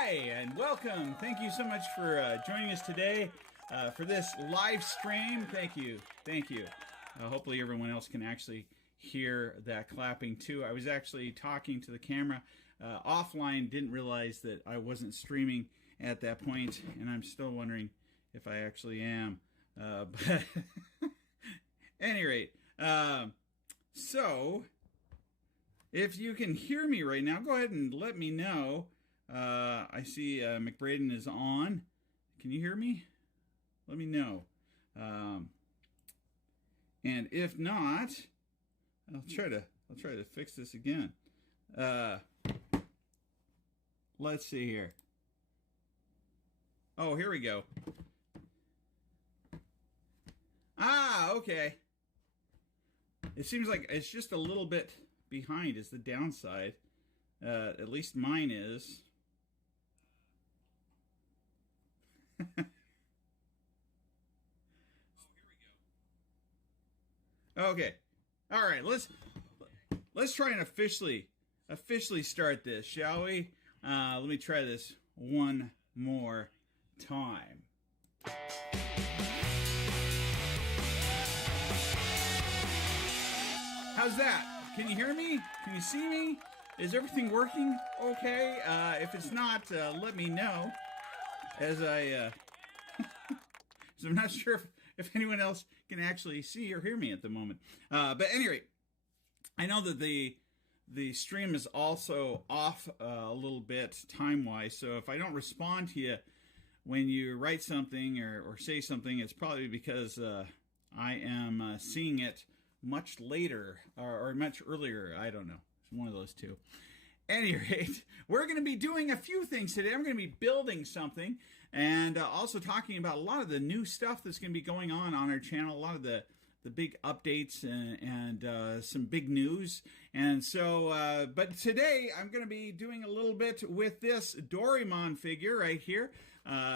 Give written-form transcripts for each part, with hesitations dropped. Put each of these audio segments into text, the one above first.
Hi, and welcome. Thank you so much for joining us today for this live stream. Thank you. Thank you. Hopefully everyone else can actually hear that clapping too. I was actually talking to the camera offline, didn't realize that I wasn't streaming at that point, and I'm still wondering if I actually am. But at any rate, so if you can hear me right now, go ahead and let me know. I see McBraden is on. Can you hear me? Let me know. And if not, I'll try to fix this again. Let's see here. Oh, here we go. Ah, okay. It seems like it's just a little bit behind is the downside. At least mine is. Okay. All right, let's try and officially start this, shall we? Let me try this one more time. How's that? Can you hear me? Can you see me? Is everything working okay? If it's not, let me know. As I, so I'm not sure if anyone else can actually see or hear me at the moment. But at any rate, I know that the stream is also off a little bit time-wise. So if I don't respond to you when you write something or say something, it's probably because I am seeing it much later or much earlier. I don't know. It's one of those two. At any rate, we're going to be doing a few things today. I'm going to be building something and also talking about a lot of the new stuff that's going to be going on our channel, a lot of the big updates and some big news. And so, but today I'm going to be doing a little bit with this Doraemon figure right here,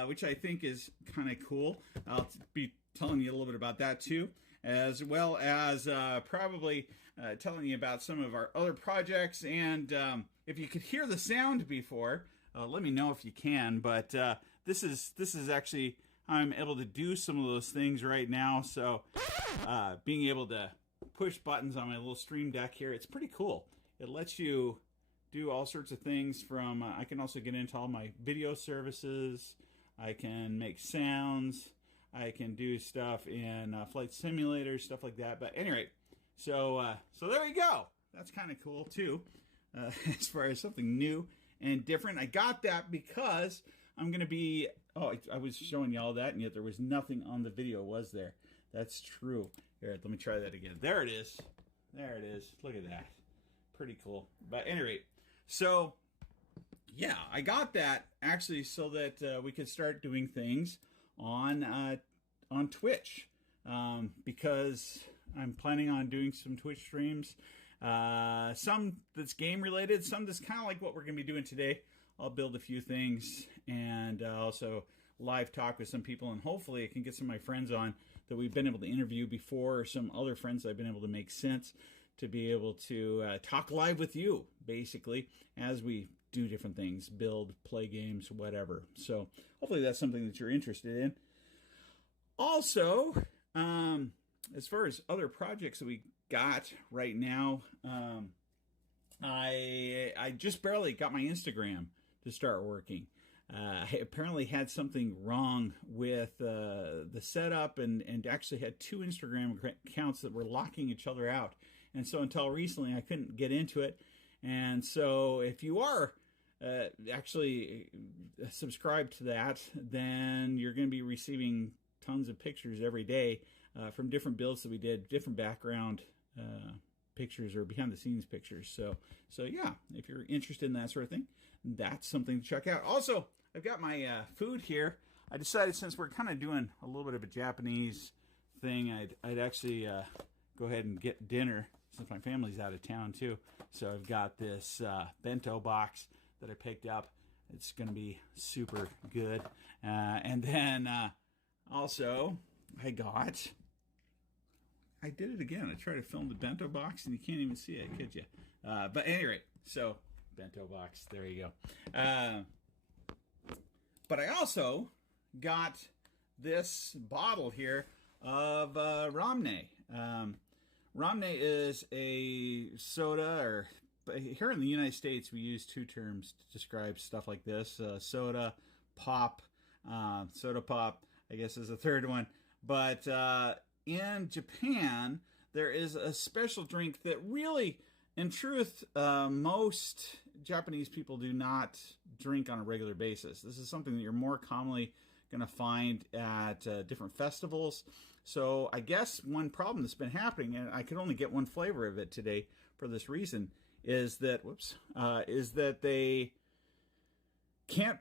which I think is kind of cool. I'll be telling you a little bit about that too, as well as probably telling you about some of our other projects. And if you could hear the sound before, let me know if you can. But this is actually how I'm able to do some of those things right now. So being able to push buttons on my little stream deck here, it's pretty cool. It lets you do all sorts of things from, I can also get into all my video services. I can make sounds. I can do stuff in Flight Simulator, stuff like that. But anyway, so there you go. That's kind of cool too, as far as something new and different. I got that because I'm going to be, I was showing you all that, and yet there was nothing on the video, was there? That's true. Here, let me try that again. There it is. There it is. Look at that. Pretty cool. But at any rate, so yeah, I got that actually so that we could start doing things on Twitch, because I'm planning on doing some Twitch streams, some that's game related, some that's kind of like what we're going to be doing today. I'll build a few things and also live talk with some people, and hopefully I can get some of my friends on that we've been able to interview before, or some other friends that I've been able to make sense to be able to talk live with you, basically, as we do different things, build, play games, whatever. So hopefully that's something that you're interested in. Also, as far as other projects that we got right now, I just barely got my Instagram to start working. I apparently had something wrong with the setup and actually had two Instagram accounts that were locking each other out. And so until recently, I couldn't get into it. And so if you are actually subscribed to that, then you're going to be receiving tons of pictures every day from different builds that we did, different background pictures or behind the scenes pictures. So yeah, if you're interested in that sort of thing, that's something to check out. Also, I've got my food here. I decided, since we're kind of doing a little bit of a Japanese thing, I'd actually go ahead and get dinner since my family's out of town too. So I've got this bento box that I picked up. It's going to be super good. And then also I did it again. I tried to film the bento box and you can't even see it, could you? But anyway, so bento box, there you go. But I also got this bottle here of Romney. Romney is a soda, or here in the United States, we use two terms to describe stuff like this. Soda pop, soda pop, I guess is a third one. But in Japan, there is a special drink that really, in truth, most Japanese people do not drink on a regular basis. This is something that you're more commonly going to find at different festivals. So I guess one problem that's been happening, and I could only get one flavor of it today for this reason, is that they can't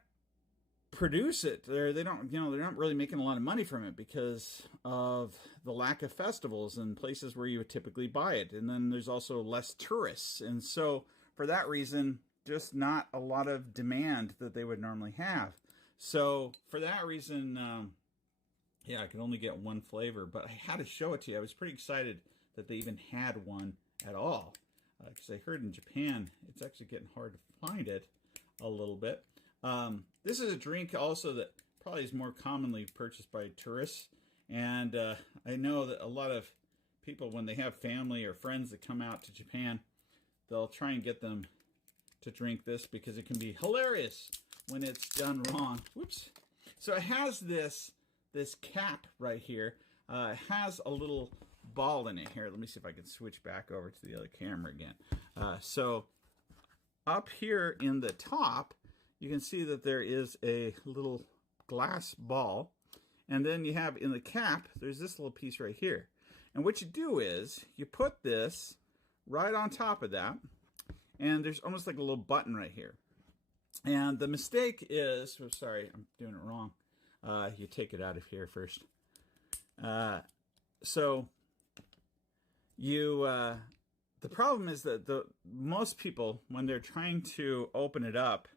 produce it. They don't, they're not really making a lot of money from it because of the lack of festivals and places where you would typically buy it. And then there's also less tourists. And so for that reason, just not a lot of demand that they would normally have. So for that reason, yeah, I could only get one flavor, but I had to show it to you. I was pretty excited that they even had one at all, because I heard in Japan it's actually getting hard to find it a little bit. This is a drink also that probably is more commonly purchased by tourists, and I know that a lot of people, when they have family or friends that come out to Japan, they'll try and get them to drink this because it can be hilarious when it's done wrong. Whoops. So it has this cap right here. It has a little ball in it here. Let me see if I can switch back over to the other camera again. So up here in the top, you can see that there is a little glass ball. And then you have in the cap, there's this little piece right here. And what you do is you put this right on top of that. And there's almost like a little button right here. And the mistake is, oh, sorry, I'm doing it wrong. You take it out of here first. So you, the problem is that most people, when they're trying to open it up,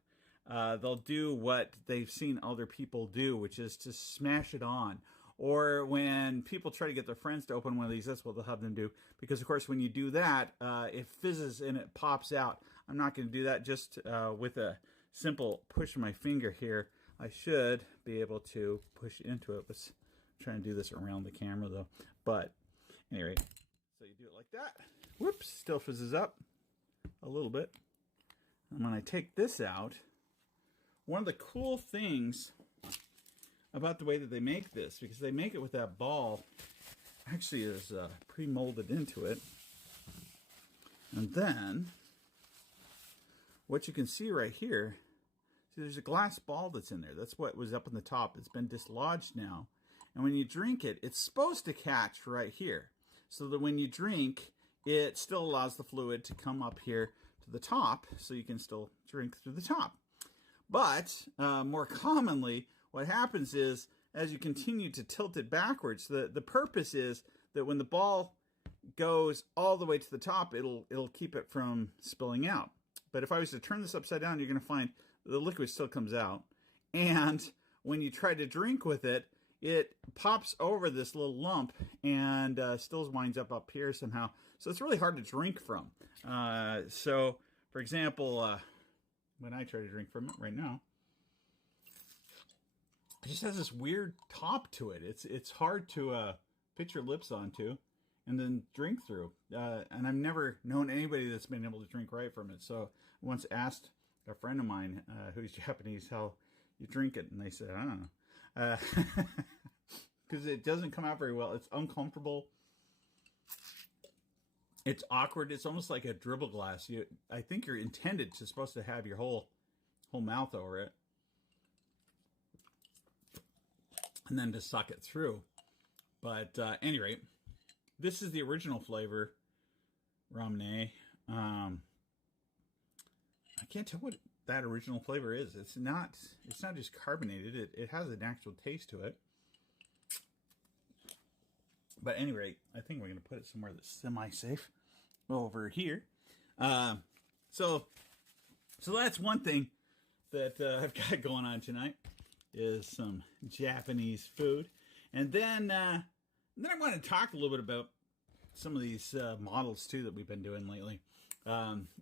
they'll do what they've seen other people do, which is to smash it on. Or when people try to get their friends to open one of these, that's what they'll have them do. Because, of course, when you do that, it fizzes and it pops out. I'm not going to do that just with a simple push of my finger here. I should be able to push into it. Let's try and do this around the camera, though. But, anyway, so you do it like that. Whoops, still fizzes up a little bit. And when I take this out, one of the cool things about the way that they make this, because they make it with that ball, actually is pre-molded into it. And then, what you can see right here, see there's a glass ball that's in there. That's what was up on the top. It's been dislodged now. And when you drink it, it's supposed to catch right here. So that when you drink, it still allows the fluid to come up here to the top, so you can still drink through the top. But more commonly, what happens is, as you continue to tilt it backwards, the purpose is that when the ball goes all the way to the top, it'll keep it from spilling out. But if I was to turn this upside down, you're going to find the liquid still comes out. And when you try to drink with it, it pops over this little lump and still winds up here somehow. So it's really hard to drink from. So, for example, when I try to drink from it right now, it just has this weird top to it. It's hard to put your lips onto and then drink through. And I've never known anybody that's been able to drink right from it. So I once asked a friend of mine who's Japanese how you drink it, and they said, I don't know. Because it doesn't come out very well. It's uncomfortable. It's awkward. It's almost like a dribble glass. I think you're supposed to have your whole mouth over it, and then to suck it through. But anyway, this is the original flavor, Ramune. I can't tell what that original flavor is. It's not just carbonated. It has an actual taste to it. But anyway, I think we're going to put it somewhere that's semi-safe over here. So that's one thing that I've got going on tonight is some Japanese food. And then I want to talk a little bit about some of these models too that we've been doing lately.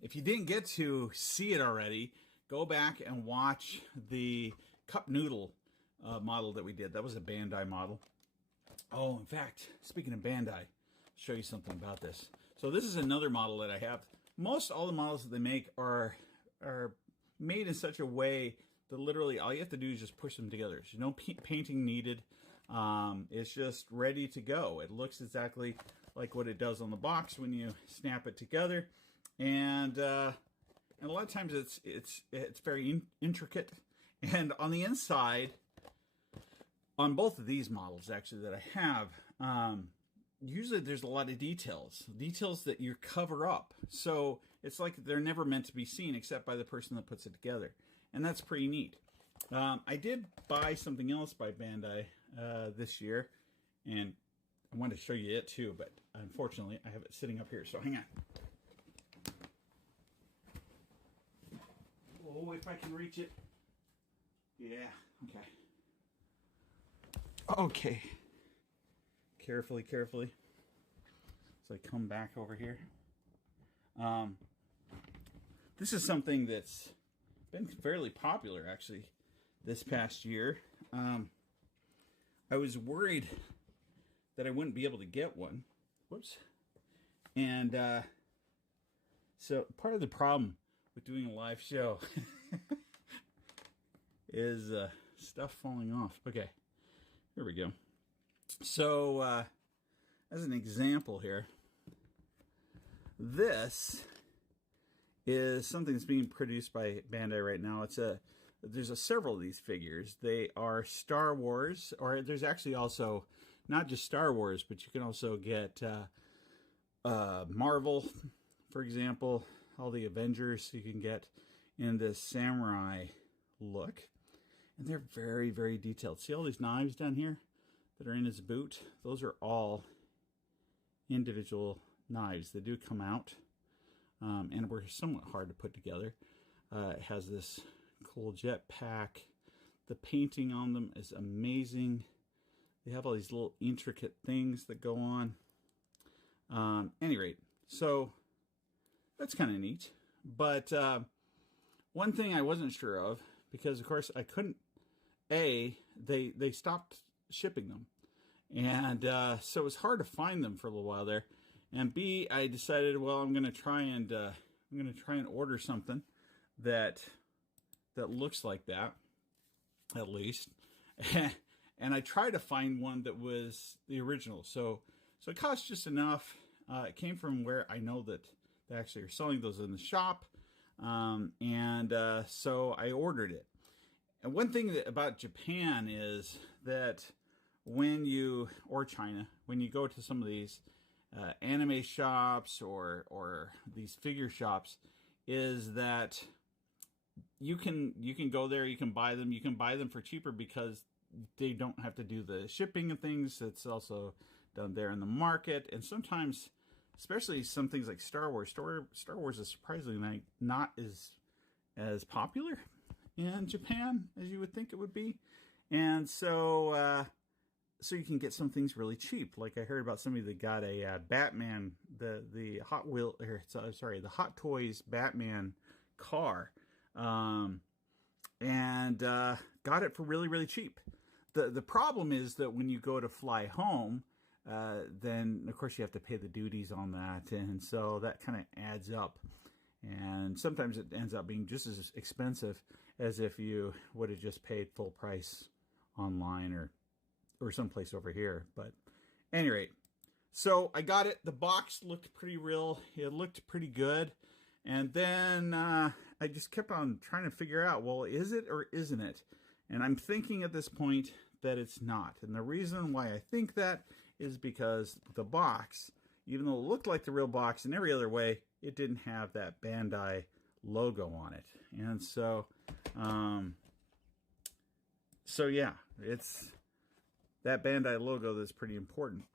If you didn't get to see it already, go back and watch the cup noodle model that we did. That was a Bandai model. Oh, in fact, speaking of Bandai, I'll show you something about this. So this is another model that I have. Most all the models that they make are made in such a way that literally all you have to do is just push them together. There's no painting needed. It's just ready to go. It looks exactly like what it does on the box when you snap it together, and a lot of times it's very intricate. And on the inside, on both of these models actually that I have, usually there's a lot of details that you cover up. So it's like they're never meant to be seen except by the person that puts it together. And that's pretty neat. I did buy something else by Bandai this year, and I wanted to show you it too, but unfortunately I have it sitting up here, so hang on. Oh, if I can reach it. Yeah, okay. Okay. Carefully. So I come back over here. This is something that's been fairly popular actually this past year. I was worried that I wouldn't be able to get one. Whoops. And so part of the problem with doing a live show is stuff falling off. Okay, here we go. So as an example here, this is something that's being produced by Bandai right now. There's several of these figures. They are Star Wars, or there's actually also not just Star Wars, but you can also get Marvel, for example, all the Avengers you can get in this samurai look. And they're very, very detailed. See all these knives down here that are in his boot? Those are all individual knives. They do come out, and were somewhat hard to put together. It has this cool jet pack. The painting on them is amazing. They have all these little intricate things that go on. Any rate, so that's kind of neat. But one thing I wasn't sure of, because of course I couldn't, they stopped shipping them, and so it was hard to find them for a little while there. And B, I decided, well, I'm gonna try and order something that looks like that, at least. And I tried to find one that was the original. So it cost just enough. It came from where I know that they actually are selling those in the shop. So I ordered it. And one thing about Japan is that or China, when you go to some of these anime shops or these figure shops, is that you can go there, you can buy them for cheaper because they don't have to do the shipping and things. It's also done there in the market. And sometimes, especially some things like Star Wars is surprisingly not as popular in Japan as you would think it would be. And so you can get some things really cheap. Like I heard about somebody that got a Batman, the Hot Toys Batman car, and got it for really, really cheap. The problem is that when you go to fly home, then of course you have to pay the duties on that, and so that kind of adds up. And sometimes it ends up being just as expensive as if you would have just paid full price online or someplace over here. But at any rate, so I got it. The box looked pretty real. It looked pretty good. And then I just kept on trying to figure out, well, is it or isn't it? And I'm thinking at this point that it's not. And the reason why I think that is because the box, even though it looked like the real box in every other way, it didn't have that Bandai logo on it. And so yeah, it's that Bandai logo that's pretty important.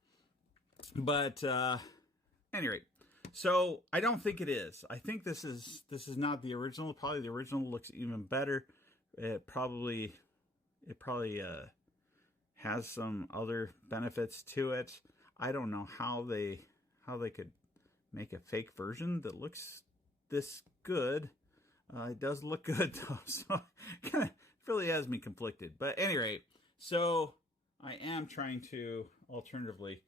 But any rate, so I don't think it is. I think this is not the original. Probably the original looks even better. It probably has some other benefits to it. I don't know how they could make a fake version that looks this good. It does look good though, so kind of really has me conflicted. But at any rate, so I am trying to alternatively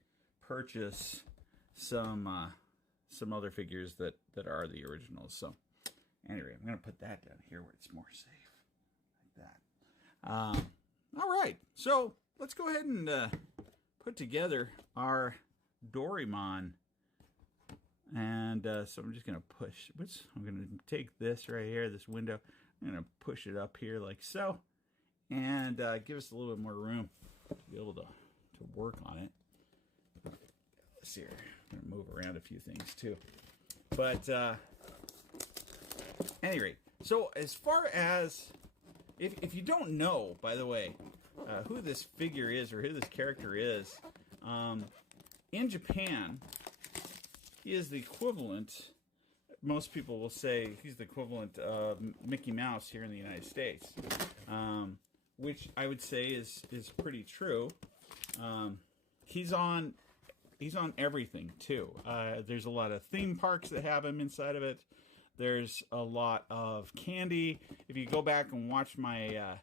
purchase some other figures that are the originals. So anyway, I'm going to put that down here where it's more safe, like that. All right, so let's go ahead and put together our Doraemon. And so I'm just going to push, I'm going to take this right here, this window, I'm going to push it up here like so, and give us a little bit more room to be able to work on it. Let's see here, I'm going to move around a few things too. But anyway, so as far as, if you don't know, by the way, who this figure is or who this character is, in Japan, he is the equivalent, most people will say he's the equivalent of Mickey Mouse here in the United States, which I would say is pretty true. He's on everything too. There's a lot of theme parks that have him inside of it. There's a lot of candy. If you go back and watch my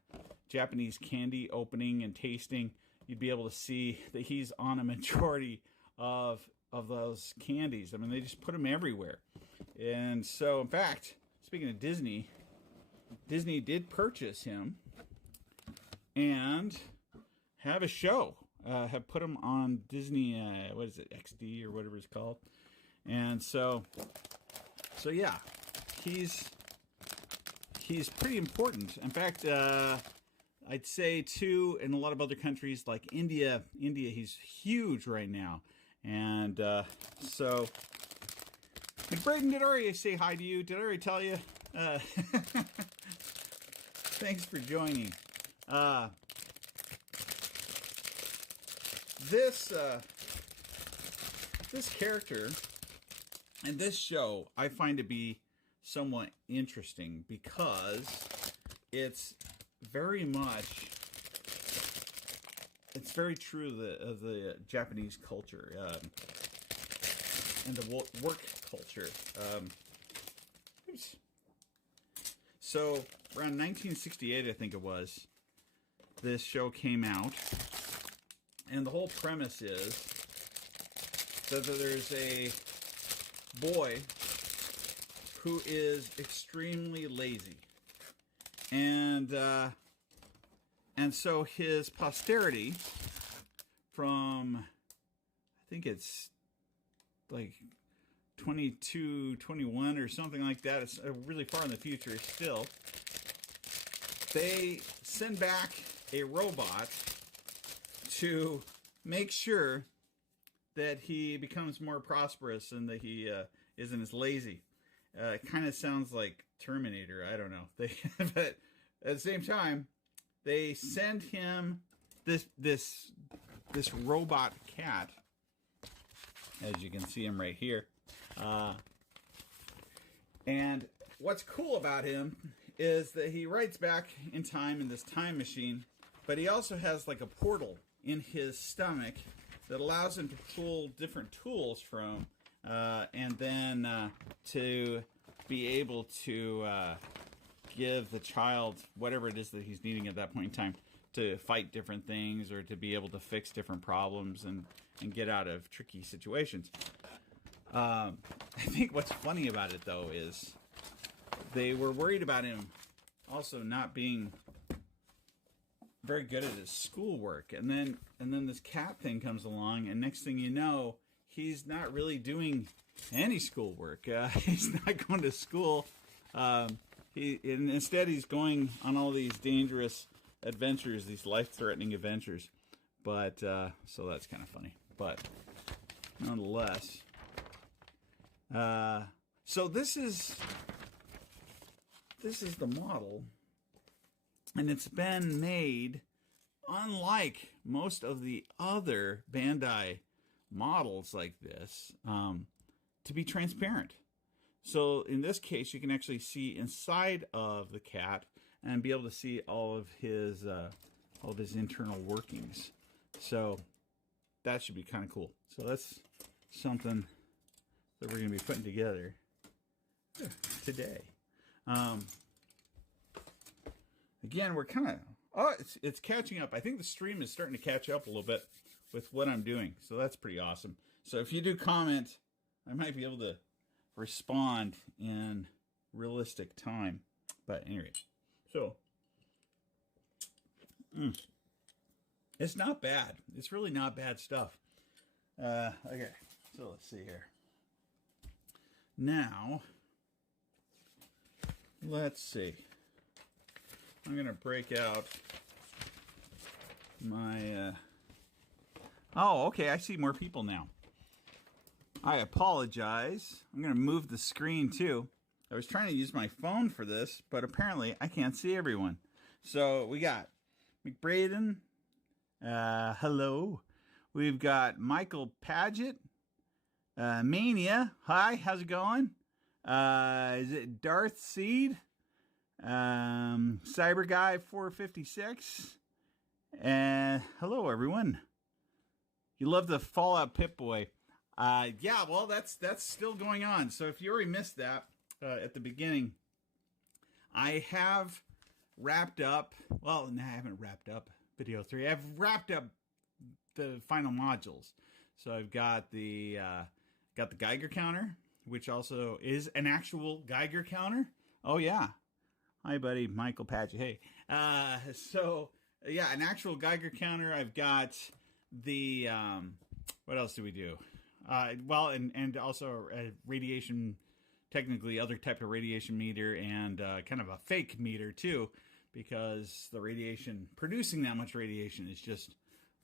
Japanese candy opening and tasting, you'd be able to see that he's on a majority of those candies. I mean, they just put them everywhere. And so, in fact, speaking of Disney did purchase him and have a show. Have put him on Disney, what is it, XD or whatever it's called. And so yeah, he's pretty important. In fact, I'd say too, in a lot of other countries like India, he's huge right now. And so, McBraden, did I already say hi to you? Did I already tell you? Thanks for joining. This character and this show I find to be somewhat interesting because it's very true of the Japanese culture and the work culture. So around 1968, I think it was, this show came out, and the whole premise is that there's a boy who is extremely lazy, and so his posterity from, I think it's like 22, 21 or something like that, it's really far in the future still, they send back a robot to make sure that he becomes more prosperous and that he isn't as lazy. It kind of sounds like Terminator. I don't know. But at the same time, they send him this robot cat, as you can see him right here. And what's cool about him is that he writes back in time in this time machine, but he also has like a portal in his stomach that allows him to pull different tools from, and then to be able to give the child whatever it is that he's needing at that point in time to fight different things or to be able to fix different problems and get out of tricky situations. I think what's funny about it, though, is they were worried about him also not being very good at his schoolwork, and then this cat thing comes along, and next thing you know, he's not really doing any schoolwork. He's not going to school. Instead he's going on all these dangerous adventures, these life-threatening adventures. But so that's kind of funny. But nonetheless, so this is the model. And it's been made, unlike most of the other Bandai models like this, to be transparent. So in this case, you can actually see inside of the cat and be able to see all of his internal workings. So that should be kind of cool. So that's something that we're going to be putting together today. again, we're kind of, oh, it's catching up. I think the stream is starting to catch up a little bit with what I'm doing. So that's pretty awesome. So if you do comment, I might be able to respond in realistic time. But anyway, so it's not bad. It's really not bad stuff. Okay, so let's see here. Now, let's see. I'm going to break out my... Oh, okay, I see more people now. I apologize. I'm going to move the screen too. I was trying to use my phone for this, but apparently I can't see everyone. So we got McBraden. Hello. We've got Michael Paget. Mania. Hi, how's it going? Is it Darth Seed? Cyber Guy 456. And hello, everyone. You love the Fallout Pip-Boy. Yeah, well, that's still going on. So if you already missed that at the beginning, I have wrapped up. Well, no, I haven't wrapped up video 3. I've wrapped up the final modules. So I've got the Geiger counter, which also is an actual Geiger counter. Oh yeah, hi buddy, Michael Paget. Hey, so yeah, an actual Geiger counter. I've got the what else do we do? Well, and also a radiation, technically other type of radiation meter, and kind of a fake meter too, because the radiation, producing that much radiation is just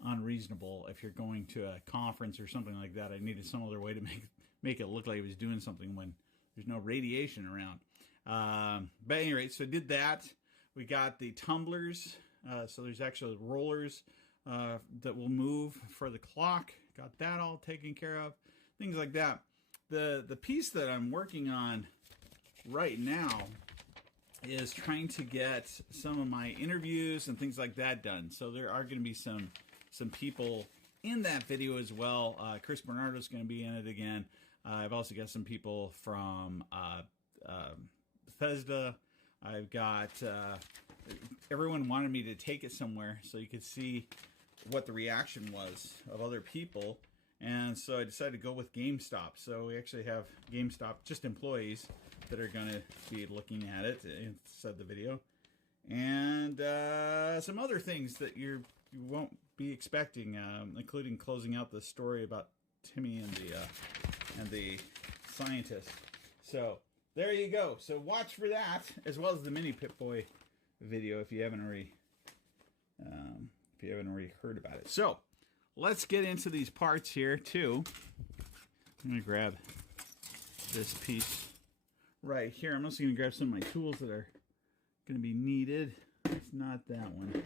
unreasonable. If you're going to a conference or something like that, I needed some other way to make it look like it was doing something when there's no radiation around. But anyway, so did that. We got the tumblers. So there's actually rollers that will move for the clock. Got that all taken care of. Things like that. The piece that I'm working on right now is trying to get some of my interviews and things like that done. So there are going to be some people in that video as well. Chris Bernardo's going to be in it again. I've also got some people from Bethesda. I've got everyone wanted me to take it somewhere so you could see what the reaction was of other people, and so I decided to go with GameStop. So we actually have GameStop, just employees, that are going to be looking at it inside the video, and some other things that you won't be expecting, including closing out the story about Timmy and the scientist. So there you go. So watch for that, as well as the mini Pip-Boy video if you haven't already heard about it. So let's get into these parts here too. I'm gonna grab this piece right here. I'm also gonna grab some of my tools that are gonna be needed. It's not that one.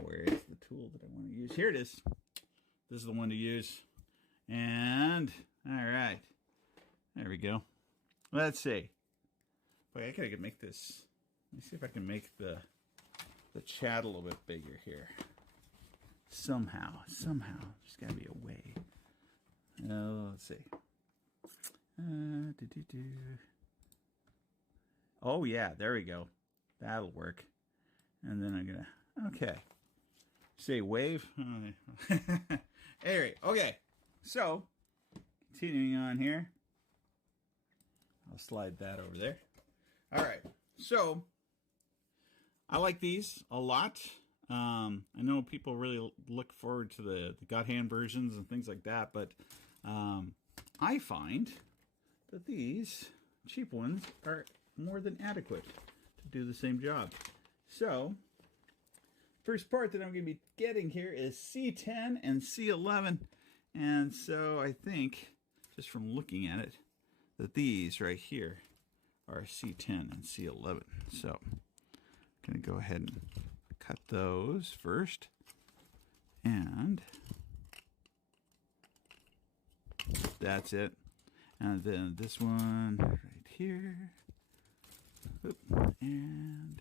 Where is the tool that I want to use? Here it is. This is the one to use. And all right, there we go. Let's see. Wait, I gotta make this. Let me see if I can make the chat a little bit bigger here. Somehow. There's gotta be a way. Let's see. Oh yeah, there we go. That'll work. And then I'm gonna, okay. Say wave. Anyway, okay. So, continuing on here. I'll slide that over there. All right. So, I like these a lot. I know people really look forward to the God Hand versions and things like that, but I find that these cheap ones are more than adequate to do the same job. So, first part that I'm going to be getting here is C10 and C11. And so I think, just from looking at it, that these right here are C10 and C11. So I'm going to go ahead and cut those first. And that's it. And then this one right here. Oop, and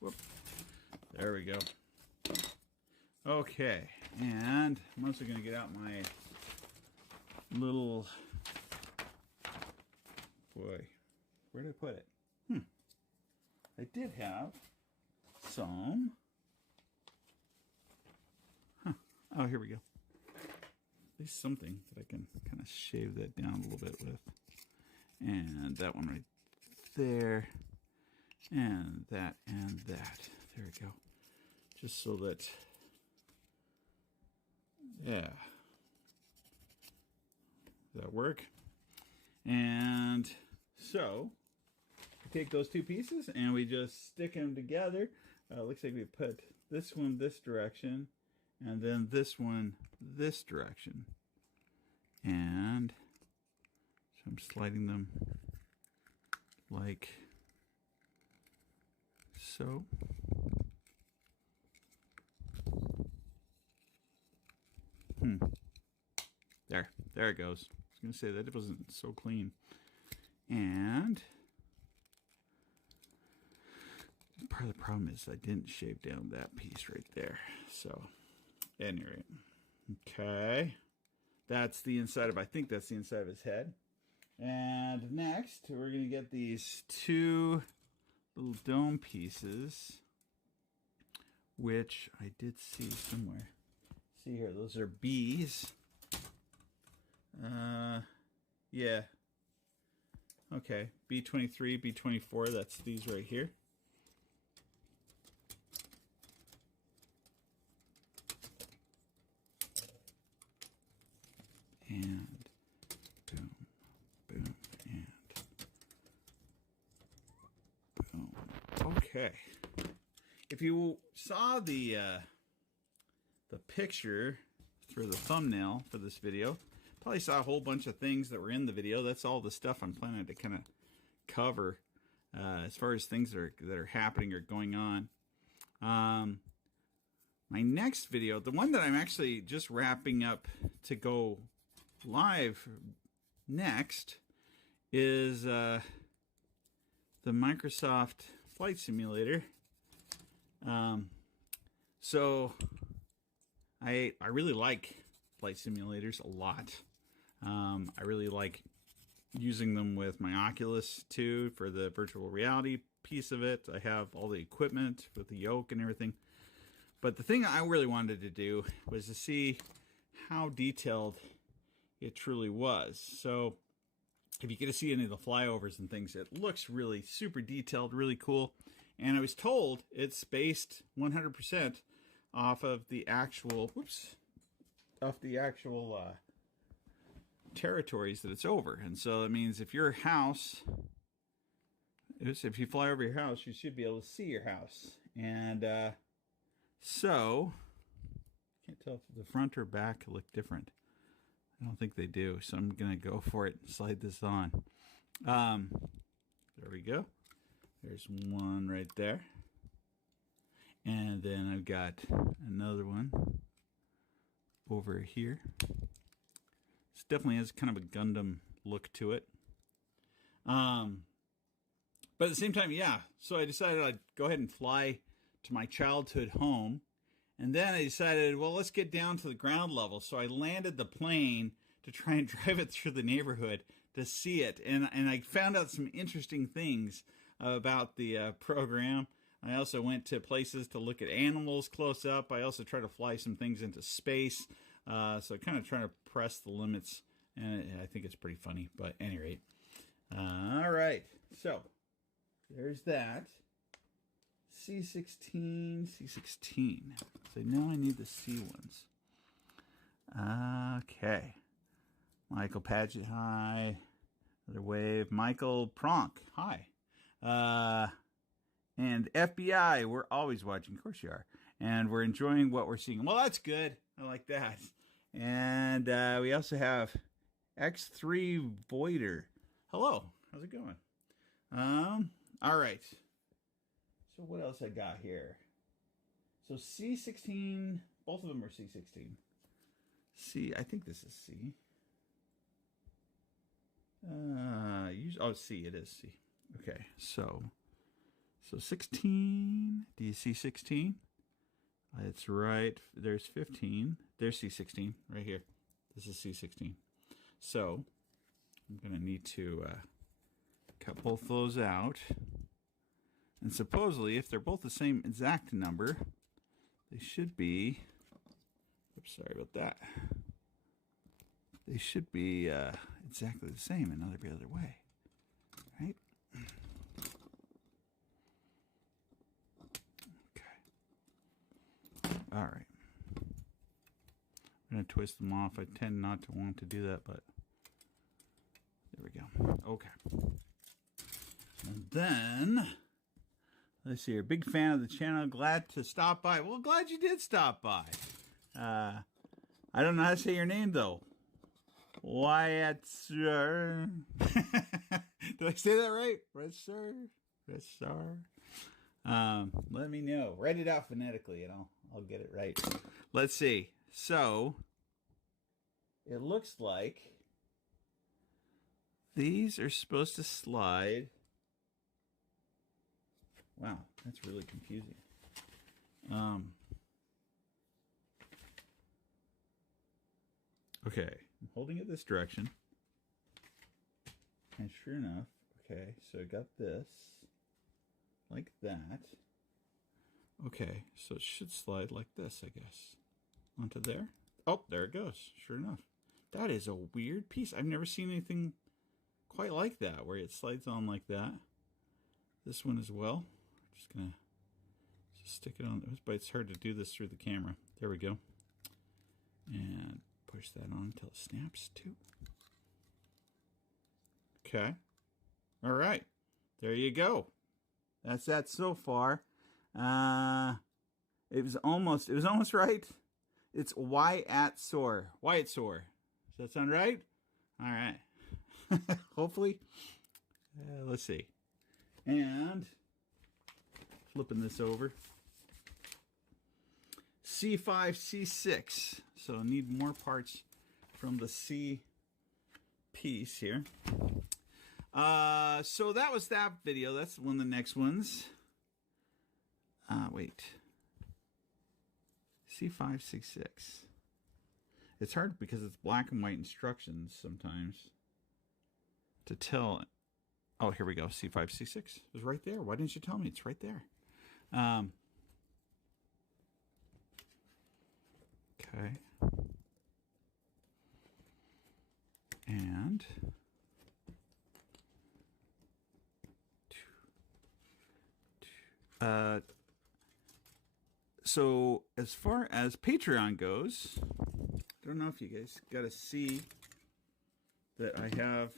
whoop. There we go. Okay, and I'm also going to get out my little, boy, where did I put it? I did have some. Oh, here we go. At least something that I can kind of shave that down a little bit with. And that one right there. And that and that. There we go. Just so that, yeah. Does that work? And so, we take those two pieces and we just stick them together. Looks like we put this one this direction. And then this one this direction. And so I'm sliding them like so. There it goes. I was going to say that it wasn't so clean. And part of the problem is I didn't shave down that piece right there. So, anyway, okay. That's the inside of, I think that's the inside of his head. And next, we're going to get these two little dome pieces, which I did see somewhere. See here, those are bees. Yeah. Okay, B23, B24, that's these right here. And boom, boom, and boom. Okay. If you saw the picture through the thumbnail for this video, probably saw a whole bunch of things that were in the video. That's all the stuff I'm planning to kind of cover as far as things that are happening or going on. My next video, the one that I'm actually just wrapping up to go live next, is the Microsoft Flight Simulator. So I really like flight simulators a lot. I really like using them with my Oculus too for the virtual reality piece of it. I have all the equipment with the yoke and everything. But the thing I really wanted to do was to see how detailed it truly was. So if you get to see any of the flyovers and things, it looks really super detailed, really cool. And I was told it's based 100% off of the actual, territories that it's over. And so that means if your house, if you fly over your house, you should be able to see your house. And so, can't tell if the front or back look different. I don't think they do, so I'm going to go for it and slide this on. There we go. There's one right there. And then I've got another one over here. This definitely has kind of a Gundam look to it. But at the same time, yeah. So I decided I'd go ahead and fly to my childhood home. And then I decided, well, let's get down to the ground level. So I landed the plane to try and drive it through the neighborhood to see it. And I found out some interesting things about the program. I also went to places to look at animals close up. I also tried to fly some things into space. So kind of trying to press the limits. And I think it's pretty funny. But at any rate. All right. So there's that. C16, C16. So now I need the C ones. Okay. Michael Paget, hi. Another wave. Michael Pronk, hi. And FBI, we're always watching. Of course you are. And we're enjoying what we're seeing. Well, that's good. I like that. And we also have X3 Voider. Hello. How's it going? All right. So what else I got here? So C16, both of them are C16. C, I think this is C. Oh, C, it is C. Okay, so 16. Do you see 16? It's right. There's 15. There's C16 right here. This is C16. So I'm gonna need to cut both those out. And supposedly, if they're both the same exact number, they should be, oops, sorry about that. They should be exactly the same in every other way, right? Okay. All right. I'm going to twist them off. I tend not to want to do that, but there we go. Okay. And then, let's see here. Big fan of the channel. Glad to stop by. Well, glad you did stop by. I don't know how to say your name, though. Wyatt, sir. Did I say that right? Red sir? Red star? Let me know. Write it out phonetically and I'll get it right. Let's see. So, it looks like these are supposed to slide. Wow, that's really confusing. Okay, I'm holding it this direction. And sure enough, okay, so I got this like that. Okay, so it should slide like this, I guess. Onto there. Oh, there it goes. Sure enough. That is a weird piece. I've never seen anything quite like that, where it slides on like that. This one as well. Just gonna stick it on. But it's hard to do this through the camera. There we go. And push that on until it snaps too. Okay. All right. There you go. That's that so far. It was almost right. It's Wyatt Soar. Wyatt Soar. Does that sound right? All right. Hopefully. Let's see. And flipping this over. C5, C6. So I need more parts from the C piece here. So that was that video. That's one of the next ones. Wait. C5, C6. It's hard because it's black and white instructions sometimes to tell. Oh, here we go. C5, C6. It was right there. Why didn't you tell me? It's right there. Okay. And so as far as Patreon goes, I don't know if you guys got to see that I have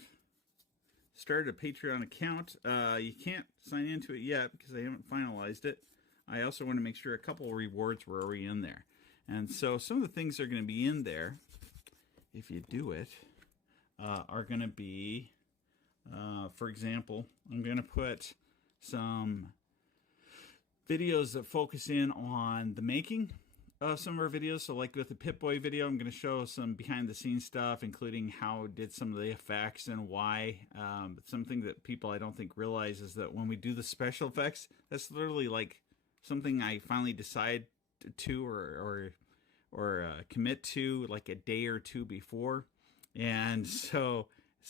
started a Patreon account. You can't sign into it yet because I haven't finalized it. I also want to make sure a couple of rewards were already in there. And so some of the things that are going to be in there, if you do it, are going to be, for example, I'm going to put some videos that focus in on the making of some of our videos. So like with the Pip-Boy video, I'm going to show some behind the scenes stuff, including how it did some of the effects and why. Something that people I don't think realize is that when we do the special effects, that's literally like something I finally decide to or commit to like a day or two before. And so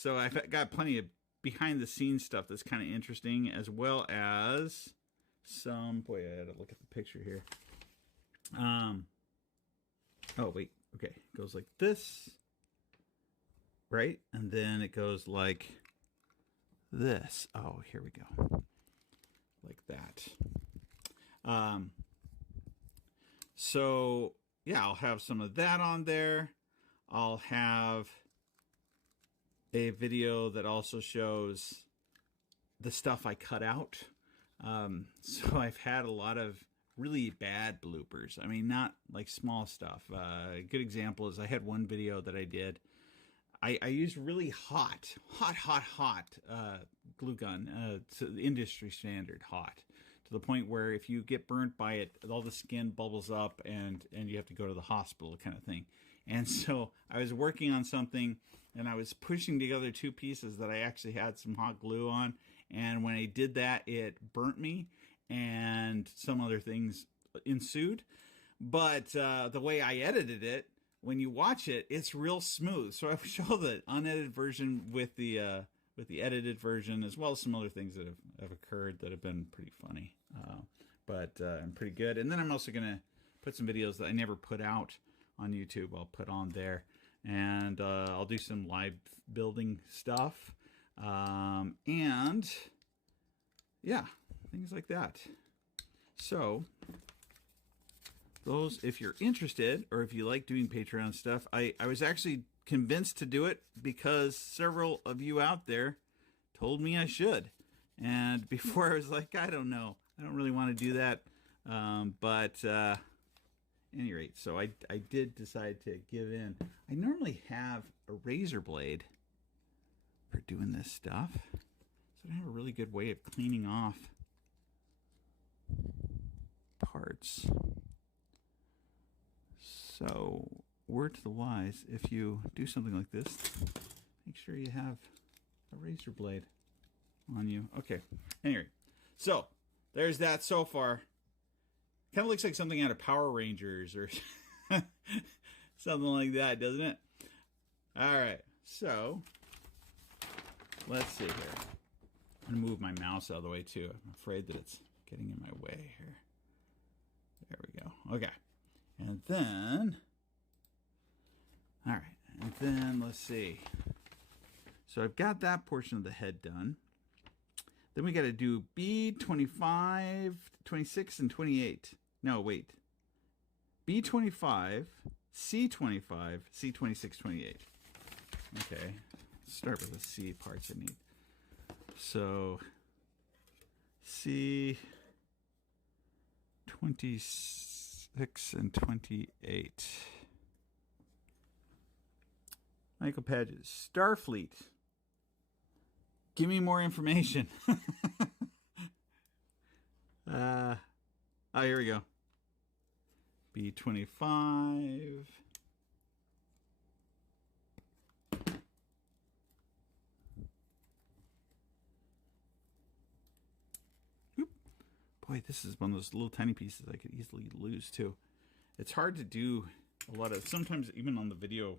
I've got plenty of behind the scenes stuff that's kind of interesting, as well as some, boy, I had to look at the picture here. Oh wait, okay, it goes like this, right? And then it goes like this. Oh, here we go. Like that. So yeah, I'll have some of that on there. I'll have a video that also shows the stuff I cut out. So I've had a lot of really bad bloopers. I mean, not like small stuff. A good example is I had one video that I did. I used really hot glue gun, to the industry standard hot, to the point where if you get burnt by it, all the skin bubbles up and you have to go to the hospital kind of thing. And so I was working on something and I was pushing together two pieces that I actually had some hot glue on. And when I did that, it burnt me and some other things ensued. But the way I edited it, when you watch it, it's real smooth. So I show the unedited version with the with the edited version, as well as some other things that have occurred that have been pretty funny, but pretty good. And then I'm also going to put some videos that I never put out on YouTube. I'll put on there, and I'll do some live building stuff, and yeah, things like that. So those, if you're interested, or if you like doing Patreon stuff, I was actually convinced to do it because several of you out there told me I should. And before I was like, I don't know, I don't really want to do that. But at any rate, so I did decide to give in. I normally have a razor blade for doing this stuff, so I have a really good way of cleaning off parts. So, word to the wise, if you do something like this, make sure you have a razor blade on you. Okay, anyway, so there's that so far. Kind of looks like something out of Power Rangers or something like that, doesn't it? All right, so let's see here. I'm going to move my mouse out of the way too. I'm afraid that it's getting in my way here. There we go. Okay. And then, all right, and then let's see. So I've got that portion of the head done. Then we got to do B25, 26, and 28. No, wait. B25, C25, C26, 28. Okay, let's start with the C parts I need. So, C26 and 28. Michael Pages, Starfleet. Give me more information. Oh, here we go. B25. Oop. Boy, this is one of those little tiny pieces I could easily lose too. It's hard to do a lot of, sometimes even on the video,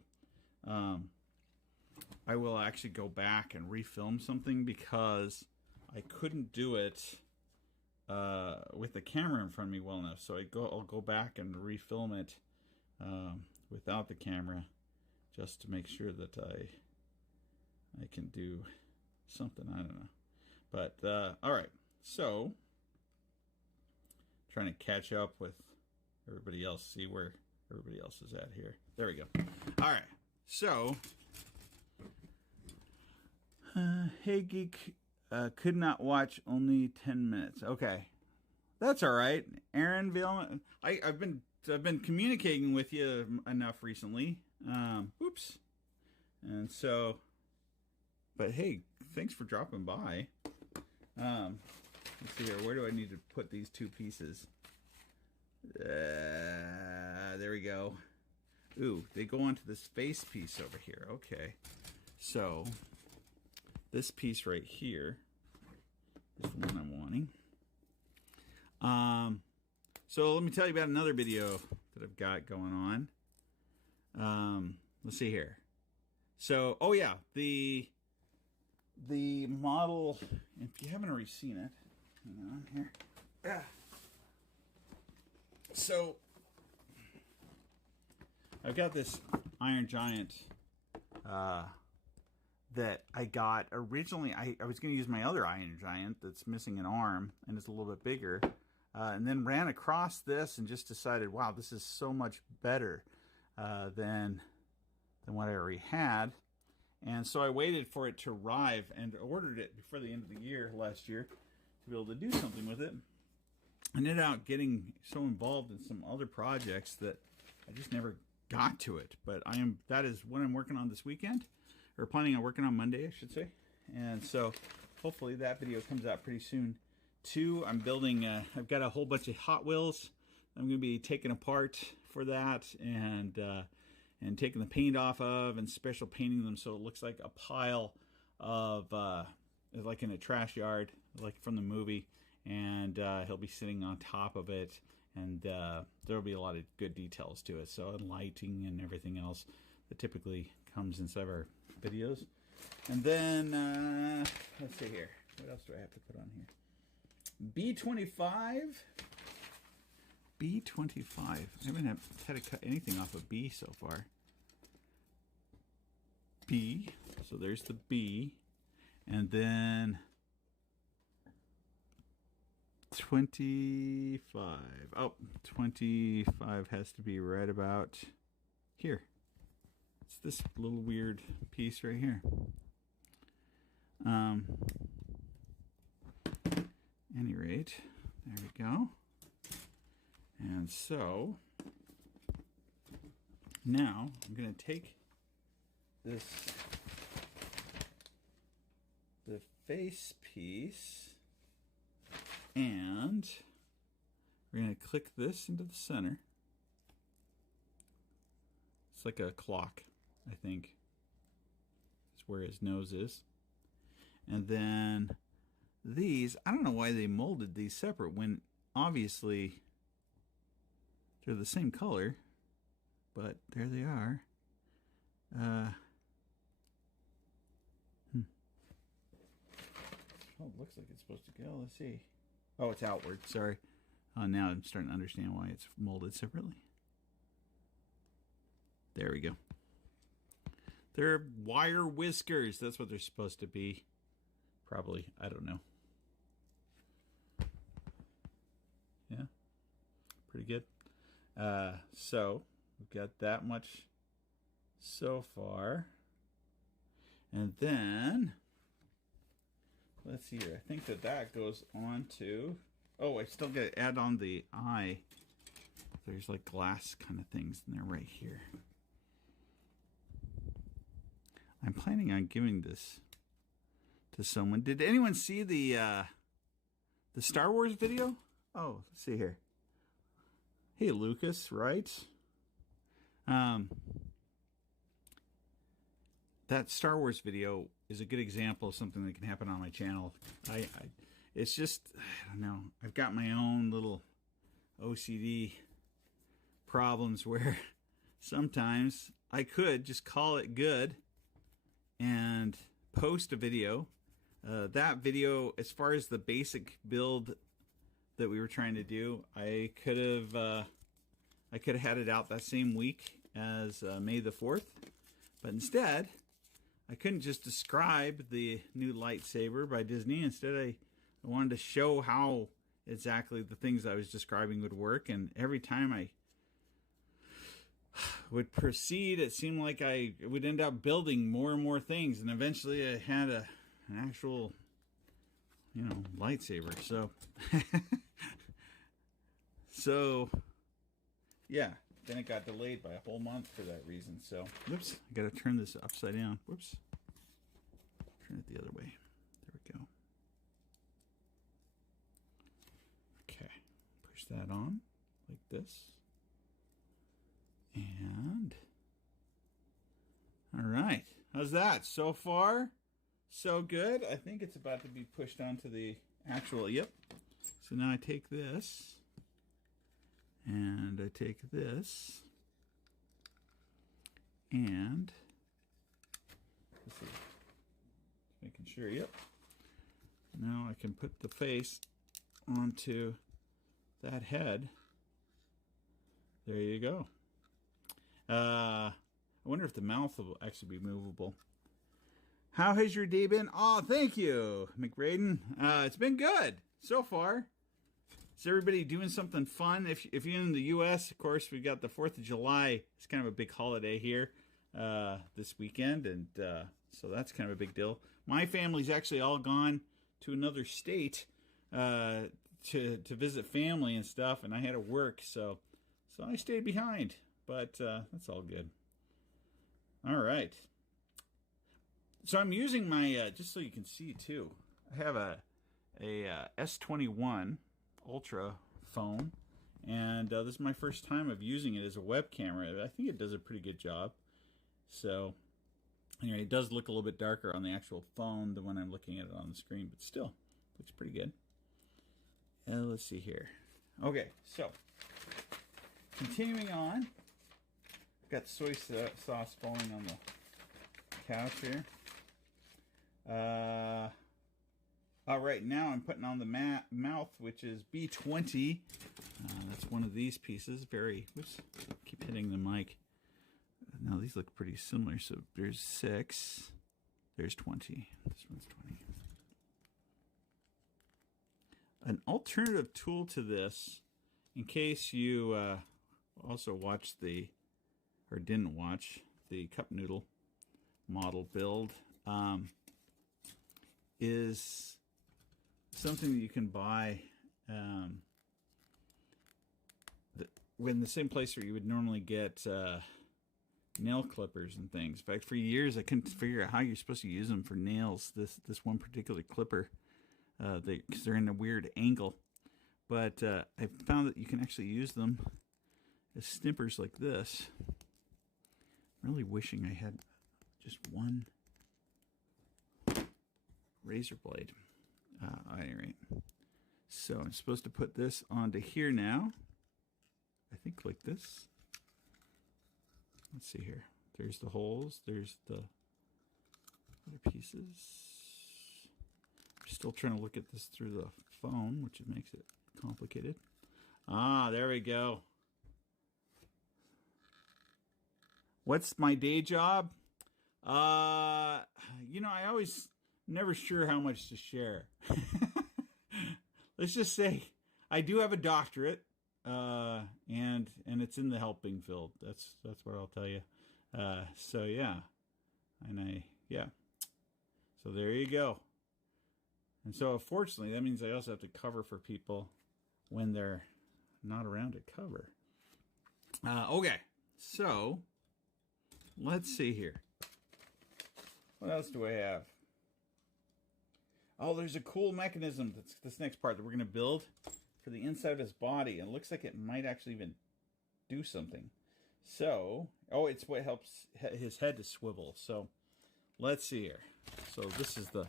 I will actually go back and refilm something because I couldn't do it with the camera in front of me well enough. So I'll go back and refilm it without the camera just to make sure that I can do something. I don't know. But all right, so trying to catch up with everybody else, see where everybody else is at here. There we go. All right, so hey geek, could not watch, only 10 minutes. Okay, that's all right. Aaron Villman, I've been communicating with you enough recently. Oops. And so, but hey, thanks for dropping by. Let's see here. Where do I need to put these two pieces? There we go. Ooh, they go onto this face piece over here. Okay, so this piece right here is the one I'm wanting. So let me tell you about another video that I've got going on. Let's see here. So, oh yeah, the model, if you haven't already seen it, hang on here. Yeah. So I've got this Iron Giant that I got originally. I was going to use my other Iron Giant that's missing an arm and it's a little bit bigger, and then ran across this and just decided, wow, this is so much better than what I already had. And so I waited for it to arrive and ordered it before the end of the year last year to be able to do something with it. I ended up getting so involved in some other projects that I just never got to it. But that is what I'm working on this weekend, or planning on working on Monday, I should say. And so hopefully that video comes out pretty soon too. I'm building, I've got a whole bunch of Hot Wheels I'm going to be taking apart for that, and taking the paint off of and special painting them so it looks like a pile of, like in a trash yard, like from the movie. And he'll be sitting on top of it, and there'll be a lot of good details to it. So lighting and everything else that typically comes inside our videos. And then, let's see here. What else do I have to put on here? B25. B25. I haven't had to cut anything off of B so far. B. So there's the B. And then 25. Oh, 25 has to be right about here. It's this little weird piece right here. Any rate, there we go. And so now I'm going to take the face piece, and we're going to click this into the center. It's like a clock, I think. It's where his nose is. And then these, I don't know why they molded these separate when obviously they're the same color, but there they are. Oh, it looks like it's supposed to go. Let's see. Oh, it's outward. Sorry. Now I'm starting to understand why it's molded separately. There we go. They're wire whiskers. That's what they're supposed to be. Probably. I don't know. Yeah. Pretty good. So we've got that much so far. And then let's see here. I think that goes on to, oh, I still got to add on the eye. There's like glass kind of things in there right here. I'm planning on giving this to someone. Did anyone see the Star Wars video? Oh, let's see here. Hey, Lucas, right? That Star Wars video is a good example of something that can happen on my channel. It's just, I don't know. I've got my own little OCD problems where sometimes I could just call it good and post a video. That video, as far as the basic build that we were trying to do, I could have had it out that same week as May the 4th, but instead I couldn't just describe the new lightsaber by Disney. Instead, I wanted to show how exactly the things I was describing would work, and every time I would proceed, it seemed like I would end up building more and more things, and eventually I had an actual, lightsaber. So yeah, then it got delayed by a whole month for that reason. So, whoops, I got to turn this upside down. Whoops. Turn it the other way. There we go. Okay, push that on like this. And all right, how's that? So far, so good. I think it's about to be pushed onto the actual, yep. So now I take this, and I take this, and let's see, making sure, yep. Now I can put the face onto that head. There you go. I wonder if the mouth will actually be movable. How has your day been? Oh, thank you, McRaden. It's been good so far. Is everybody doing something fun? If you're in the U.S., of course, we've got the 4th of July. It's kind of a big holiday here this weekend, and so that's kind of a big deal. My family's actually all gone to another state to visit family and stuff, and I had to work, so I stayed behind. But that's all good. All right. So I'm using my, just so you can see too, I have a S21 Ultra phone, and this is my first time of using it as a web camera. I think it does a pretty good job. So anyway, it does look a little bit darker on the actual phone than when I'm looking at it on the screen, but still looks pretty good. Let's see here. Okay, so continuing on. Got soy sauce falling on the couch here. Right now I'm putting on the mouth, which is B20. That's one of these pieces. Whoops, keep hitting the mic. Now these look pretty similar. So there's 6. There's 20. This one's 20. An alternative tool to this, in case you also watched or didn't watch the cup noodle model build, is something that you can buy in the same place where you would normally get nail clippers and things. In fact, for years I couldn't figure out how you're supposed to use them for nails. This one particular clipper, because they're in a weird angle. But I found that you can actually use them as snippers like this. I'm really wishing I had just one razor blade. At any rate, so I'm supposed to put this onto here now. I think like this. Let's see here. There's the holes. There's the other pieces. I'm still trying to look at this through the phone, which makes it complicated. There we go. What's my day job? You know, I always never sure how much to share. Let's just say I do have a doctorate, and it's in the helping field. That's what I'll tell you. So yeah, so there you go. And so unfortunately, that means I also have to cover for people when they're not around to cover. Okay, so let's see here. What else do I have? Oh, there's a cool mechanism. That's this next part that we're going to build for the inside of his body. And it looks like it might actually even do something. So, it's what helps his head to swivel. So, let's see here. So, this is the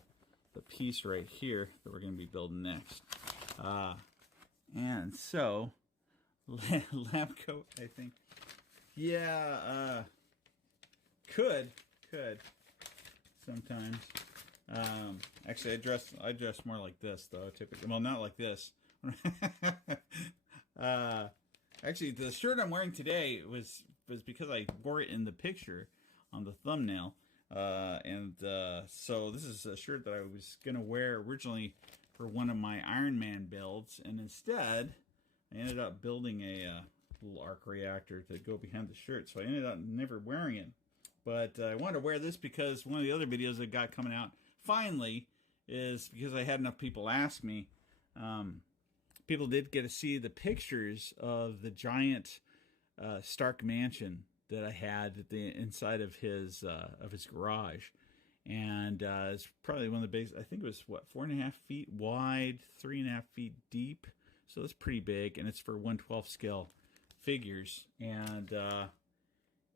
piece right here that we're going to be building next. And so, lab coat, I think. Yeah, could sometimes. Actually, I dress more like this though. Typically, well, not like this. Actually, the shirt I'm wearing today was because I wore it in the picture on the thumbnail, so this is a shirt that I was gonna wear originally for one of my Iron Man builds, and instead I ended up building a little arc reactor to go behind the shirt, so I ended up never wearing it. But I wanted to wear this because one of the other videos I got coming out finally is because I had enough people ask me. People did get to see the pictures of the giant Stark mansion that I had at the inside of his garage, and it's probably one of the biggest. I think it was 4.5 feet wide, 3.5 feet deep. So that's pretty big, and it's for 1/12 scale figures.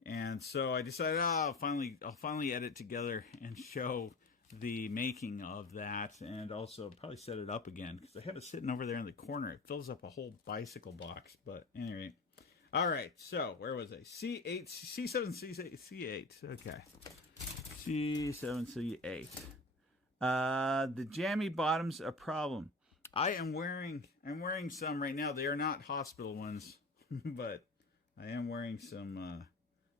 And so I decided, I'll finally edit together and show the making of that, and also probably set it up again because I have it sitting over there in the corner. It fills up a whole bicycle box. But anyway, all right. So where was I? C8, C7, C8. Okay, C7, C8. The jammy bottom's a problem. I'm wearing some right now. They are not hospital ones, but I am wearing some.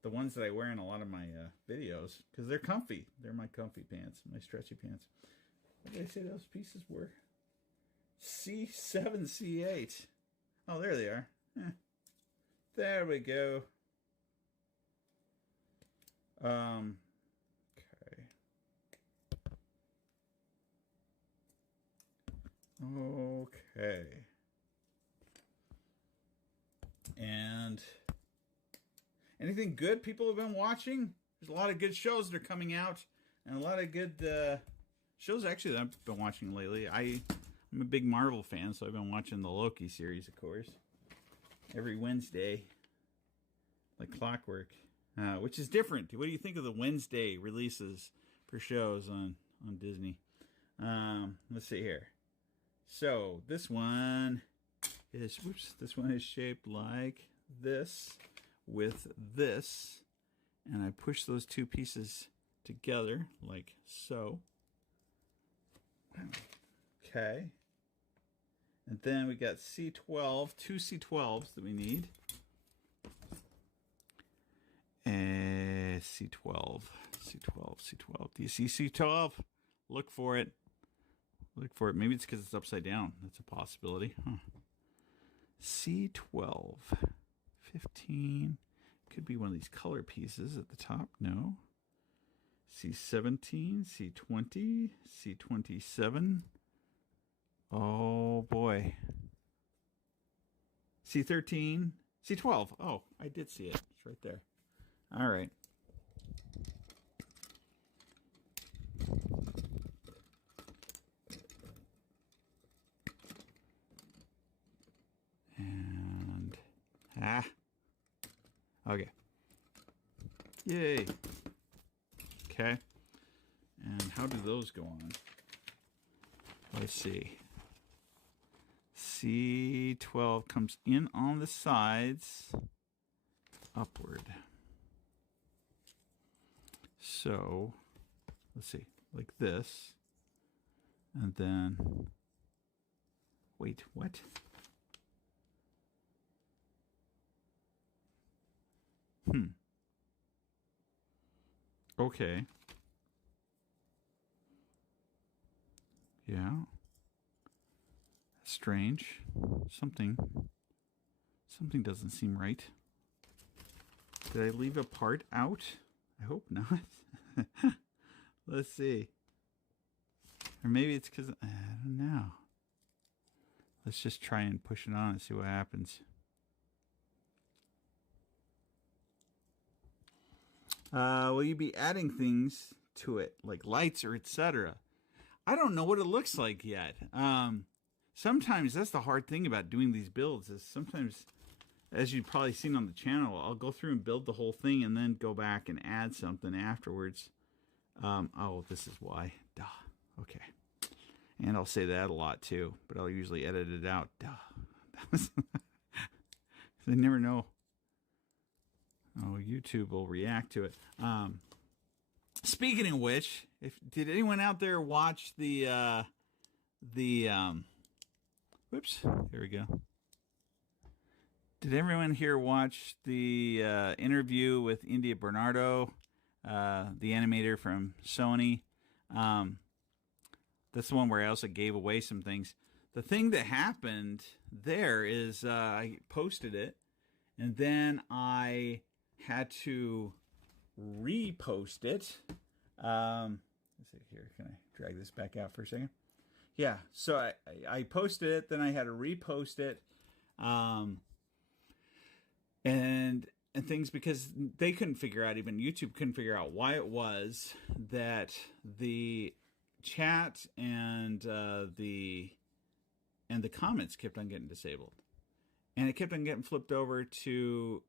The ones that I wear in a lot of my videos, because they're comfy. They're my comfy pants, my stretchy pants. What did I say those pieces were? C7, C8. Oh, there they are. There we go. Okay. Okay. And anything good people have been watching? There's a lot of good shows that are coming out, and a lot of good shows actually that I've been watching lately. I'm a big Marvel fan, so I've been watching the Loki series, of course, every Wednesday, like clockwork, which is different. What do you think of the Wednesday releases for shows on Disney? Let's see here. So this one is shaped like this, with this, and I push those two pieces together like so, Okay. And then we got C12, two C12s that we need. And C12, C12, C12. Do you see C12? Look for it. Look for it. Maybe it's because it's upside down. That's a possibility. Huh. C12, 15. Could be one of these color pieces at the top. No. C17, C20, C27. Oh boy. C13, C12. Oh, I did see it. It's right there. All right. And okay. Yay. Okay. And how do those go on? Let's see. C12 comes in on the sides upward. So, let's see, like this. And then, wait, what? Okay. Yeah. Strange. Something doesn't seem right. Did I leave a part out? I hope not. Let's see. Or maybe it's because, I don't know. Let's just try and push it on and see what happens. Will you be adding things to it, like lights or etc.? I don't know what it looks like yet. Sometimes that's the hard thing about doing these builds is sometimes, as you've probably seen on the channel, I'll go through and build the whole thing and then go back and add something afterwards. Oh, this is why. Duh. Okay. And I'll say that a lot too, but I'll usually edit it out. Duh. That was I never know. Oh, YouTube will react to it. Speaking of which, did anyone out there watch the whoops, here we go. Did everyone here watch the interview with India Bernardo, the animator from Sony? That's the one where I also gave away some things. The thing that happened there is I posted it, and then I had to repost it. Let's see here. Can I drag this back out for a second? Yeah. So I posted it, then I had to repost it, and things because they couldn't figure out, even YouTube couldn't figure out why it was that the chat and the comments kept on getting disabled, and it kept on getting flipped over to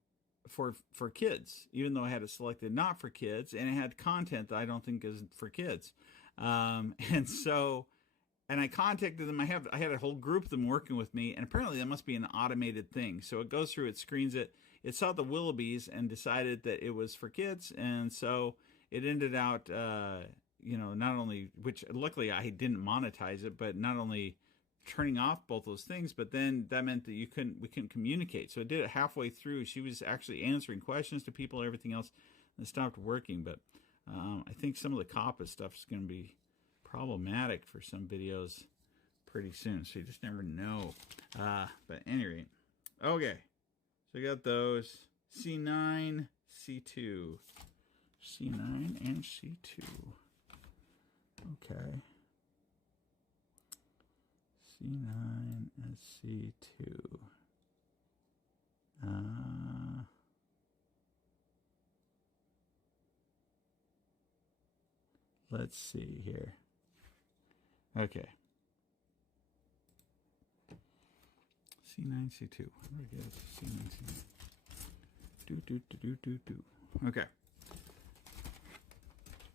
for kids, even though I had it selected not for kids, and it had content that I don't think is for kids. And I contacted them. I had a whole group of them working with me, and apparently that must be an automated thing. So it goes through, it screens it. It saw the Willoughbys and decided that it was for kids, and so it ended out, not only, which luckily I didn't monetize it, but not only turning off both those things, but then that meant that we couldn't communicate. So I did it halfway through. She was actually answering questions to people, everything else, and it stopped working. But I think some of the COPPA stuff is going to be problematic for some videos pretty soon. So you just never know. But at any rate, okay. So we got those C9, C2, C9 and C2. Okay. C9 and C2. Let's see here. Okay. C9, C2. Where do I get C9, C9? Okay.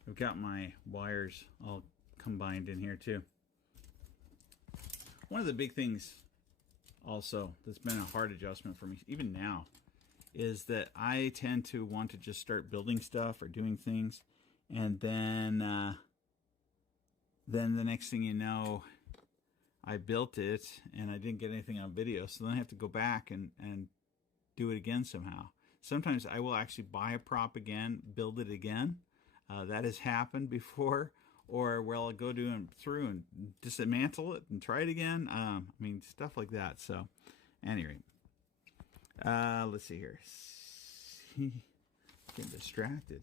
I've got my wires all combined in here too. One of the big things also that's been a hard adjustment for me, even now, is that I tend to want to just start building stuff or doing things, and then then the next thing you know, I built it and I didn't get anything on video. So then I have to go back and do it again somehow. Sometimes I will actually buy a prop again, build it again. That has happened before. Or where I'll go through and dismantle it and try it again. I mean, stuff like that. So, anyway, let's see here. Getting distracted.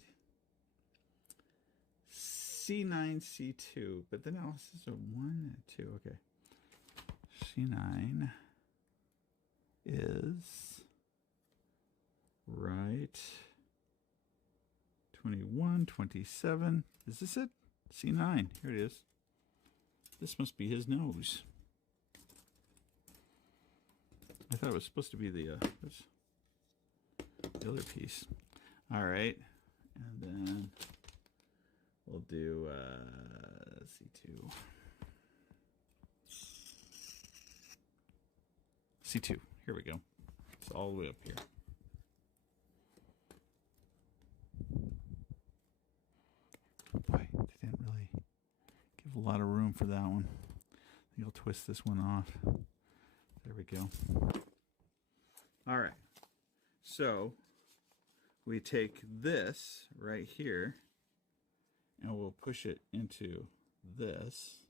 C9, C2, but the analysis of 1 and 2. Okay. C9 is right 21, 27. Is this it? C9. Here it is. This must be his nose. I thought it was supposed to be the other piece. All right. And then we'll do C2. C2. Here we go. It's all the way up here. Boy, they didn't really give a lot of room for that one. I think I'll twist this one off. There we go. All right. So we take this right here and we'll push it into this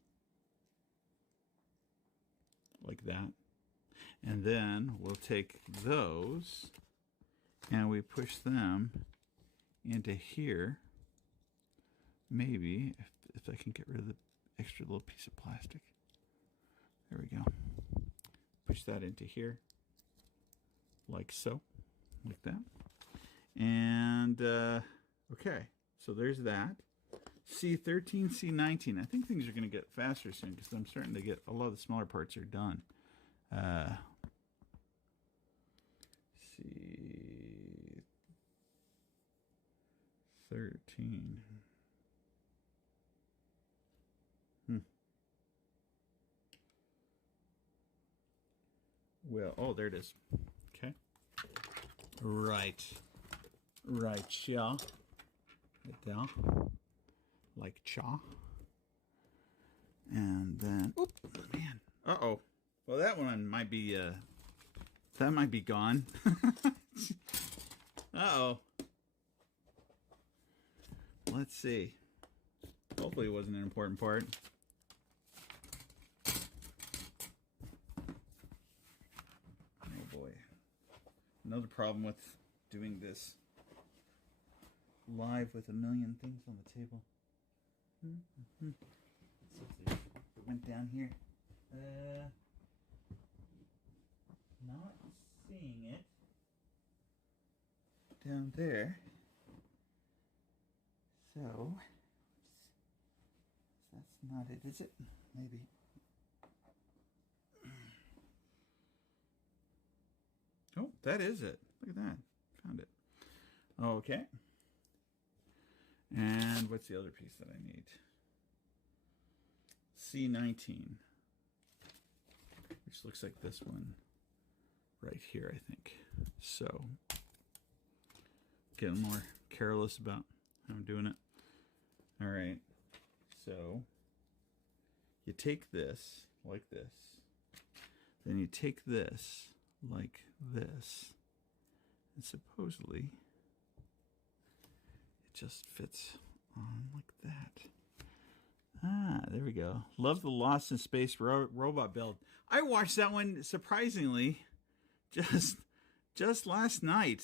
like that. And then we'll take those and we push them into here. Maybe if I can get rid of the extra little piece of plastic. There we go. Push that into here like so, like that. And okay, so there's that. C13, C19. I think things are going to get faster soon because I'm starting to get a lot of the smaller parts are done. C13. Well, oh, there it is. Okay. Right. Right, yeah. Right there. Like cha. And then, oop, man. Uh-oh. Well, that one might be, that might be gone. Uh-oh. Let's see. Hopefully it wasn't an important part. Oh boy. Another problem with doing this live with a million things on the table. Let's see if it went down here. Not seeing it down there. So that's not it, is it? Maybe. Oh, that is it. Look at that. Found it. Okay. And what's the other piece that I need? C19. Which looks like this one right here, I think. So, getting more careless about how I'm doing it. All right. So, you take this like this. Then you take this like this. And supposedly, it just fits on like that. Ah, there we go. Love the Lost in Space robot build. I watched that one, surprisingly, just last night.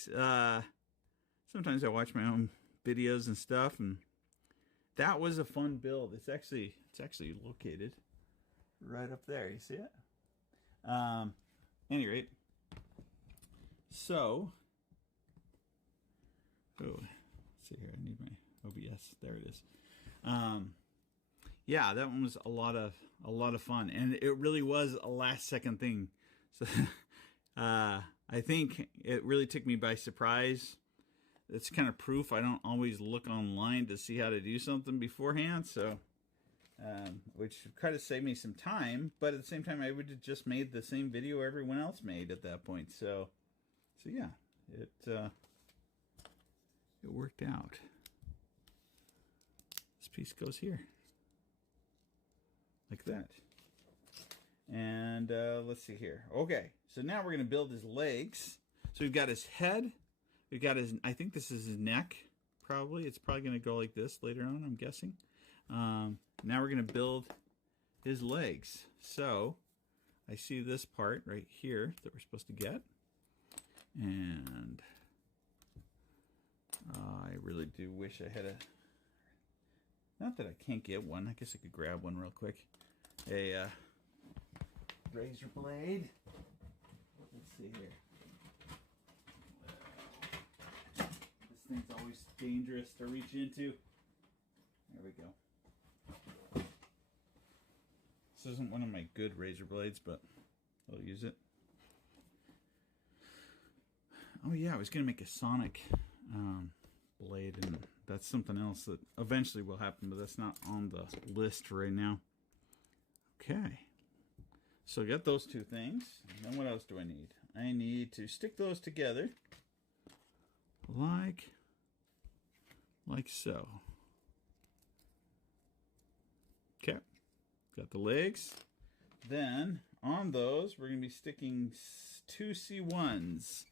Sometimes I watch my own videos and stuff, and that was a fun build. It's actually located right up there. You see it? Any rate, so let's see here. I need my OBS. There it is. Yeah, that one was a lot of fun, and it really was a last second thing. So I think it really took me by surprise. It's kind of proof I don't always look online to see how to do something beforehand. So, which kind of saved me some time, but at the same time, I would have just made the same video everyone else made at that point. So yeah, it worked out. This piece goes here. like that. And let's see here. Okay, so now we're going to build his legs. So we've got his head. We've got his, I think this is his neck, probably. It's probably going to go like this later on, I'm guessing. Now we're going to build his legs. So I see this part right here that we're supposed to get. And I really do wish I had a, not that I can't get one. I guess I could grab one real quick. A razor blade. Let's see here. This thing's always dangerous to reach into. There we go. This isn't one of my good razor blades, but I'll use it. Oh yeah, I was gonna make a sonic blade, and that's something else that eventually will happen, but that's not on the list right now. Okay, so I got those two things, and then what else do I need? I need to stick those together like so. Okay, got the legs. Then on those we're going to be sticking 2 C1s.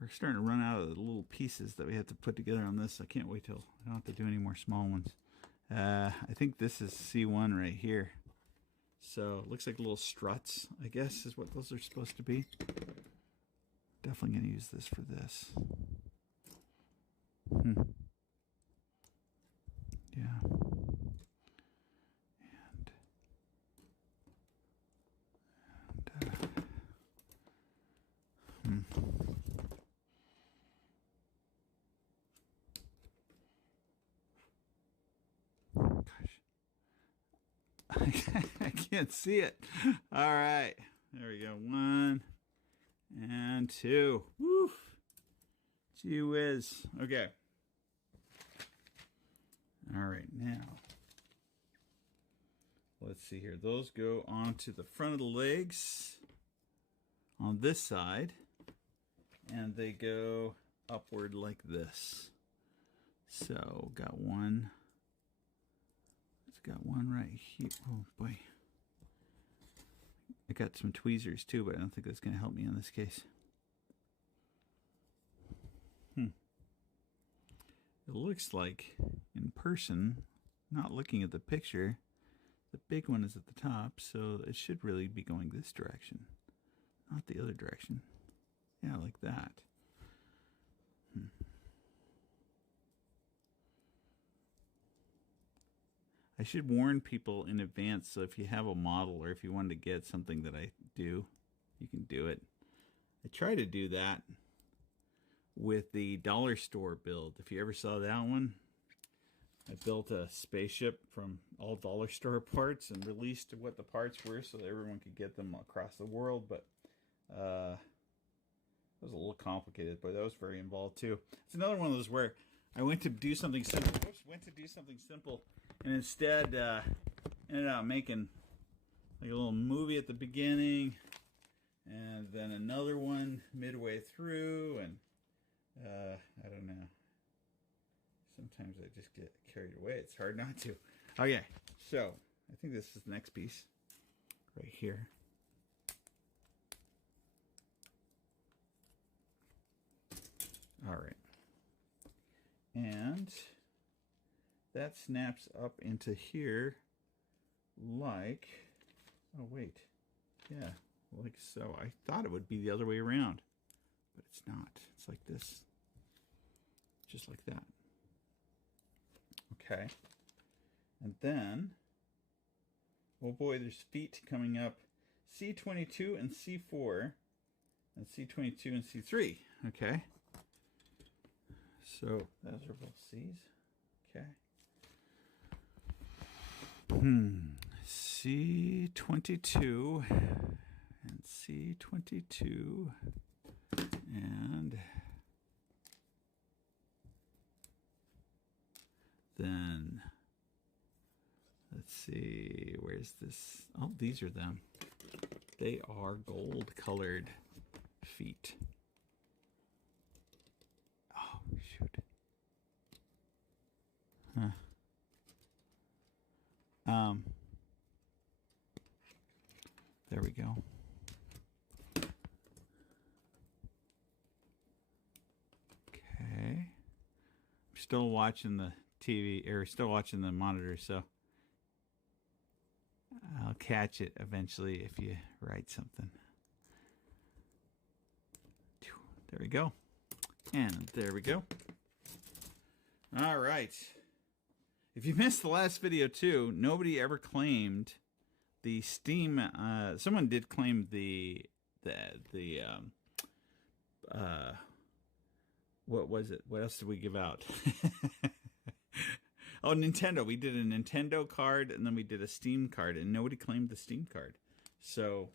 We're starting to run out of the little pieces that we have to put together on this. I can't wait till I don't have to do any more small ones. I think this is C1 right here. So it looks like little struts, I guess, is what those are supposed to be. Definitely going to use this for this. Yeah. I can't see it. All right. There we go. 1 and 2. Woo. Gee whiz. Okay. All right. Now, let's see here. Those go onto the front of the legs on this side, and they go upward like this. So, got one. Got one right here. Oh boy. I got some tweezers too, but I don't think that's going to help me in this case. It looks like in person, not looking at the picture, the big one is at the top, so it should really be going this direction, not the other direction. Yeah, like that. I should warn people in advance, so if you have a model or if you wanted to get something that I do, you can do it. I try to do that with the dollar store build. If you ever saw that one, I built a spaceship from all dollar store parts and released what the parts were so that everyone could get them across the world, but it was a little complicated, but that was very involved too. It's another one of those where I went to do something simple. And instead ended up making like a little movie at the beginning, and then another one midway through, and I don't know. Sometimes I just get carried away. It's hard not to. Okay, so I think this is the next piece right here. All right. And that snaps up into here like, oh wait, yeah, like so. I thought it would be the other way around, but it's not. It's like this, just like that. Okay, and then, oh boy, there's feet coming up, C22 and C4, and C22 and C3, okay. So those are both C's, okay. C22 and C22 and then let's see, where's this? Oh, these are them. They are gold colored feet. Oh, shoot. There we go. Okay. I'm still watching the TV, or still watching the monitor, so I'll catch it eventually if you write something. There we go. And there we go. All right. If you missed the last video too, nobody ever claimed the Steam. Someone did claim what was it? What else did we give out? Oh, Nintendo. We did a Nintendo card, and then we did a Steam card, and nobody claimed the Steam card. So,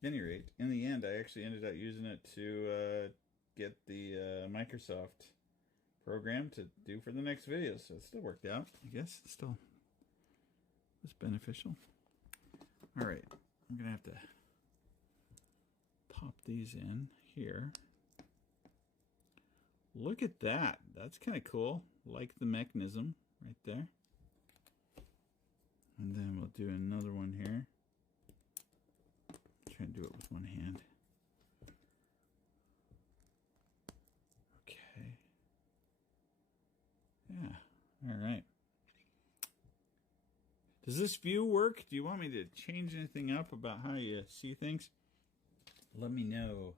at any rate, in the end, I actually ended up using it to get the Microsoft program to do for the next video. So it still worked out, I guess. It still was beneficial. All right, I'm gonna have to pop these in here. Look at that. That's kind of cool. Like the mechanism right there. And then we'll do another one here. Try and do it with one hand. Okay. Yeah. All right. Does this view work? Do you want me to change anything up about how you see things? Let me know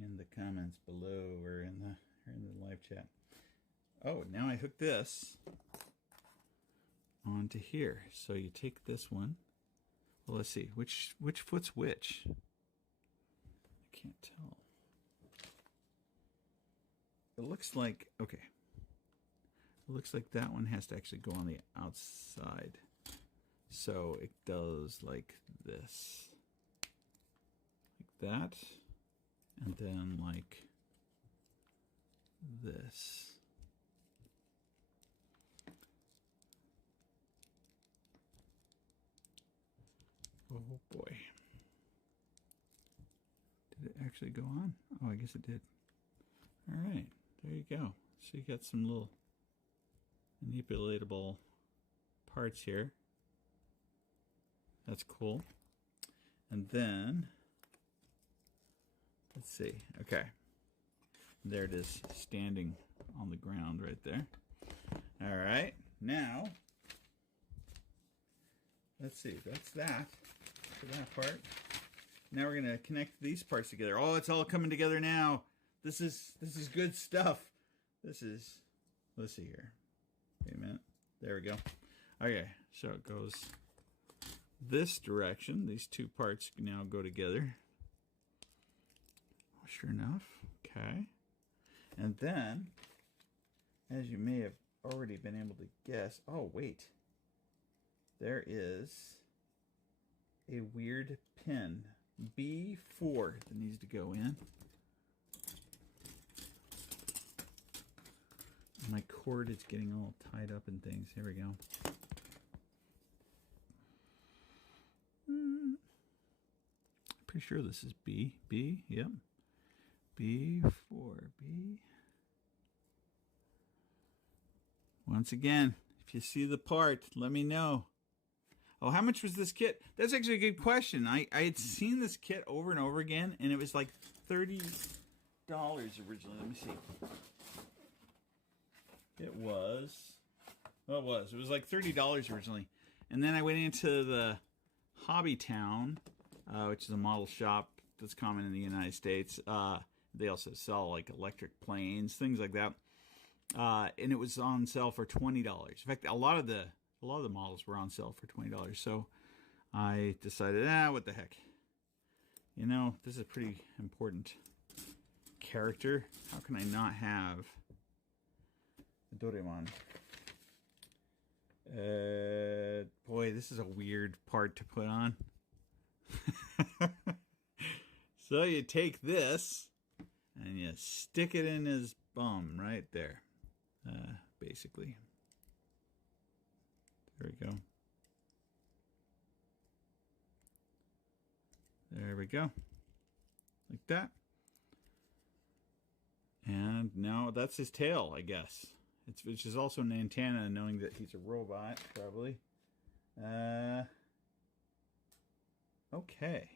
in the comments below or in the live chat. Oh, now I hook this onto here. So you take this one. Well, let's see. Which foot's which? I can't tell. It looks like, okay. It looks like that one has to actually go on the outside. So it does like this. Like that. And then like this. Oh boy. Did it actually go on? Oh, I guess it did. All right, there you go. So you got some little manipulatable parts here. That's cool. And then, let's see. Okay. There it is, standing on the ground right there. All right. Now, let's see. That's that for that part. Now we're going to connect these parts together. Oh, it's all coming together now. This is good stuff. This is, let's see here. Wait a minute. There we go. Okay, so it goes this direction. These two parts now go together. Sure enough. Okay. And then, as you may have already been able to guess, oh wait, there is a weird pin, B4, that needs to go in. My cord is getting all tied up in things. Here we go. Pretty sure this is B. B, yep. B4, B. Once again, if you see the part, let me know. Oh, how much was this kit? That's actually a good question. I had seen this kit over and over again, and it was like $30 originally. Let me see. It was, well, it was like $30 originally. And then I went into the Hobby Town, which is a model shop that's common in the United States. They also sell like electric planes, things like that. And it was on sale for $20. In fact, a lot of the models were on sale for $20. So I decided, what the heck? You know, this is a pretty important character. How can I not have Doraemon? Boy, this is a weird part to put on. So you take this and you stick it in his bum right there. Basically. There we go. There we go. Like that. And now that's his tail, I guess. Which is also an antenna, knowing that he's a robot, probably. Okay.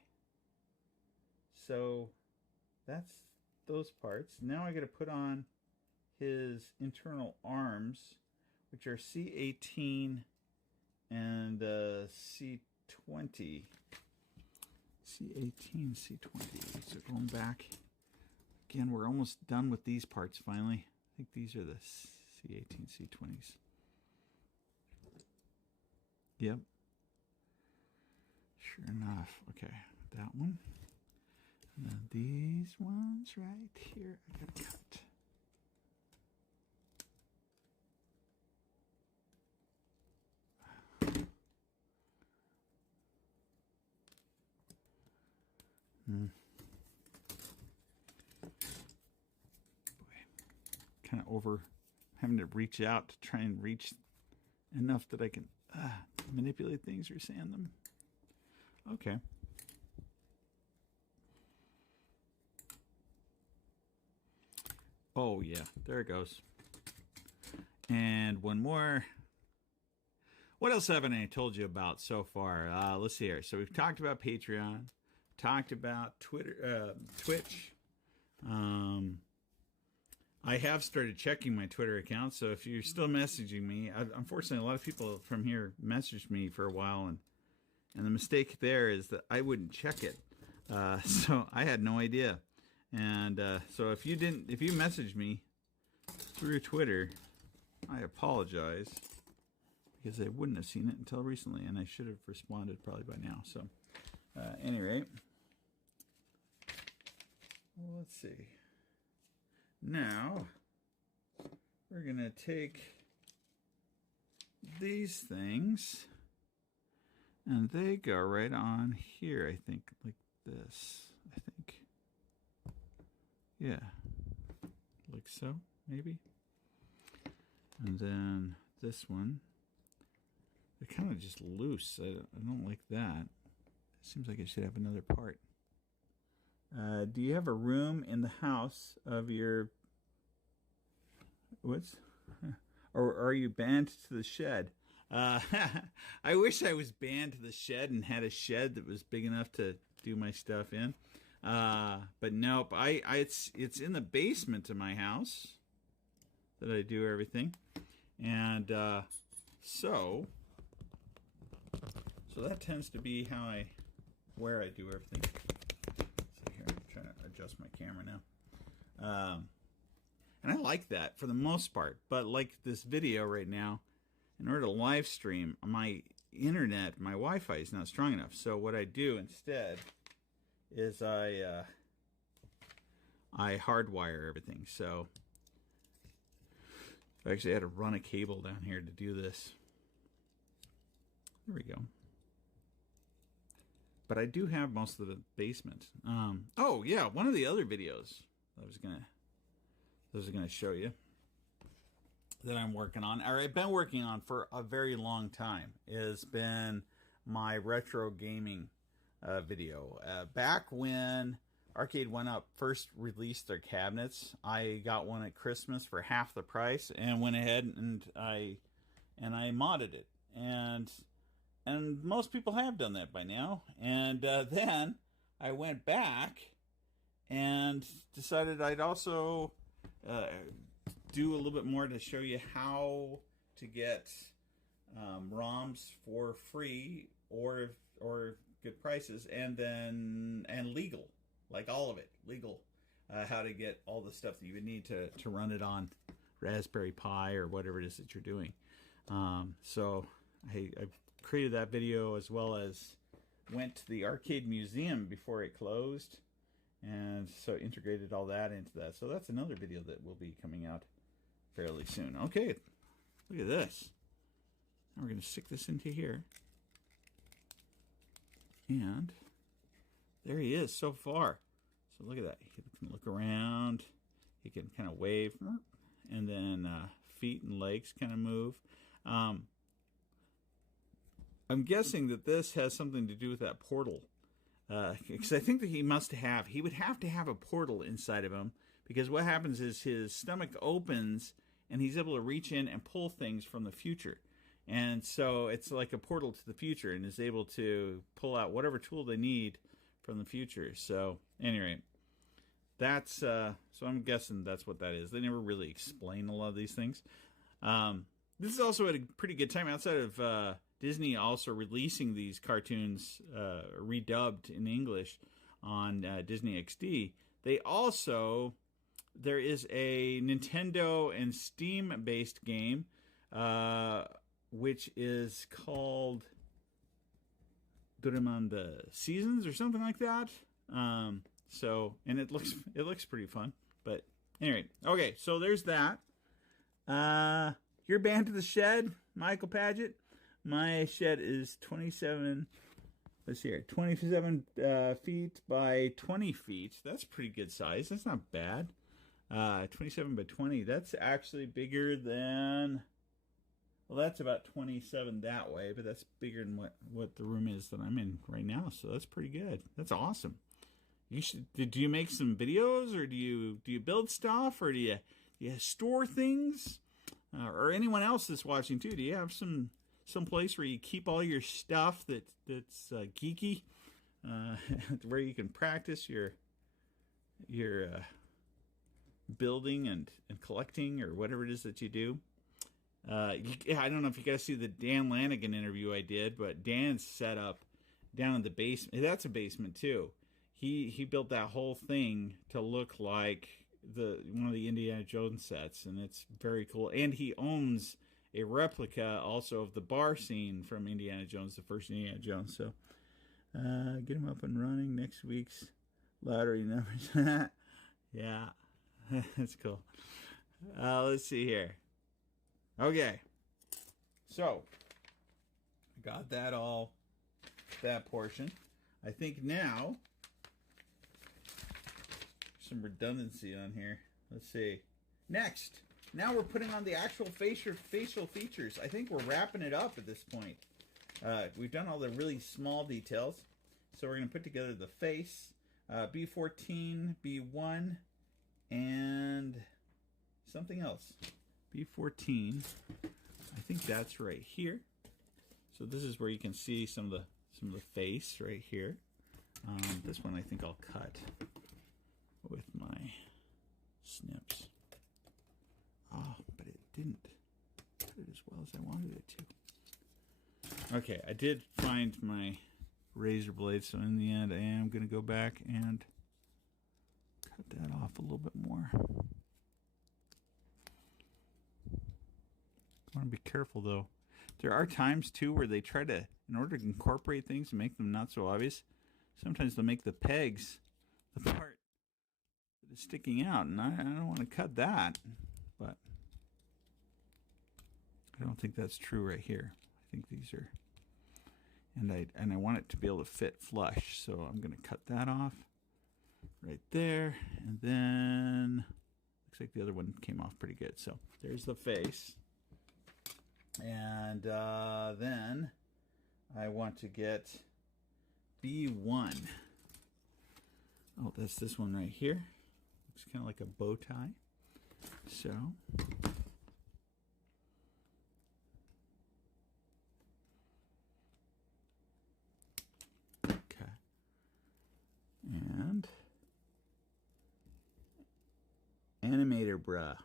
So that's those parts. Now I got to put on his internal arms, which are C18 and C20. C18, C20. So going back again, we're almost done with these parts finally. I think these are the C18, C20s. Yep. Sure enough. Okay, that one. And then these ones right here, I gotta cut. Boy, kind of over having to reach out to try and reach enough that I can manipulate things or sand them. Okay. Oh yeah, there it goes. And one more. What else haven't I told you about so far? Let's see here. So we've talked about Patreon, talked about Twitter, Twitch. I have started checking my Twitter account, so if you're still messaging me, unfortunately, a lot of people from here messaged me for a while, and the mistake there is that I wouldn't check it, so I had no idea. And so if you messaged me through Twitter, I apologize, because I wouldn't have seen it until recently, and I should have responded probably by now. So, anyway, well, let's see. Now, we're going to take these things, and they go right on here, I think, like this, I think. Yeah, like so, maybe. And then this one, they're kind of just loose. I don't like that. It seems like it should have another part. Do you have a room in the house of your... What's... Or are you banned to the shed? I wish I was banned to the shed and had a shed that was big enough to do my stuff in. But nope, it's in the basement of my house that I do everything. And so that tends to be where I do everything. So here, I'm trying to adjust my camera now. And I like that for the most part, but like this video right now, in order to live stream, my internet, my Wi-Fi is not strong enough. So what I do instead is I hardwire everything. So I actually had to run a cable down here to do this. There we go. But I do have most of the basement. Oh yeah, one of the other videos I was gonna show you that I'm working on, or I've been working on for a very long time, has been my retro gaming video. Back when Arcade One Up first released their cabinets, I got one at Christmas for half the price and went ahead and I modded it. And most people have done that by now. And then I went back and decided I'd also do a little bit more to show you how to get ROMs for free or good prices, and legal, like all of it legal, how to get all the stuff that you would need to run it on Raspberry Pi or whatever it is that you're doing. So I created that video, as well as went to the arcade museum before it closed, and so integrated all that into that. So that's another video that will be coming out fairly soon. Okay, look at this. Now we're going to stick this into here. And there he is so far. So look at that. He can look around. He can kind of wave. And then feet and legs kind of move. I'm guessing that this has something to do with that portal. Because I think that he would have to have a portal inside of him. Because what happens is his stomach opens and he's able to reach in and pull things from the future. And so it's like a portal to the future, and is able to pull out whatever tool they need from the future. So anyway, that's so I'm guessing that's what that is. They never really explain a lot of these things. This is also at a pretty good time outside of Disney also releasing these cartoons redubbed in English on Disney XD. There is a Nintendo and Steam based game which is called Doraemon the Seasons or something like that. And it looks pretty fun. But anyway, okay, so there's that. Your band to the shed, Michael Paget. My shed is 27. Let's see here, 27 feet by 20 feet. That's pretty good size. That's not bad. 27 by 20. That's actually bigger than. Well, that's about 27 that way, but that's bigger than what the room is that I'm in right now. So that's pretty good. That's awesome. Do you make some videos, or do you build stuff, or do you store things, or anyone else that's watching too? Do you have some place where you keep all your stuff that's geeky, where you can practice your building and collecting, or whatever it is that you do? I don't know if you guys see the Dan Lanigan interview I did, but Dan's set up down in the basement. That's a basement too. He built that whole thing to look like one of the Indiana Jones sets, and it's very cool. And he owns a replica also of the bar scene from Indiana Jones, the first Indiana Jones. So get him up and running. Next week's lottery numbers. Yeah, that's cool. Let's see here. Okay, so I got that portion. I think now some redundancy on here. Let's see. Next, now we're putting on the actual facial features. I think we're wrapping it up at this point. We've done all the really small details, so we're going to put together the face, B14, B1, and something else. B14, I think that's right here. So this is where you can see some of the face right here. This one I think I'll cut with my snips. Oh, but it didn't cut it as well as I wanted it to. Okay, I did find my razor blade, so in the end I am going to go back and cut that off a little bit more. I want to be careful though. There are times too where they try to, in order to incorporate things and make them not so obvious, sometimes they'll make the pegs the part that is sticking out, and I don't want to cut that, but I don't think that's true right here. I think these are, and I want it to be able to fit flush, so I'm going to cut that off right there, and then looks like the other one came off pretty good. So there's the face. And then I want to get B1. Oh, that's this one right here. Looks kind of like a bow tie. So okay. And animator bruh.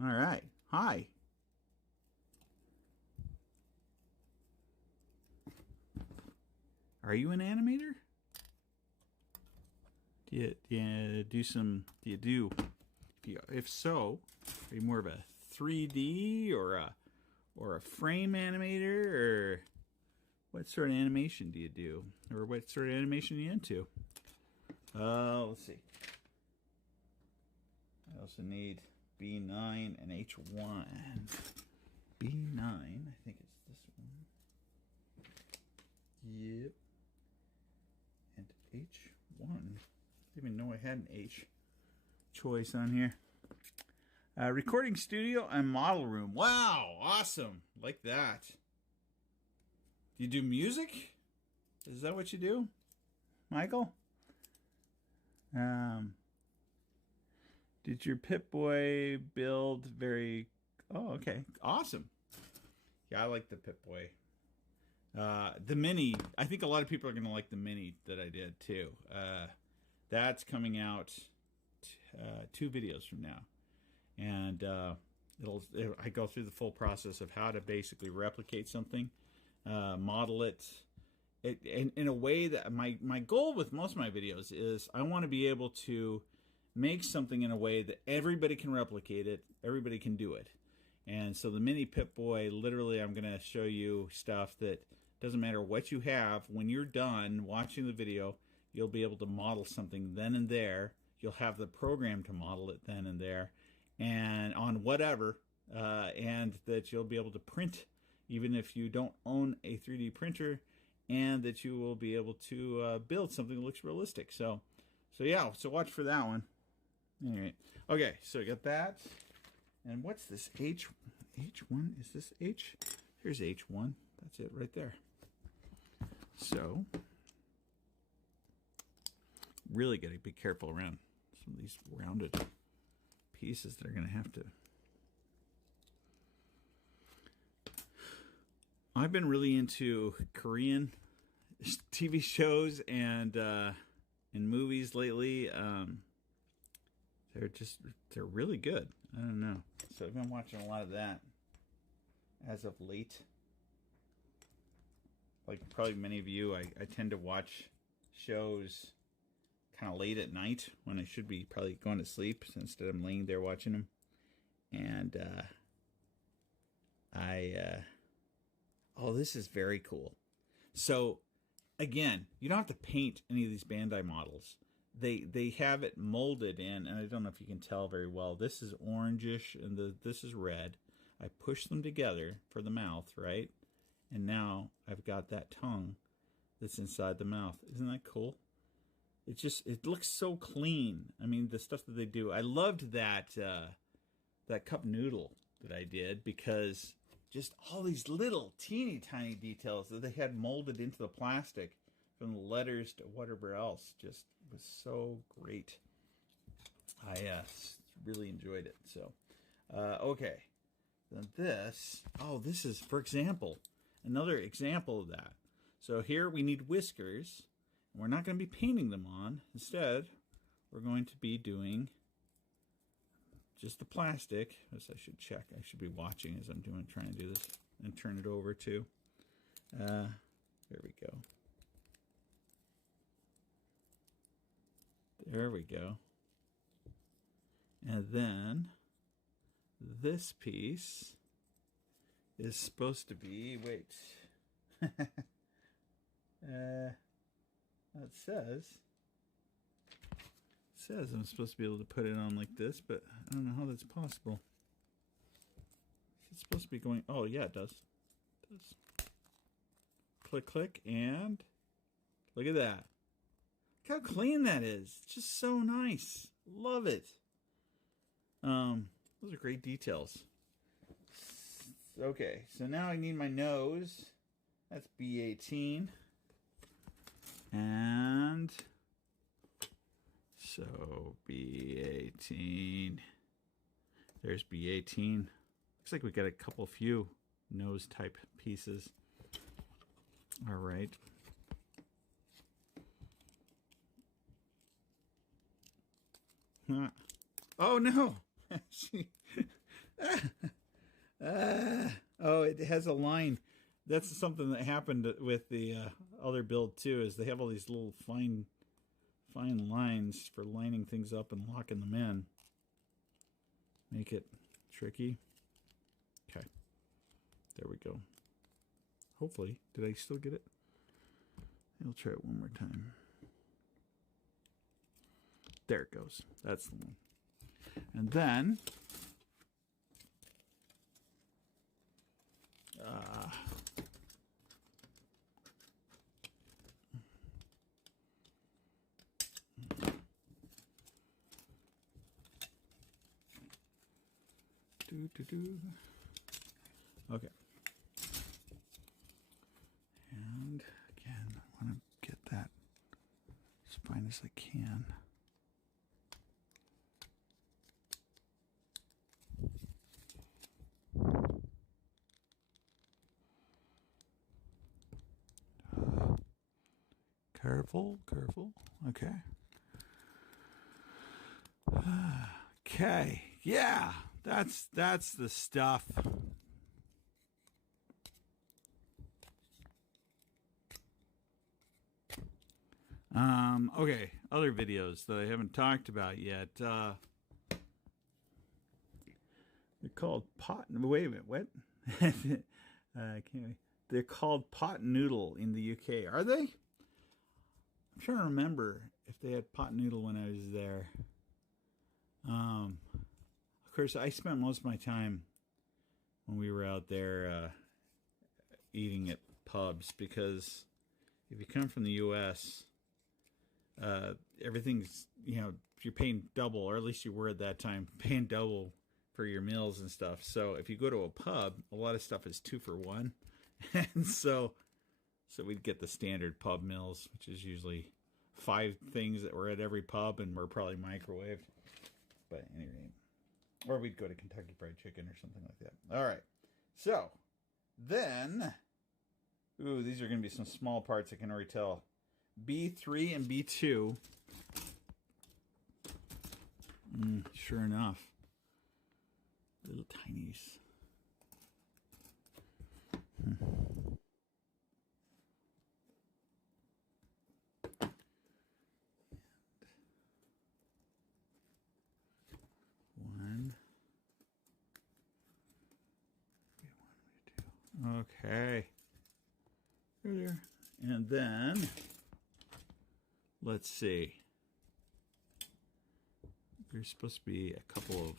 All right. Hi. Are you an animator? If so, are you more of a 3D or a frame animator, or what sort of animation do you do? Or what sort of animation are you into? Let's see. I also need B9 and H1. B9, I think it's this one. Yep. And H1. I didn't even know I had an H choice on here. Recording studio and model room. Wow, awesome. Like that. Do you do music? Is that what you do, Michael? Did your Pip-Boy build very... Oh, okay. Awesome. Yeah, I like the Pip-Boy. The Mini, I think a lot of people are going to like the Mini that I did too. That's coming out 2 videos from now. And I go through the full process of how to basically replicate something, model it, in a way that my goal with most of my videos is I want to be able to make something in a way that everybody can replicate it, everybody can do it. And so the Mini Pip-Boy, literally I'm going to show you stuff that doesn't matter what you have. When you're done watching the video, you'll be able to model something then and there. You'll have the program to model it then and there, and on whatever, and that you'll be able to print even if you don't own a 3D printer, and that you will be able to build something that looks realistic. So yeah, so watch for that one. Anyway, okay, so we got that. And what's this? H1? Is this H? Here's H1. That's it right there. So, really got to be careful around some of these rounded pieces that are going to have to... I've been really into Korean TV shows and movies lately. They're really good. I don't know. So I've been watching a lot of that as of late. Like probably many of you, I tend to watch shows kind of late at night when I should be probably going to sleep. So instead I'm laying there watching them. And oh, this is very cool. So again, you don't have to paint any of these Bandai models. They have it molded in, and I don't know if you can tell very well. This is orangish, and this is red. I push them together for the mouth, right? And now I've got that tongue that's inside the mouth. Isn't that cool? It looks so clean. I mean, the stuff that they do. I loved that cup noodle that I did, because just all these little teeny tiny details that they had molded into the plastic, from the letters to whatever else, just was so great. I really enjoyed it. So, okay. Then this is, for example, another example of that. So here we need whiskers. And we're not going to be painting them on. Instead, we're going to be doing just the plastic. As I should check. I should be watching as I'm trying to do this and turn it over too. There we go. There we go. And then this piece is supposed to be, wait. It says I'm supposed to be able to put it on like this, but I don't know how that's possible. It's supposed to be going, oh yeah, it does. It does. Click, click, and look at that. Look how clean that is. It's just so nice. Love it. Those are great details. Okay, so now I need my nose. That's B18. And so B18. There's B18. Looks like we got a few nose type pieces. All right. Oh no! Oh, it has a line. That's something that happened with the other build too. Is they have all these little fine lines for lining things up and locking them in. Make it tricky. Okay, there we go. Hopefully, did I still get it? I'll try it one more time. There it goes. That's the one. And then okay. And again, I want to get that as fine as I can. Careful, careful. Okay. Okay. Yeah, that's the stuff. Okay, other videos that I haven't talked about yet. They're called pot. Wait a minute, what? Can't. They're called pot noodle in the UK. Are they? I'm trying to remember if they had pot noodle when I was there. Of course, I spent most of my time when we were out there eating at pubs, because if you come from the U.S., everything's, you're paying double, or at least you were at that time, paying double for your meals and stuff. So if you go to a pub, a lot of stuff is 2 for 1. And so we'd get the standard pub meals, which is usually 5 things that were at every pub and were probably microwaved. But anyway, or we'd go to Kentucky Fried Chicken or something like that. All right. So then, these are going to be some small parts I can already tell. B3 and B2. Sure enough. Little tinies. Okay. There. And then, let's see. There's supposed to be a couple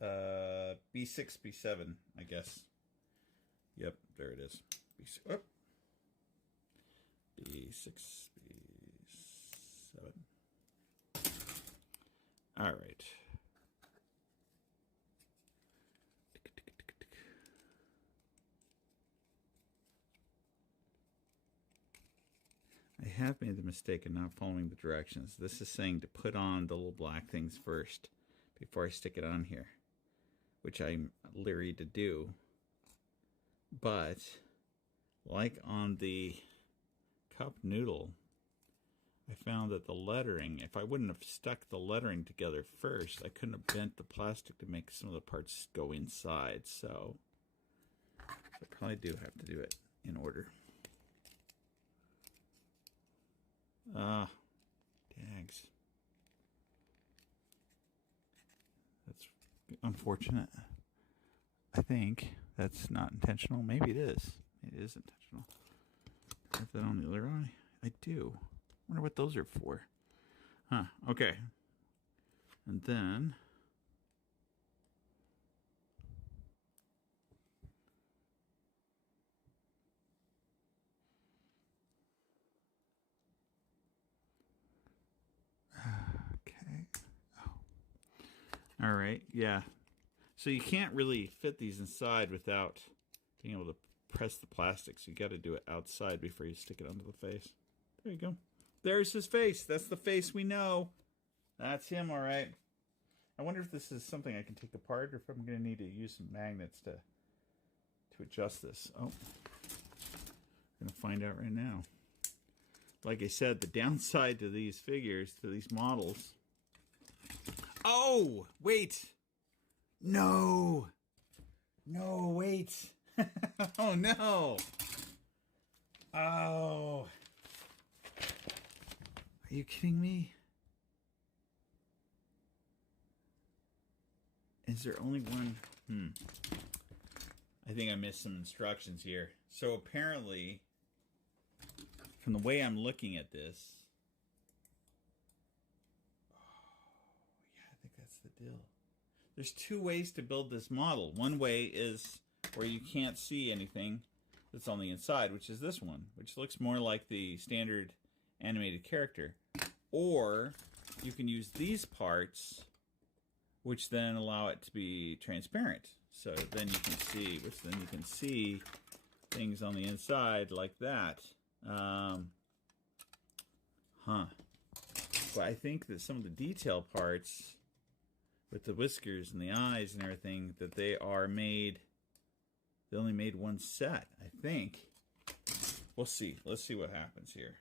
of B6, B7, I guess. Yep, there it is. B6, oh. B6, B7. All right. I have made the mistake of not following the directions. This is saying to put on the little black things first before I stick it on here, which I'm leery to do. But like on the cup noodle, I found that the lettering, if I wouldn't have stuck the lettering together first, I couldn't have bent the plastic to make some of the parts go inside. So I probably do have to do it in order. Dags. That's unfortunate. I think that's not intentional. Maybe it is. It is intentional. Do I have that on the other eye? I do. Wonder what those are for. Huh. Okay. And then all right, yeah. So you can't really fit these inside without being able to press the plastic. So you got to do it outside before you stick it onto the face. There you go. There's his face. That's the face we know. That's him, all right. I wonder if this is something I can take apart, or if I'm going to need to use some magnets to adjust this. Oh, I'm going to find out right now. Like I said, the downside to these figures, to these models. Oh, wait. No. No, wait. Oh, no. Oh. Are you kidding me? Is there only one? I think I missed some instructions here. So apparently, from the way I'm looking at this, the deal. There's 2 ways to build this model. One way is where you can't see anything that's on the inside, which is this one, which looks more like the standard animated character. Or you can use these parts, which then allow it to be transparent. So then you can see, things on the inside like that. But I think that some of the detail parts, with the whiskers and the eyes and everything, that they only made one set, I think. we'll see. Let's see what happens here.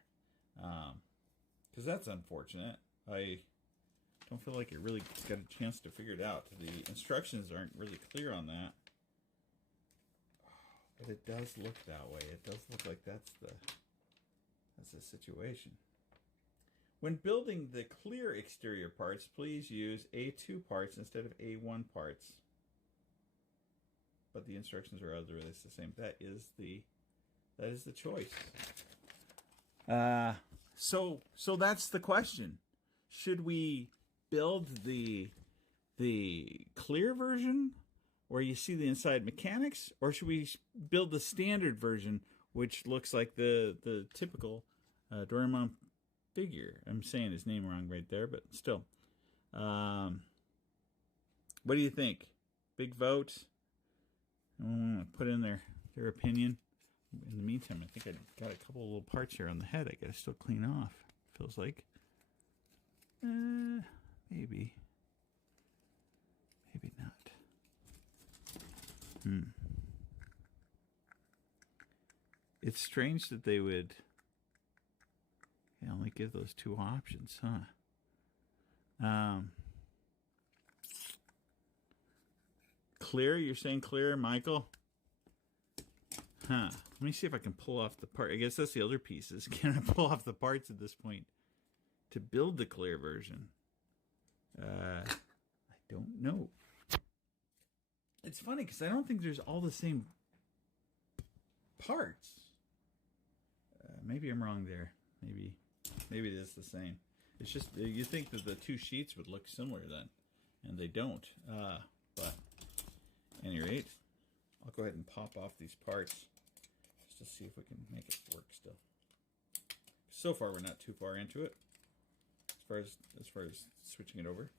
Because that's unfortunate. I don't feel like it really got a chance to figure it out. The instructions aren't really clear on that. But it does look that way. It does look like that's the situation. When building the clear exterior parts, please use A2 parts instead of A1 parts. But the instructions are otherwise the same. That is the choice. So that's the question. Should we build the clear version where you see the inside mechanics, or should we build the standard version which looks like the typical Doraemon figure? I'm saying his name wrong right there, but still. What do you think? Big vote. Put in their opinion. In the meantime, I think I got a couple of little parts here on the head I gotta still clean off. Feels like. Maybe. Maybe not. It's strange that they would only give those two options, huh? Clear? You're saying clear, Michael? Huh. Let me see if I can pull off the part. I guess that's the other pieces. Can I pull off the parts at this point to build the clear version? I don't know. It's funny because I don't think there's all the same parts. Maybe I'm wrong there. Maybe it is the same. It's just you think that the two sheets would look similar then, and they don't. But at any rate, I'll go ahead and pop off these parts just to see if we can make it work still. So far, we're not too far into it as far as switching it over.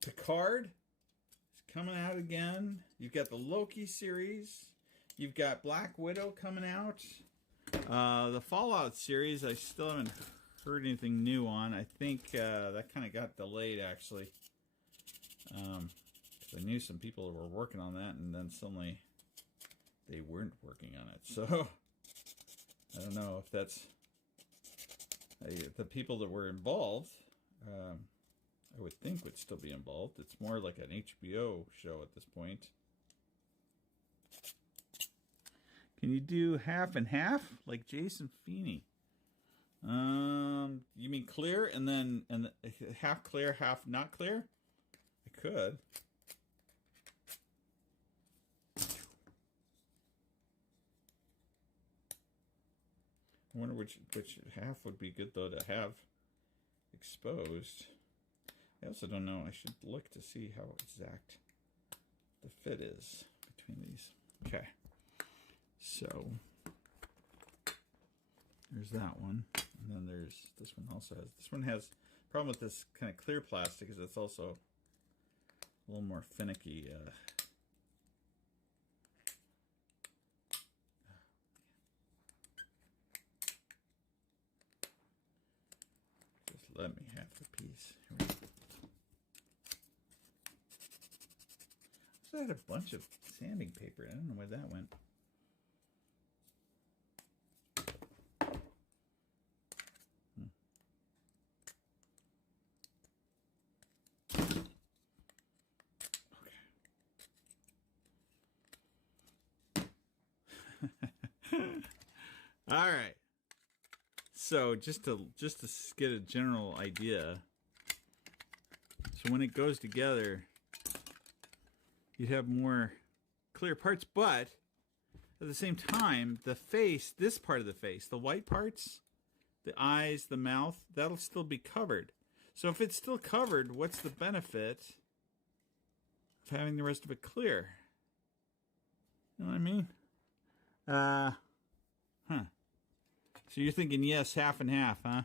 Picard is coming out again. You've got the Loki series. You've got Black Widow coming out. The Fallout series, I still haven't heard anything new on. I think that kind of got delayed, actually. Because I knew some people were working on that, and then suddenly they weren't working on it. So, I don't know if that's the people that were involved. I would think would still be involved. It's more like an HBO show at this point. Can you do half and half like Jason Feeney? You mean clear and then half clear, half not clear? I could. I wonder which half would be good though to have exposed. I also don't know. I should look to see how exact the fit is between these. Okay. So there's that one. And then there's this one also has. This one has problem with this kind of clear plastic is it's also a little more finicky. Just let me have the piece. Here we go. I had a bunch of sanding paper. I don't know where that went. Okay. All right. So just to get a general idea. So when it goes together, you'd have more clear parts, but at the same time, the face, this part of the face, the white parts, the eyes, the mouth, that'll still be covered. So if it's still covered, what's the benefit of having the rest of it clear? You know what I mean? So you're thinking, yes, half and half, huh?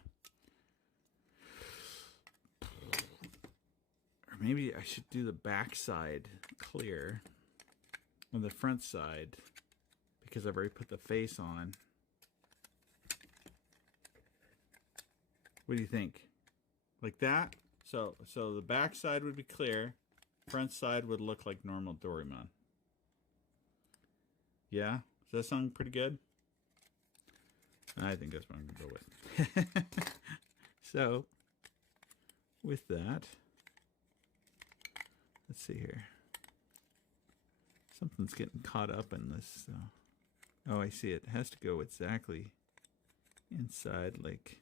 Or maybe I should do the back side clear on the front side because I've already put the face on. What do you think? Like that? So the back side would be clear. Front side would look like normal Doraemon. Yeah? Does that sound pretty good? I think that's what I'm going to go with. So, with that, let's see here. Something's getting caught up in this. Oh, I see it. It has to go exactly inside, like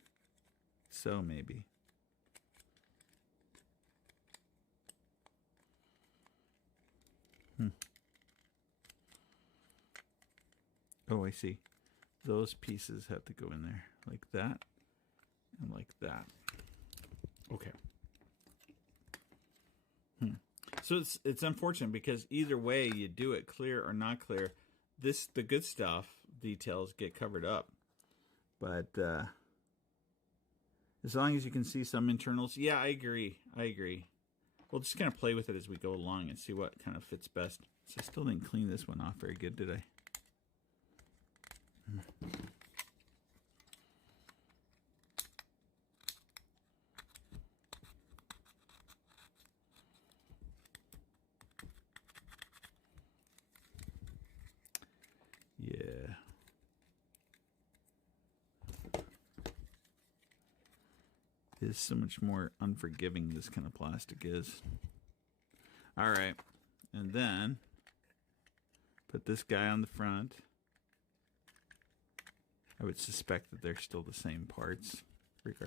so, maybe. Oh, I see. Those pieces have to go in there like that and like that. Okay. So it's unfortunate because either way you do it, clear or not clear, the good stuff details get covered up. But as long as you can see some internals, yeah, I agree. We'll just kind of play with it as we go along and see what kind of fits best. So I still didn't clean this one off very good, did I? Yeah. It's so much more unforgiving, this kind of plastic is. All right. And then put this guy on the front. I would suspect that they're still the same parts.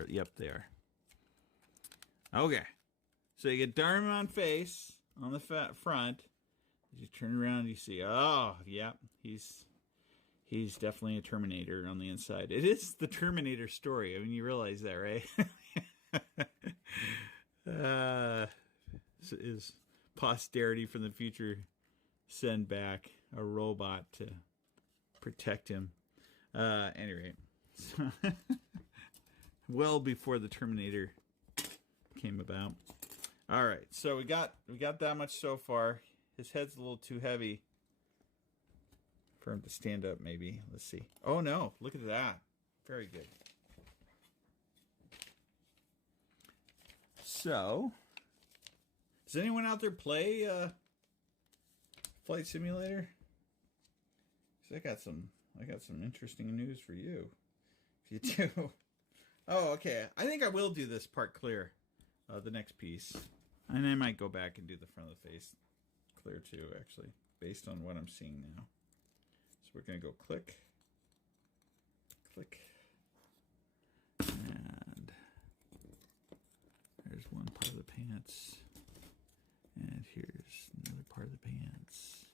Yep, they are. Okay. So you get Darman face on the front. As you turn around, you see, oh, yeah, he's definitely a Terminator on the inside. It is the Terminator story. I mean, you realize that, right? Is posterity from the future send back a robot to protect him? Anyway, so well before the Terminator came about. All right, so we got that much so far. His head's a little too heavy for him to stand up, maybe. Let's see. Oh, no. Look at that. Very good. So, does anyone out there play Flight Simulator? Because I got some interesting news for you. If you do. Oh, okay. I think I will do this part clear. The next piece. And I might go back and do the front of the face clear too, actually, based on what I'm seeing now. So we're going to go click, click, and there's one part of the pants, and here's another part of the pants.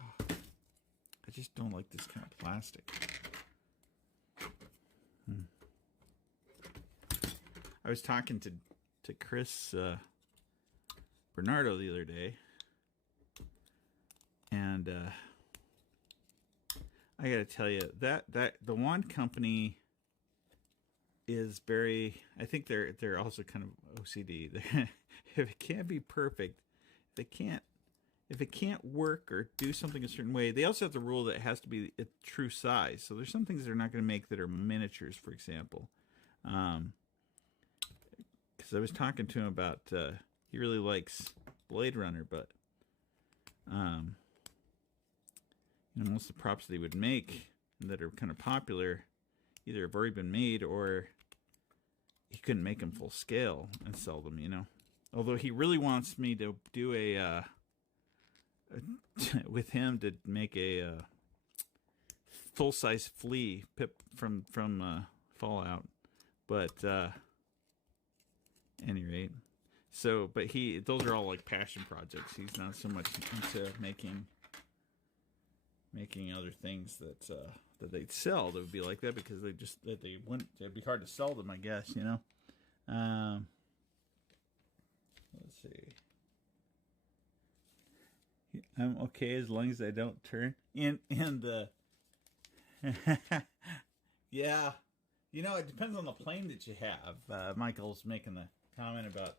Oh, I just don't like this kind of plastic. I was talking to Chris Bernardo the other day, and I got to tell you that the wand company is very. I think they're also kind of OCD. If it can't be perfect, if it can't work or do something a certain way, they also have the rule that it has to be a true size. So there's some things they're not going to make that are miniatures, for example. Because I was talking to him about he really likes Blade Runner, but you know, most of the props that he would make that are kind of popular either have already been made or he couldn't make them full scale and sell them, you know. Although he really wants me to do a with him to make a full-size flea pip from Fallout, but any rate, so but those are all like passion projects. He's not so much into making other things that they'd sell that would be like that, because it'd be hard to sell them, I guess, you know. Let's see. I'm okay as long as I don't turn in the yeah, you know, it depends on the plane that you have. Michael's making the comment about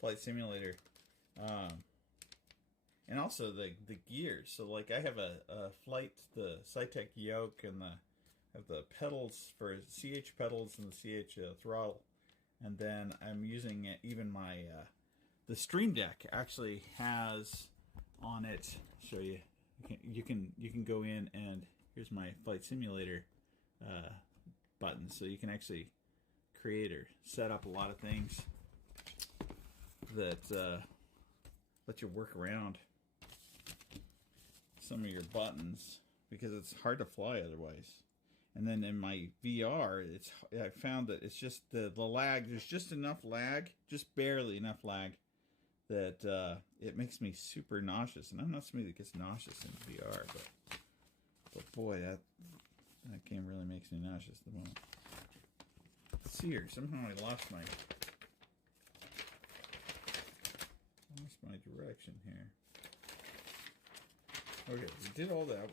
Flight Simulator, and also the gears. So like I have a flight, the Cytec yoke, and I have the pedals for CH pedals and the CH throttle, and then I'm using even my the Stream Deck actually has on it. Show you. You can go in, and here's my flight simulator button, so you can actually create or set up a lot of things that let you work around some of your buttons, because it's hard to fly otherwise. And then in my VR, I found that it's just the lag. There's just enough lag, just barely enough lag, that it makes me super nauseous. And I'm not somebody that gets nauseous in VR, but boy, that game really makes me nauseous at the moment. Let's see here. Somehow I lost my direction here. Okay, we did all that.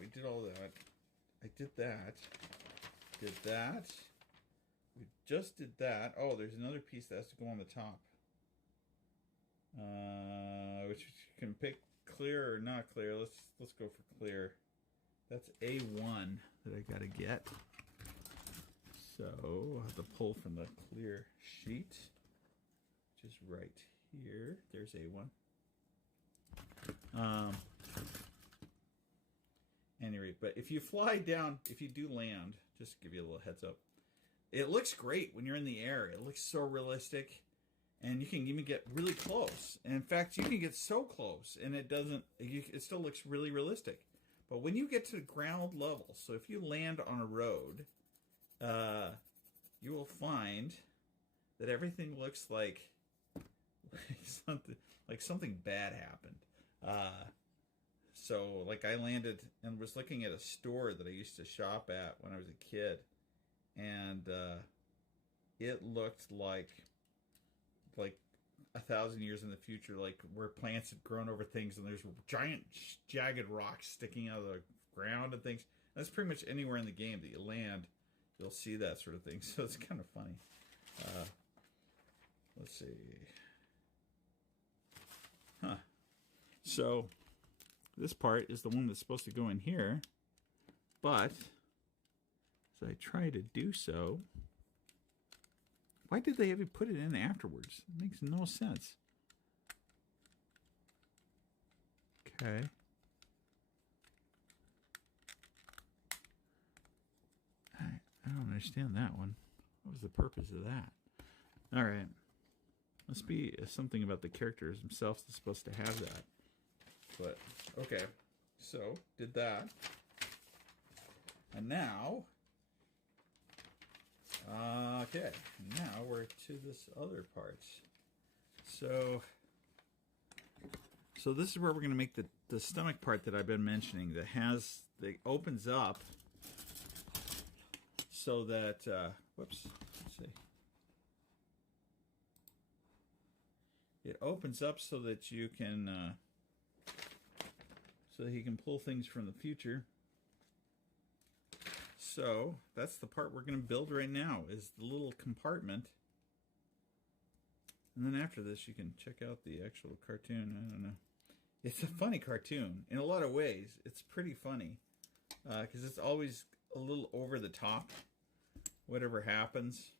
I did that. Did that. We just did that. Oh, there's another piece that has to go on the top. Which you can pick clear or not clear. Let's go for clear. That's A1 that I gotta get. So I'll have to pull from the clear sheet, which is right here. There's A1. Anyway, but if you fly down, if you do land, just to give you a little heads up, it looks great when you're in the air. It looks so realistic, and you can even get really close. And in fact, you can get so close, and it doesn't. It still looks really realistic. But when you get to the ground level, so if you land on a road, you will find that everything looks like something bad happened. So, like, I landed and was looking at a store that I used to shop at when I was a kid, and it looked like 1,000 years in the future, like where plants had grown over things, and there's giant jagged rocks sticking out of the ground and things. And that's pretty much anywhere in the game that you land, you'll see that sort of thing. So it's kind of funny. Let's see. So this part is the one that's supposed to go in here, but as I try to do so, why did they have you put it in afterwards? It makes no sense. Okay. I don't understand that one. What was the purpose of that? All right. Must be something about the characters themselves that's supposed to have that. But, okay. So, did that. And now... okay, now we're to this other part. So this is where we're going to make the stomach part that I've been mentioning, that opens up so that, whoops, let's see. It opens up so that you can, pull things from the future. So that's the part we're going to build right now, is the little compartment. And then after this, you can check out the actual cartoon. I don't know. It's a funny cartoon. In a lot of ways, it's pretty funny. Because it's always a little over the top, whatever happens.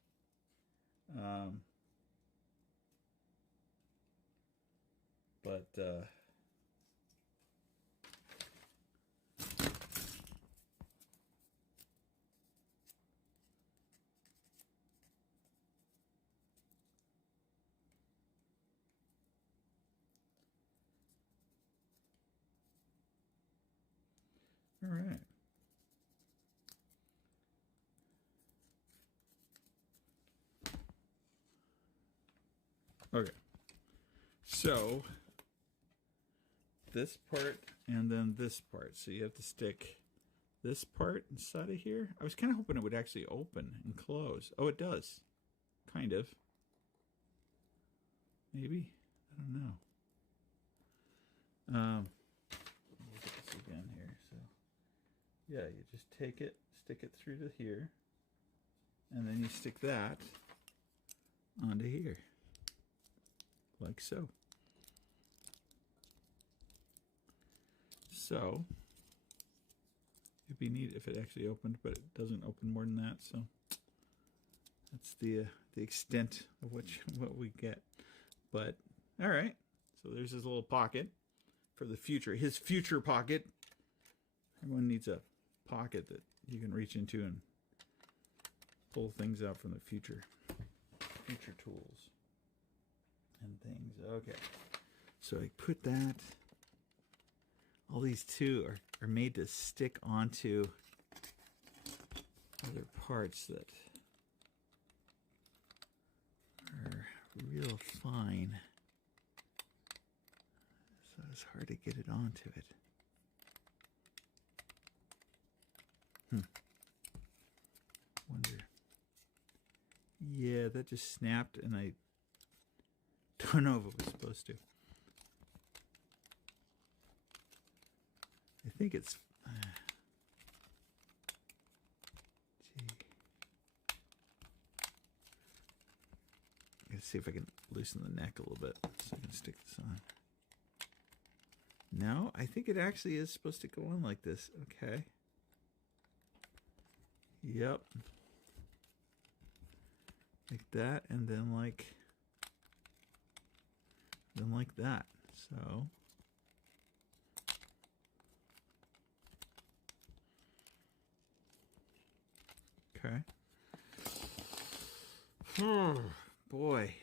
All right. Okay. So this part and then this part. So you have to stick this part inside of here. I was kind of hoping it would actually open and close. Oh, it does. Kind of. Maybe. I don't know. Look at this again here. So yeah, you just take it, stick it through to here, and then you stick that onto here, like so. So it'd be neat if it actually opened, but it doesn't open more than that. So that's the extent of what we get. But all right, so there's this little pocket. for the future. His future pocket. Everyone needs a pocket that you can reach into and pull things out from the future. Future tools and things. Okay. So I put that. All these two are made to stick onto other parts that are real fine. So it's hard to get it onto it. Wonder. Yeah, that just snapped and I don't know if it was supposed to. I think it's... gee. Let's see if I can loosen the neck a little bit so I can stick this on. No, I think it actually is supposed to go on like this. Okay. Yep. Like that, and then like that. So okay. Oh boy.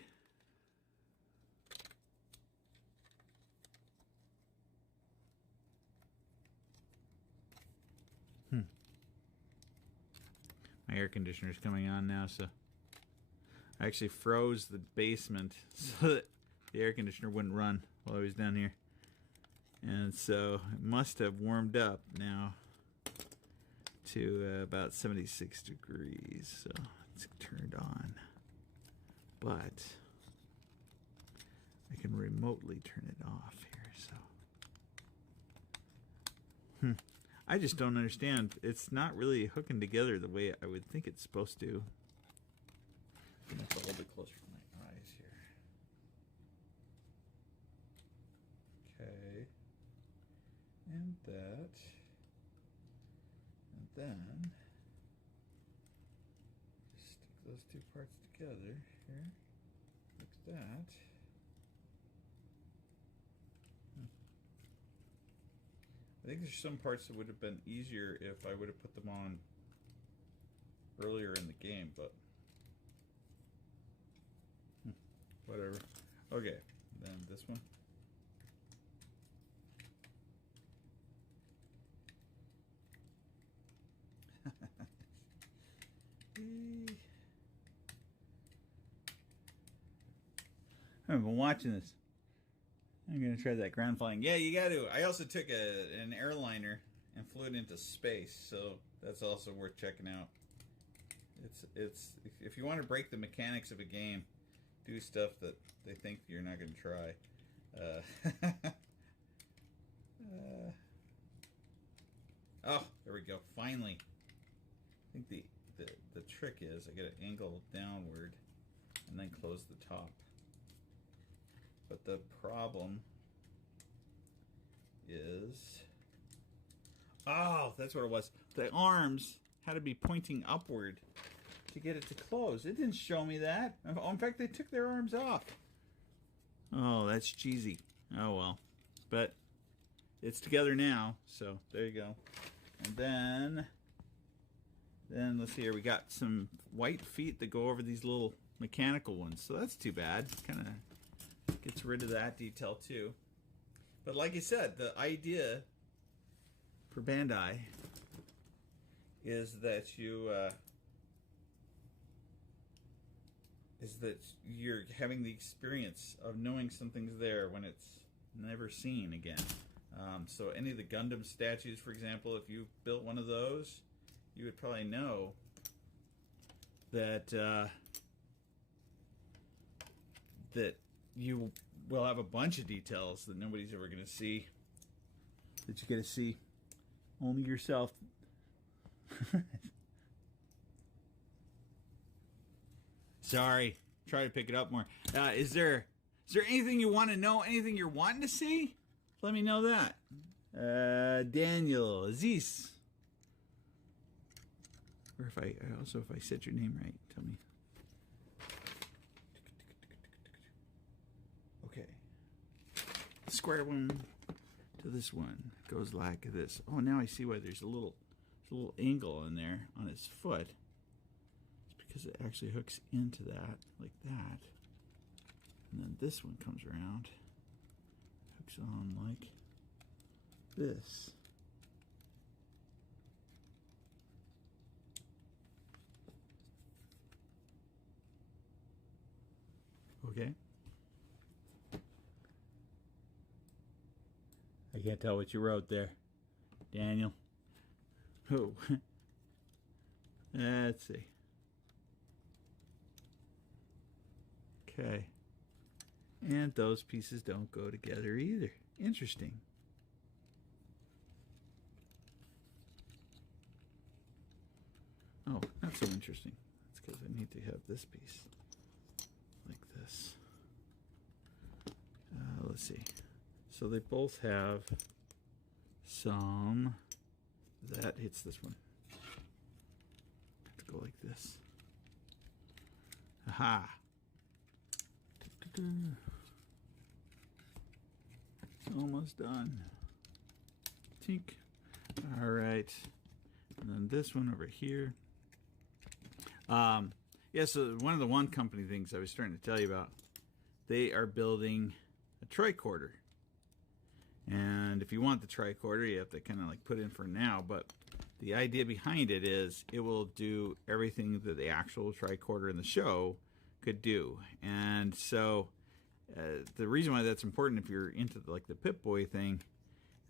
My air conditioner's coming on now, so I actually froze the basement so that the air conditioner wouldn't run while I was down here. And so it must have warmed up now to about 76 degrees. So it's turned on. But I can remotely turn it off here. So I just don't understand. It's not really hooking together the way I would think it's supposed to. I'm going to hold it closer for my eyes here. Okay. And that. And then just stick those two parts together here. Like that. I think there's some parts that would have been easier if I would have put them on earlier in the game, but whatever. Okay, then this one. I haven't been watching this. I'm gonna try that ground flying. Yeah, you got to. I also took an airliner and flew it into space, so that's also worth checking out. It's if you want to break the mechanics of a game, do stuff that they think you're not gonna try. Oh, there we go. Finally, I think the trick is I got to angle downward and then close the top. But the problem is, oh, that's what it was. The arms had to be pointing upward to get it to close. It didn't show me that. In fact, they took their arms off. Oh, that's cheesy. Oh, well. But it's together now, so there you go. And then let's see here. We got some white feet that go over these little mechanical ones. So that's too bad. Kind of gets rid of that detail too. But like I said, the idea for Bandai is that you're having the experience of knowing something's there when it's never seen again. So any of the Gundam statues, for example, if you built one of those, you would probably know that that you will have a bunch of details that nobody's ever going to see, that you get to see only yourself. Sorry, try to pick it up more. Is there anything you want to know? Anything you're wanting to see? Let me know that. Daniel Aziz. Or if I said your name right, tell me. Okay. Square one. to this one. It goes like this. Oh, now I see why there's a little angle in there on his foot. It's because it actually hooks into that, like that. And then this one comes around, hooks on like this. Okay. I can't tell what you wrote there, Daniel. Oh. Let's see. Okay. And those pieces don't go together either. Interesting. Oh, not so interesting. It's because I need to have this piece like this. Let's see. So they both have some, that hits this one. Have to go like this. Aha! Almost done. Tink. All right. And then this one over here. Yeah, so one of the One Company things I was starting to tell you about, they are building a tricorder. And if you want the tricorder, you have to kind of like put in for now. But the idea behind it is it will do everything that the actual tricorder in the show could do. And so the reason why that's important if you're into like the Pip-Boy thing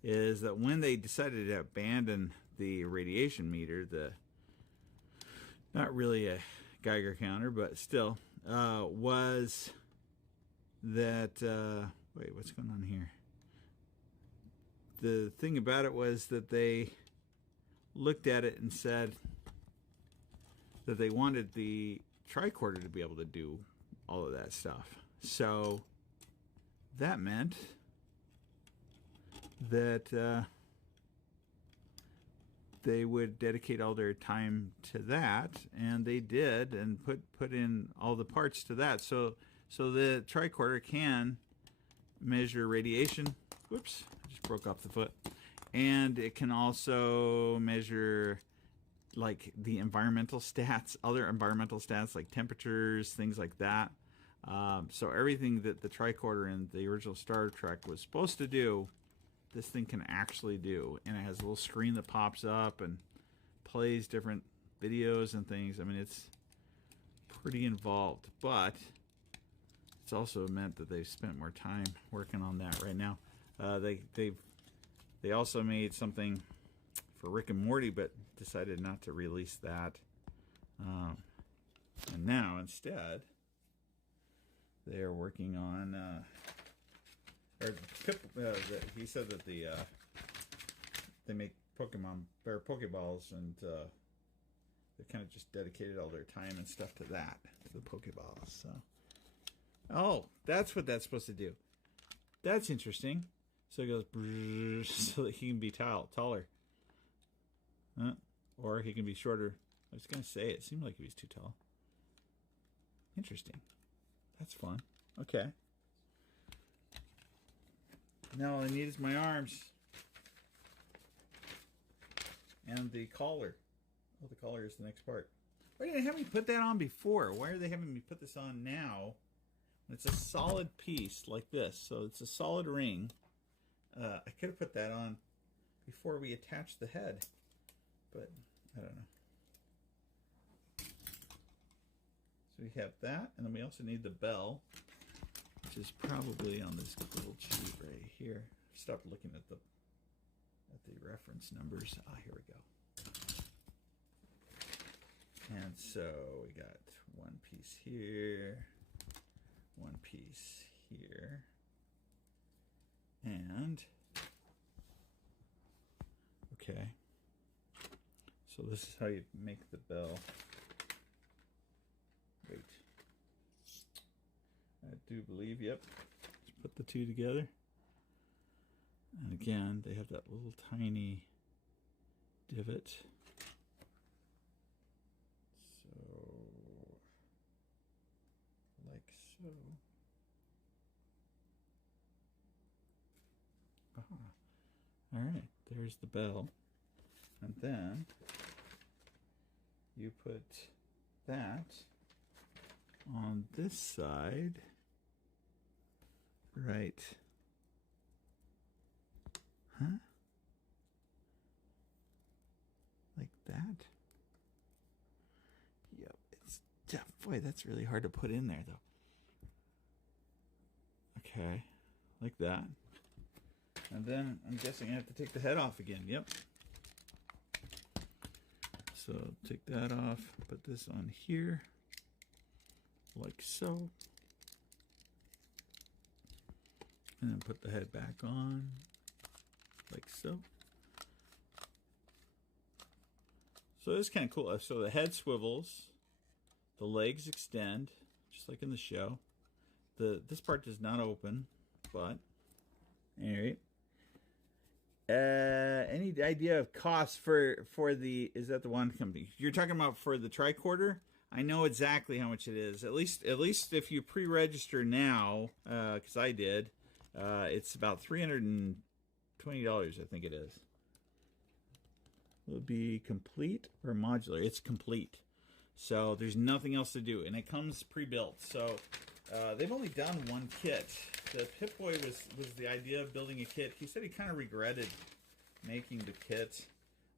is that when they decided to abandon the radiation meter, the not really a Geiger counter, but still, was that, wait, what's going on here? The thing about it was that they looked at it and said that they wanted the tricorder to be able to do all of that stuff. So that meant that they would dedicate all their time to that, and they did, and put in all the parts to that. So the tricorder can measure radiation. Whoops, I just broke off the foot. And it can also measure like the environmental stats, other environmental stats like temperatures, things like that. So everything that the tricorder in the original Star Trek was supposed to do, this thing can actually do. And it has a little screen that pops up and plays different videos and things. I mean, it's pretty involved, but it's also meant that they've spent more time working on that right now. They also made something for Rick and Morty, but decided not to release that. And now instead, they are working on. He said that they make Pokeballs, and they kind of just dedicated all their time and stuff to that, to the Pokeballs. So, oh, that's what that's supposed to do. That's interesting. So it goes so that he can be taller, or he can be shorter. I was gonna say it seemed like he was too tall. Interesting. That's fun. Okay. Now all I need is my arms. And the collar. Oh, the collar is the next part. Why didn't they have me put that on before? Why are they having me put this on now? It's a solid piece like this. So it's a solid ring. I could have put that on before we attached the head. But, I don't know. So we have that. And then we also need the bell, which is probably on this little sheet right here. Stop looking at the reference numbers. Ah, here we go. And so we got one piece here, one piece here, and okay. So this is how you make the bell. Wait. I do believe, yep. Let's put the two together. And again, they have that little tiny divot. So, like so. Aha. All right, there's the bell. And then you put that on this side, right? Huh? Like that? Yep, it's boy, that's really hard to put in there though. Okay, like that. And then I'm guessing I have to take the head off again. Yep. So take that off, put this on here, like so. And then put the head back on, like so. So it's kind of cool. So the head swivels, the legs extend, just like in the show. This part does not open, but anyway. Any idea of cost for the, is that the one company you're talking about for the tricorder? I know exactly how much it is. At least if you pre-register now, because I did, it's about $320, I think it is. Will it be complete or modular? It's complete, so there's nothing else to do, and it comes pre-built. So they've only done one kit. The Pip-Boy was the idea of building a kit. He said he kind of regretted making the kit.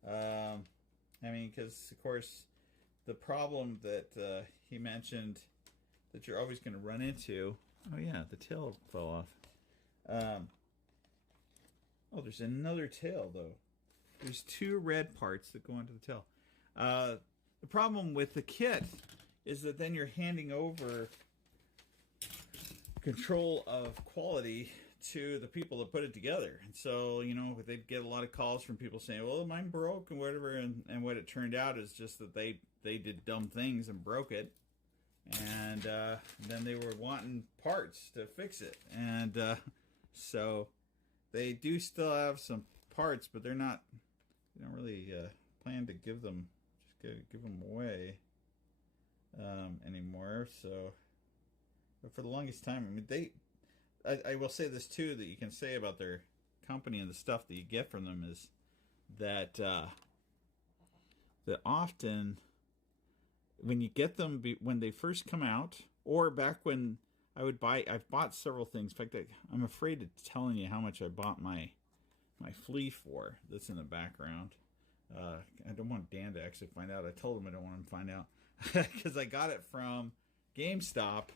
I mean, because of course the problem that he mentioned that you're always going to run into. Oh yeah, the tail fell off. Oh, there's another tail though. There's two red parts that go onto the tail. The problem with the kit is that then you're handing over control of quality to the people that put it together. And so, you know, they'd get a lot of calls from people saying, well, mine broke and whatever. And what it turned out is just that they did dumb things and broke it. And then they were wanting parts to fix it. And so they do still have some parts, but they don't really plan to give them away anymore. So, but for the longest time, I mean, I will say this too, that you can say about their company and the stuff that you get from them is that that often when you get them when they first come out, or back when I've bought several things. In fact, I'm afraid of telling you how much I bought my flea for. That's in the background. I don't want Dan to actually find out. I told him I don't want him to find out because I got it from GameStop.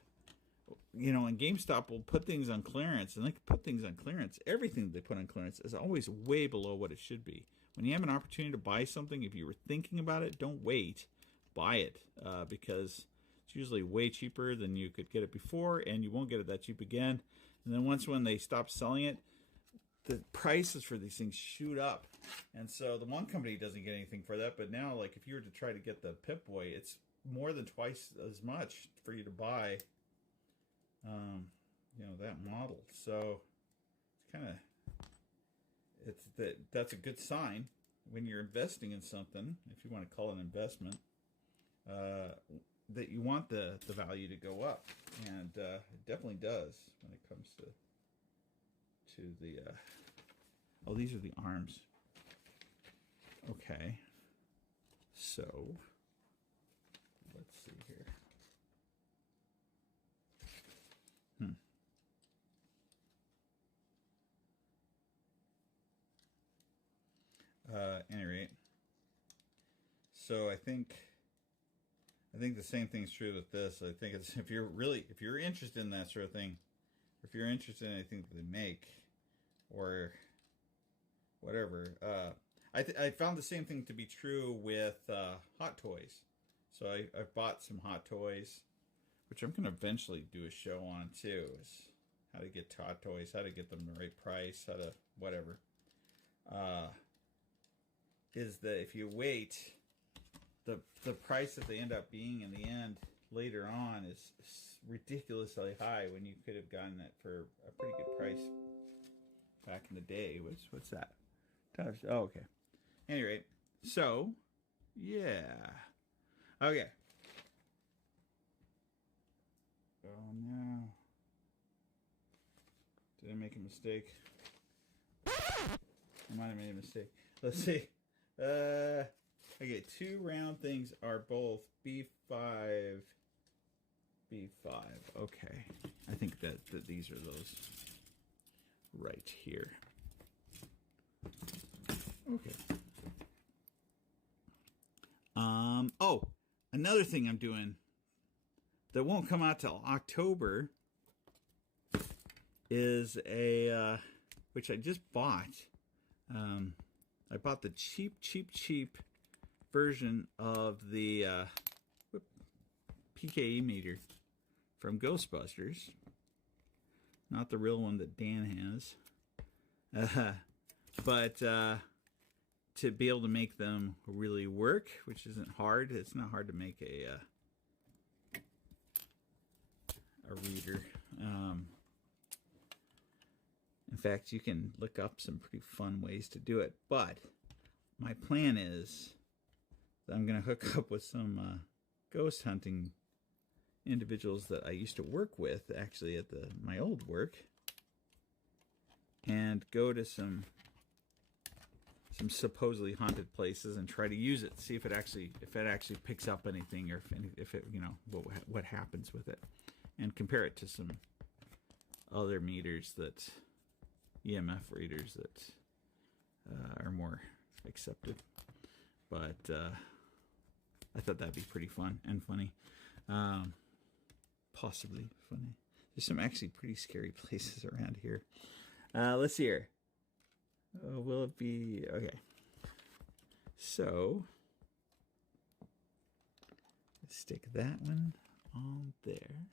You know, and GameStop will put things on clearance, and they can put things on clearance. Everything they put on clearance is always way below what it should be. When you have an opportunity to buy something, if you were thinking about it, don't wait. Buy it because it's usually way cheaper than you could get it before, and you won't get it that cheap again. And then when they stop selling it, the prices for these things shoot up. And so the one company doesn't get anything for that, but now, like, if you were to try to get the Pip-Boy, it's more than twice as much for you to buy you know, that model. So it's kind of, that's a good sign when you're investing in something, if you want to call it an investment, that you want the value to go up, and it definitely does when it comes to the oh, these are the arms. Okay, so let's see here. Any rate, so I think the same thing's true with this. I think it's if you're interested in that sort of thing, if you're interested in anything that they make or whatever, I found the same thing to be true with Hot Toys. So I've bought some Hot Toys, which I'm going to eventually do a show on too. Is how to get Hot Toys, how to get them the right price, how to whatever. Is that if you wait, the price that they end up being in the end later on is ridiculously high when you could have gotten it for a pretty good price back in the day. What's that? Oh, okay. Anyway, so yeah, okay. Oh no! Did I make a mistake? I might have made a mistake. Let's see. Okay, 2 round things are both B5. B5. Okay. I think that these are those right here. Okay. Oh, another thing I'm doing that won't come out till October is a which I just bought. I bought the cheap version of the PKE meter from Ghostbusters, not the real one that Dan has, but to be able to make them really work, which isn't hard. It's not hard to make a reader. In fact, you can look up some pretty fun ways to do it. But my plan is that I'm going to hook up with some ghost hunting individuals that I used to work with, actually at my old work, and go to some supposedly haunted places and try to use it, see if it actually picks up anything, or if it, you know, what happens with it, and compare it to some other meters, that EMF readers that are more accepted. But I thought that'd be pretty fun and funny, possibly funny. There's some actually pretty scary places around here. Let's see here. Will it be okay? So let's stick that one on there.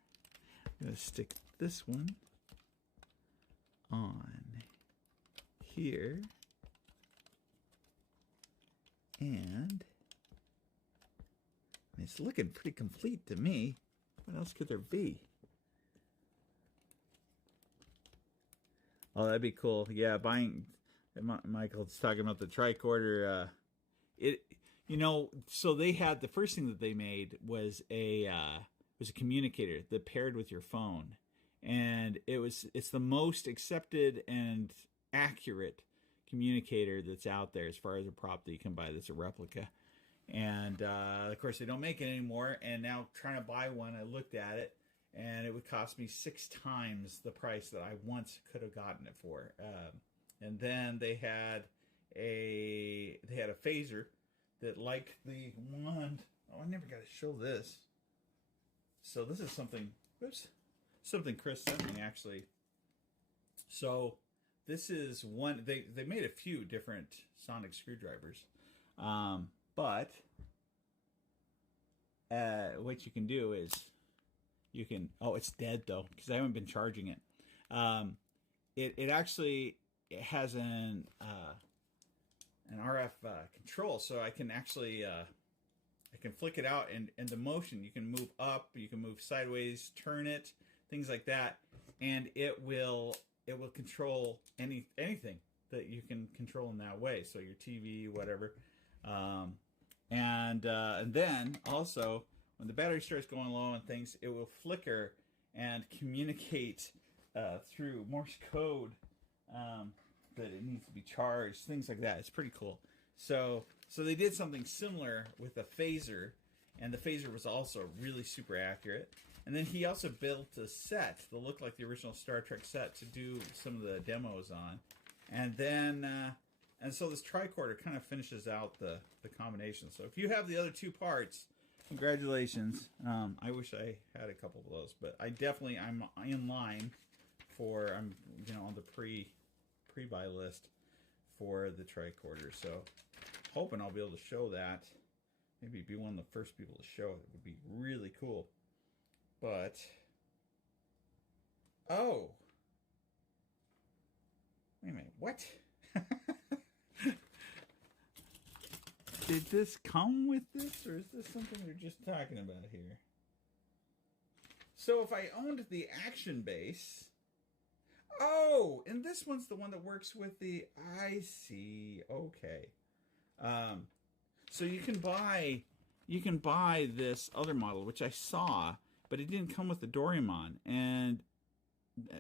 I'm gonna stick this one on here, and it's looking pretty complete to me. What else could there be? Oh, that'd be cool. Yeah, buying. Michael's talking about the tricorder. You know, so they had, the first thing that they made was a communicator that paired with your phone, and it's the most accepted and accurate communicator that's out there as far as a prop that you can buy that's a replica. And of course they don't make it anymore, and now trying to buy one, I looked at it and it would cost me 6 times the price that I once could have gotten it for. And then they had a phaser that, like the one, oh, I never got to show this. So this is something, something Chris sent me actually. So this is one, they made a few different sonic screwdrivers. But what you can do is you can, oh, it's dead though, because I haven't been charging it. It actually, it has an RF control, so I can actually I can flick it out, and the motion, you can move up, you can move sideways, turn it, things like that, and it will control anything that you can control in that way. So your TV, whatever, and then also when the battery starts going low and things, it will flicker and communicate through Morse code. That it needs to be charged, things like that. It's pretty cool. So they did something similar with a phaser, and the phaser was also really super accurate. And then he also built a set that looked like the original Star Trek set to do some of the demos on. And then and so this tricorder kind of finishes out the combination. So if you have the other 2 parts, congratulations. I wish I had a couple of those, but I'm in line for, I'm on the pre-buy list for the tricorder. So hoping I'll be able to show that. Maybe be one of the first people to show it. It would be really cool. But oh, wait a minute, what? Did this come with this, or is this something we're just talking about here? So if I owned the action base, oh, and this one's the one that works with the, I see, okay. So you can buy this other model, which I saw, but it didn't come with the Doraemon, and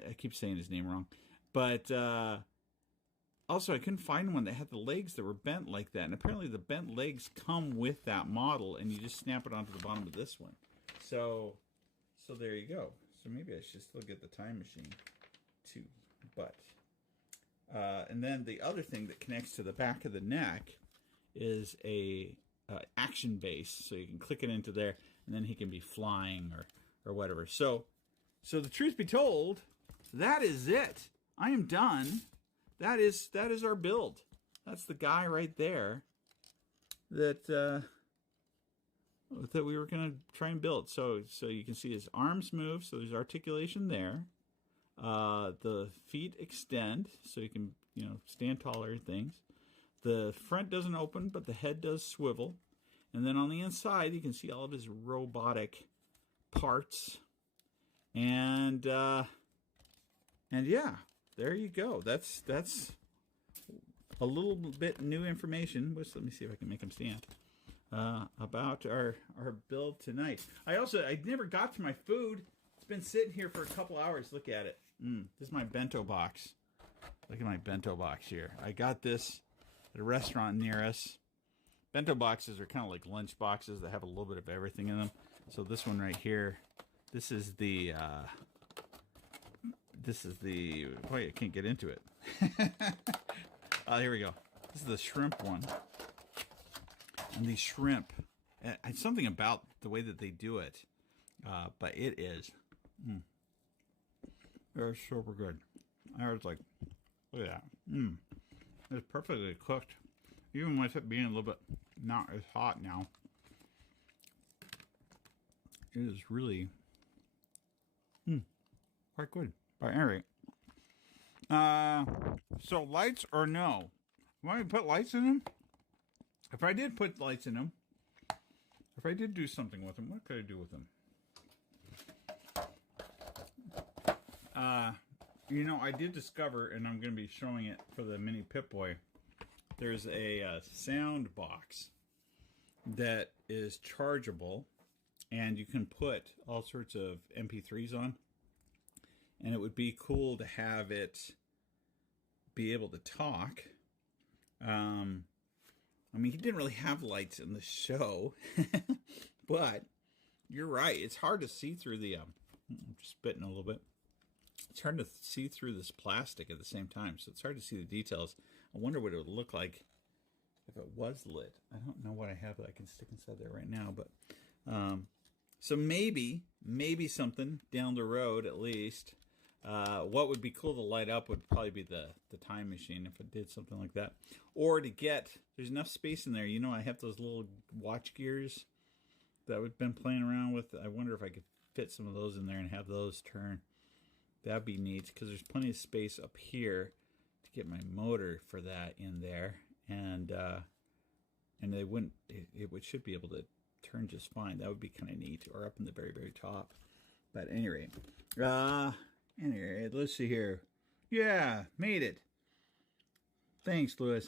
I keep saying his name wrong, but I'll also, I couldn't find one that had the legs that were bent like that. And apparently the bent legs come with that model, and you just snap it onto the bottom of this one. So there you go. So maybe I should still get the time machine too. But, and then the other thing that connects to the back of the neck is a action base. So you can click it into there, and then he can be flying or whatever. So the truth be told, that is it. I am done. That is our build. That's the guy right there that we were gonna try and build. So you can see his arms move. So there's articulation there. The feet extend, so you can stand taller and things. The front doesn't open, but the head does swivel. And then on the inside, you can see all of his robotic parts. And yeah. There you go. That's a little bit new information. Let me see if I can make them stand. About our build tonight. I never got to my food. It's been sitting here for a couple hours. Look at it. This is my bento box. Look at my bento box here. I got this at a restaurant near us. Bento boxes are kind of like lunch boxes that have a little bit of everything in them. So this one right here, this is the boy, I can't get into it. Here we go. This is the shrimp one. And the shrimp, it's something about the way that they do it, but it is, they're super good. I was like, look at that. It's perfectly cooked, even with it being a little bit not as hot now. It is really, quite good. But anyway, so lights or no? Want me to put lights in them? If I did put lights in them, if I did do something with them, what could I do with them? I did discover, and I'm going to be showing it for the mini Pip-Boy, there's a sound box that is chargeable, and you can put all sorts of MP3s on. And it would be cool to have it be able to talk. I mean, he didn't really have lights in the show, but you're right. It's hard to see through the, I'm just spitting a little bit. It's hard to see through this plastic at the same time, so it's hard to see the details. I wonder what it would look like if it was lit. I don't know what I have that I can stick inside there right now, but so maybe something down the road at least. What would be cool to light up would probably be the time machine if it did something like that. Or to get, there's enough space in there. I have those little watch gears that we've been playing around with. I wonder if I could fit some of those in there and have those turn. That'd be neat because there's plenty of space up here to get my motor for that in there. And they wouldn't, it should be able to turn just fine. That would be kind of neat. Or up in the very, very top. But anyway, let's see here. Yeah, made it. Thanks, Louis.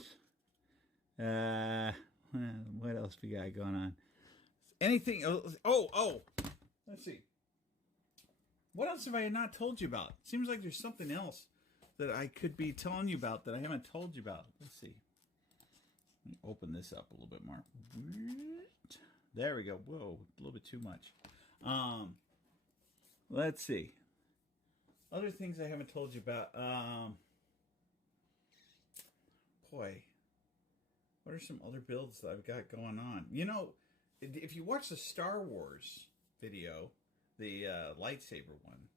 What else we got going on? Anything? Oh. Let's see. What else have I not told you about? Seems like there's something else that I could be telling you about that I haven't told you about. Let's see. Let me open this up a little bit more. There we go. Whoa, a little bit too much. Let's see. Other things I haven't told you about. Boy, what are some other builds that I've got going on? If you watch the Star Wars video, the lightsaber one,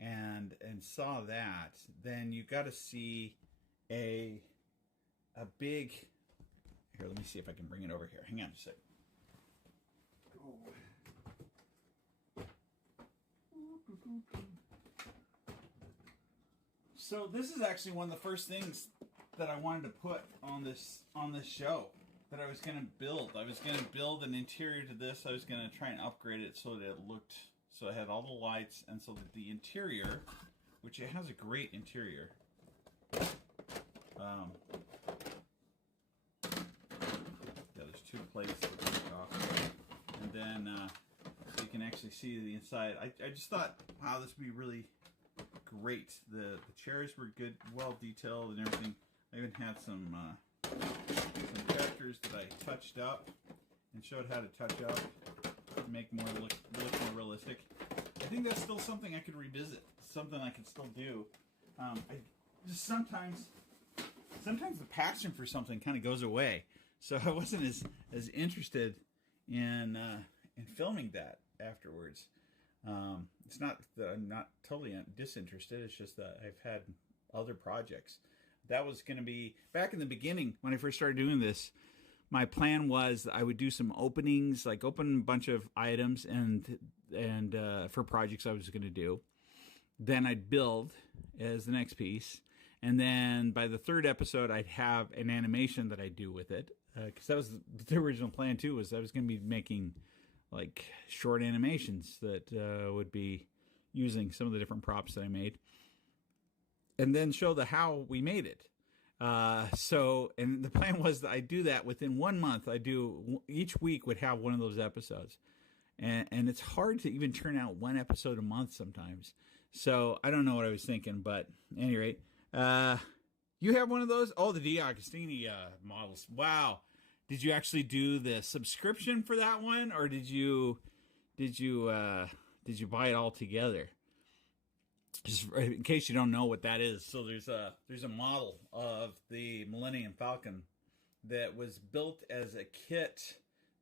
and saw that, then you got to see a big. Here, let me see if I can bring it over here. Hang on a second. So this is actually one of the first things that I wanted to put on this show that I was going to build. I was going to build an interior to this. I was going to try and upgrade it so that it looked, so it had all the lights, and so that the interior, which it has a great interior. Yeah, there's two plates to take off, and then so you can actually see the inside. I just thought, wow, this would be really great. The chairs were good, well detailed and everything. I even had some characters that I touched up and showed how to touch up to make more look more realistic. I think that's still something I could revisit, something I could still do. I just sometimes the passion for something kind of goes away, so I wasn't as interested in filming that afterwards. It's not that I'm not totally disinterested. It's just that I've had other projects. That was going to be back in the beginning when I first started doing this. My plan was that I would do some openings, like open a bunch of items and for projects I was going to do. Then I'd build as the next piece, and then by the third episode, I'd have an animation that I'd do with it, because that was the original plan too. Was I was going to be making like short animations that would be using some of the different props that I made, and then show the how we made it. And the plan was that I do that within 1 month. Each week would have one of those episodes, and it's hard to even turn out one episode a month sometimes. So I don't know what I was thinking, but at any rate, you have one of those? Oh, the D'Agostini models. Wow. Did you actually do the subscription for that one, or did you buy it all together? Just in case you don't know what that is, so there's a model of the Millennium Falcon that was built as a kit.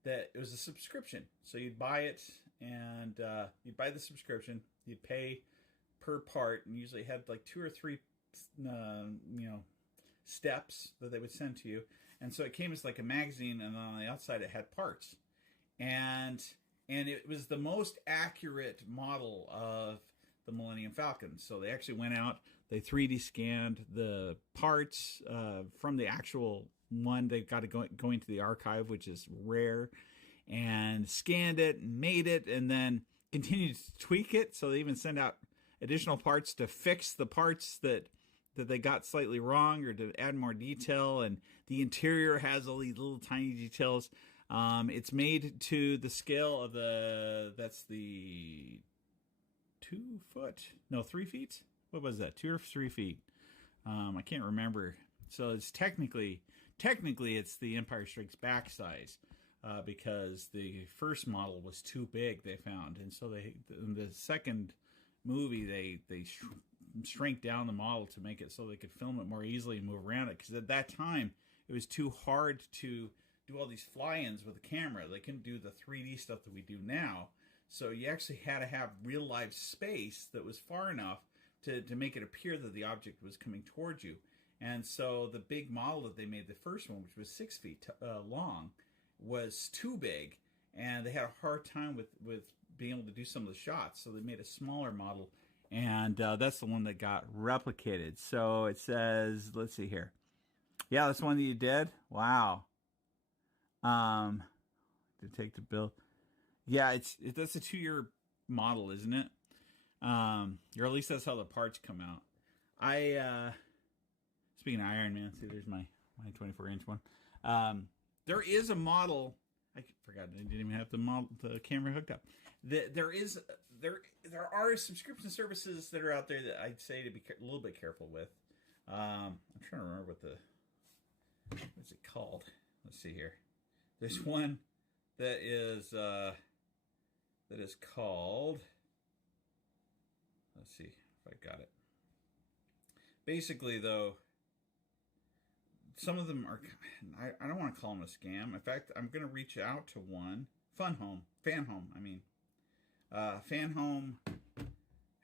That it was a subscription, so you'd buy it, and you'd buy the subscription. You'd pay per part, and usually had like 2 or 3 steps that they would send to you. And so it came as like a magazine, and on the outside it had parts, and it was the most accurate model of the Millennium Falcon. So they actually went out, they 3D scanned the parts from the actual one. They've got to go into the archive, which is rare, and scanned it and made it, and then continued to tweak it. So they even send out additional parts to fix the parts that they got slightly wrong, or to add more detail. And the interior has all these little tiny details. It's made to the scale of that's the 3 feet. What was that? 2 or 3 feet? I can't remember. So it's technically it's the Empire Strikes Back size, because the first model was too big, they found, and so in the second movie they shrank down the model to make it so they could film it more easily and move around it, because at that time it was too hard to do all these fly-ins with the camera. They couldn't do the 3D stuff that we do now, so you actually had to have real live space that was far enough to make it appear that the object was coming towards you. And so the big model that they made, the first one, which was 6 feet long, was too big, and they had a hard time with being able to do some of the shots. So they made a smaller model, and that's the one that got replicated. So it says, let's see here. Yeah, that's the one that you did? Wow. To take the bill. Yeah, that's a 2-year model, isn't it? Or at least that's how the parts come out. Speaking of Iron Man, see, there's my 24-inch one. There is a model. I forgot. I didn't even have the camera hooked up. There are subscription services that are out there that I'd say to be a little bit careful with. I'm trying to remember what's it called. Let's see here. There's one that is called. Let's see if I got it. Basically, though, some of them are, I don't want to call them a scam. In fact, I'm going to reach out to one. Fanhome, I mean. Fanhome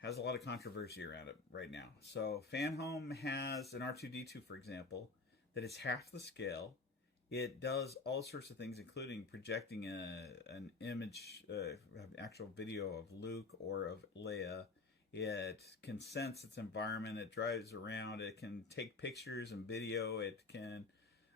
has a lot of controversy around it right now. So Fanhome has an R2-D2, for example, that is half the scale. It does all sorts of things, including projecting an image, actual video of Luke or of Leia. It can sense its environment. It drives around. It can take pictures and video. It can,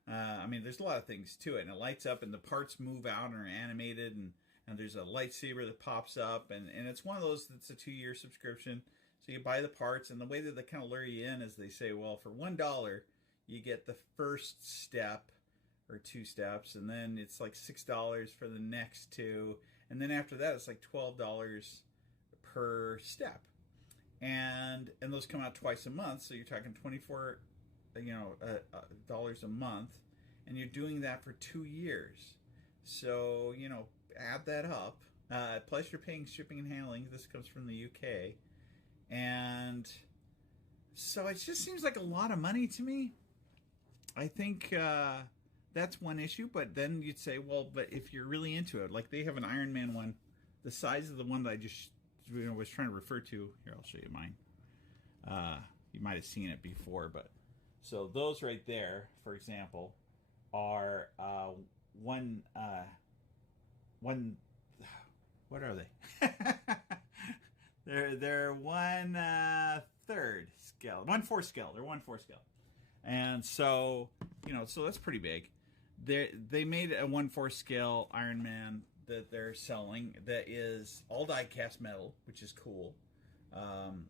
there's a lot of things to it. And it lights up, and the parts move out and are animated, and there's a lightsaber that pops up. And it's one of those that's a 2-year subscription. So you buy the parts, and the way that they kind of lure you in is they say, well, for $1, you get the first step or 2 steps, and then it's like $6 for the next 2. And then after that, it's like $12 per step. And those come out twice a month, so you're talking 24 dollars a month, and you're doing that for 2 years. So, add that up. Plus, you're paying shipping and handling. This comes from the UK. And so it just seems like a lot of money to me. I think that's one issue. But then you'd say, well, but if you're really into it, like they have an Iron Man one, the size of the one that I just was trying to refer to. Here, I'll show you mine. You might have seen it before, but so those right there, for example, are one. What are they? they're 1/3 scale, 1/4 scale. They're 1/4 scale, and so so that's pretty big. They made a 1/4 scale Iron Man that they're selling that is all die cast metal, which is cool.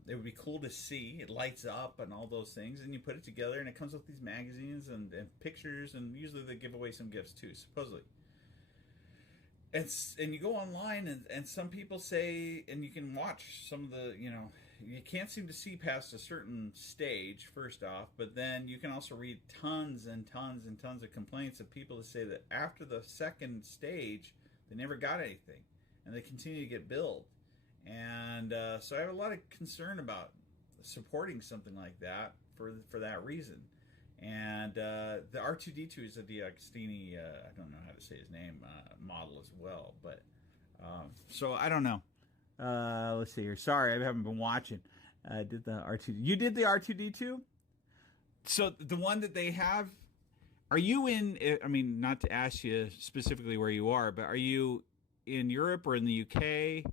It would be cool to see. It lights up and all those things, and you put it together, and it comes with these magazines and pictures, and usually they give away some gifts too, supposedly. And you go online, and some people say, and you can watch some of the, you can't seem to see past a certain stage, first off, but then you can also read tons and tons and tons of complaints of people that say that after the second stage, they never got anything, and they continue to get billed. And so I have a lot of concern about supporting something like that for that reason. And the R2-D2 is a D'Agostini, I don't know how to say his name, model as well. But so I don't know. Let's see here. Sorry, I haven't been watching. I did the R2. You did the R2-D2? So the one that they have, are you in? I mean, not to ask you specifically where you are, but are you in Europe or in the UK?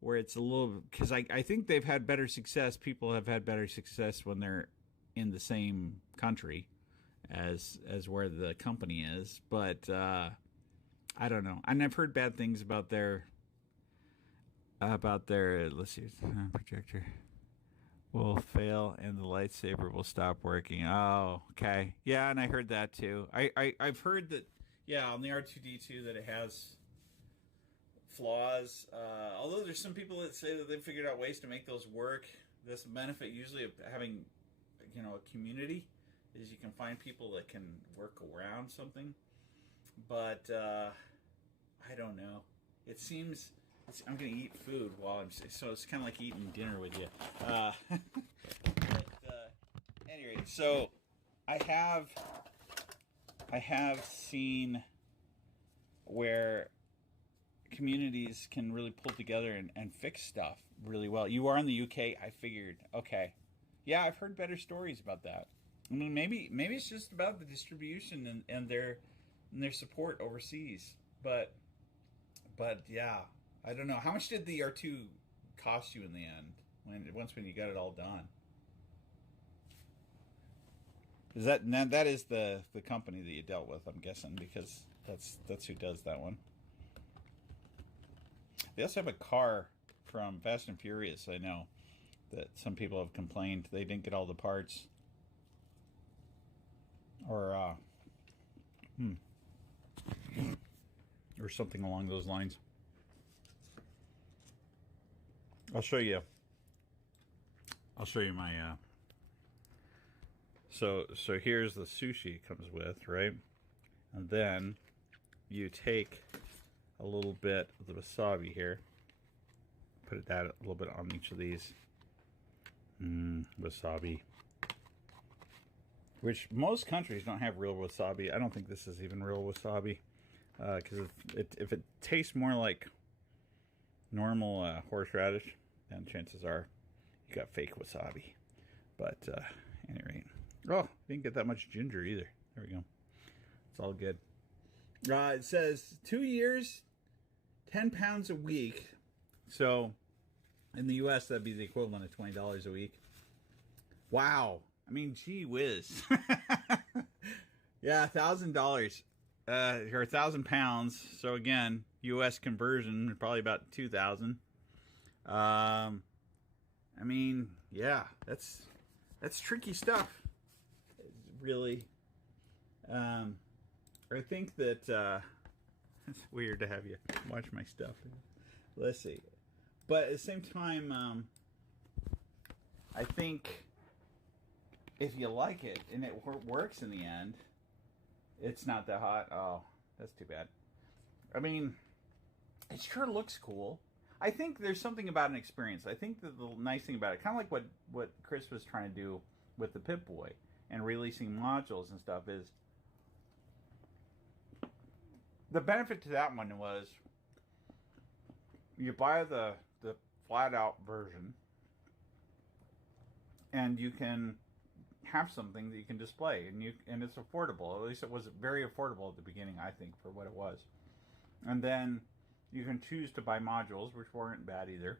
Where it's a little, because I think they've had better success. People have had better success when they're in the same country as where the company is, but I don't know. And I've heard bad things about their let's see, projector will fail and the lightsaber will stop working. Oh, okay. Yeah, and I heard that too. I've heard that, yeah, on the R2-D2 that it has flaws. Although there's some people that say that they've figured out ways to make those work. That's the benefit usually of having a community, is you can find people that can work around something. But I don't know. It seems I'm going to eat food while so it's kind of like eating dinner with you. Anyway, so I have seen where communities can really pull together and fix stuff really well. You are in the UK, I figured. Okay. Yeah, I've heard better stories about that. I mean, maybe it's just about the distribution and their support overseas. But yeah, I don't know. How much did the R2 cost you in the end when you got it all done? Is that is the company that you dealt with, I'm guessing, because that's who does that one. They also have a car from Fast and Furious, I know, that some people have complained they didn't get all the parts. Or something along those lines. I'll show you my so here's the sushi it comes with, right? And then you take a little bit of the wasabi here, put that a little bit on each of these. Wasabi, which most countries don't have real wasabi. I don't think this is even real wasabi, because if it tastes more like normal horseradish, then chances are you got fake wasabi. But anyway, didn't get that much ginger either. There we go. It's all good. It says 2 years, 10 pounds a week. So in the U.S., that'd be the equivalent of $20 a week. Wow. I mean, gee whiz. Yeah, $1,000 or 1,000 pounds. So again, U.S. conversion, probably about 2,000. I mean, yeah, that's tricky stuff. It's really. I think that it's weird to have you watch my stuff. Let's see. But at the same time, I think if you like it and it works in the end, it's not that hot. Oh, that's too bad. I mean, it sure looks cool. I think there's something about an experience. I think that the nice thing about it, kind of like what Chris was trying to do with the Pip-Boy and releasing modules and stuff, is the benefit to that one was you buy the flat out version and you can have something that you can display, and it's affordable. At least it was very affordable at the beginning, I think, for what it was. And then you can choose to buy modules, which weren't bad either.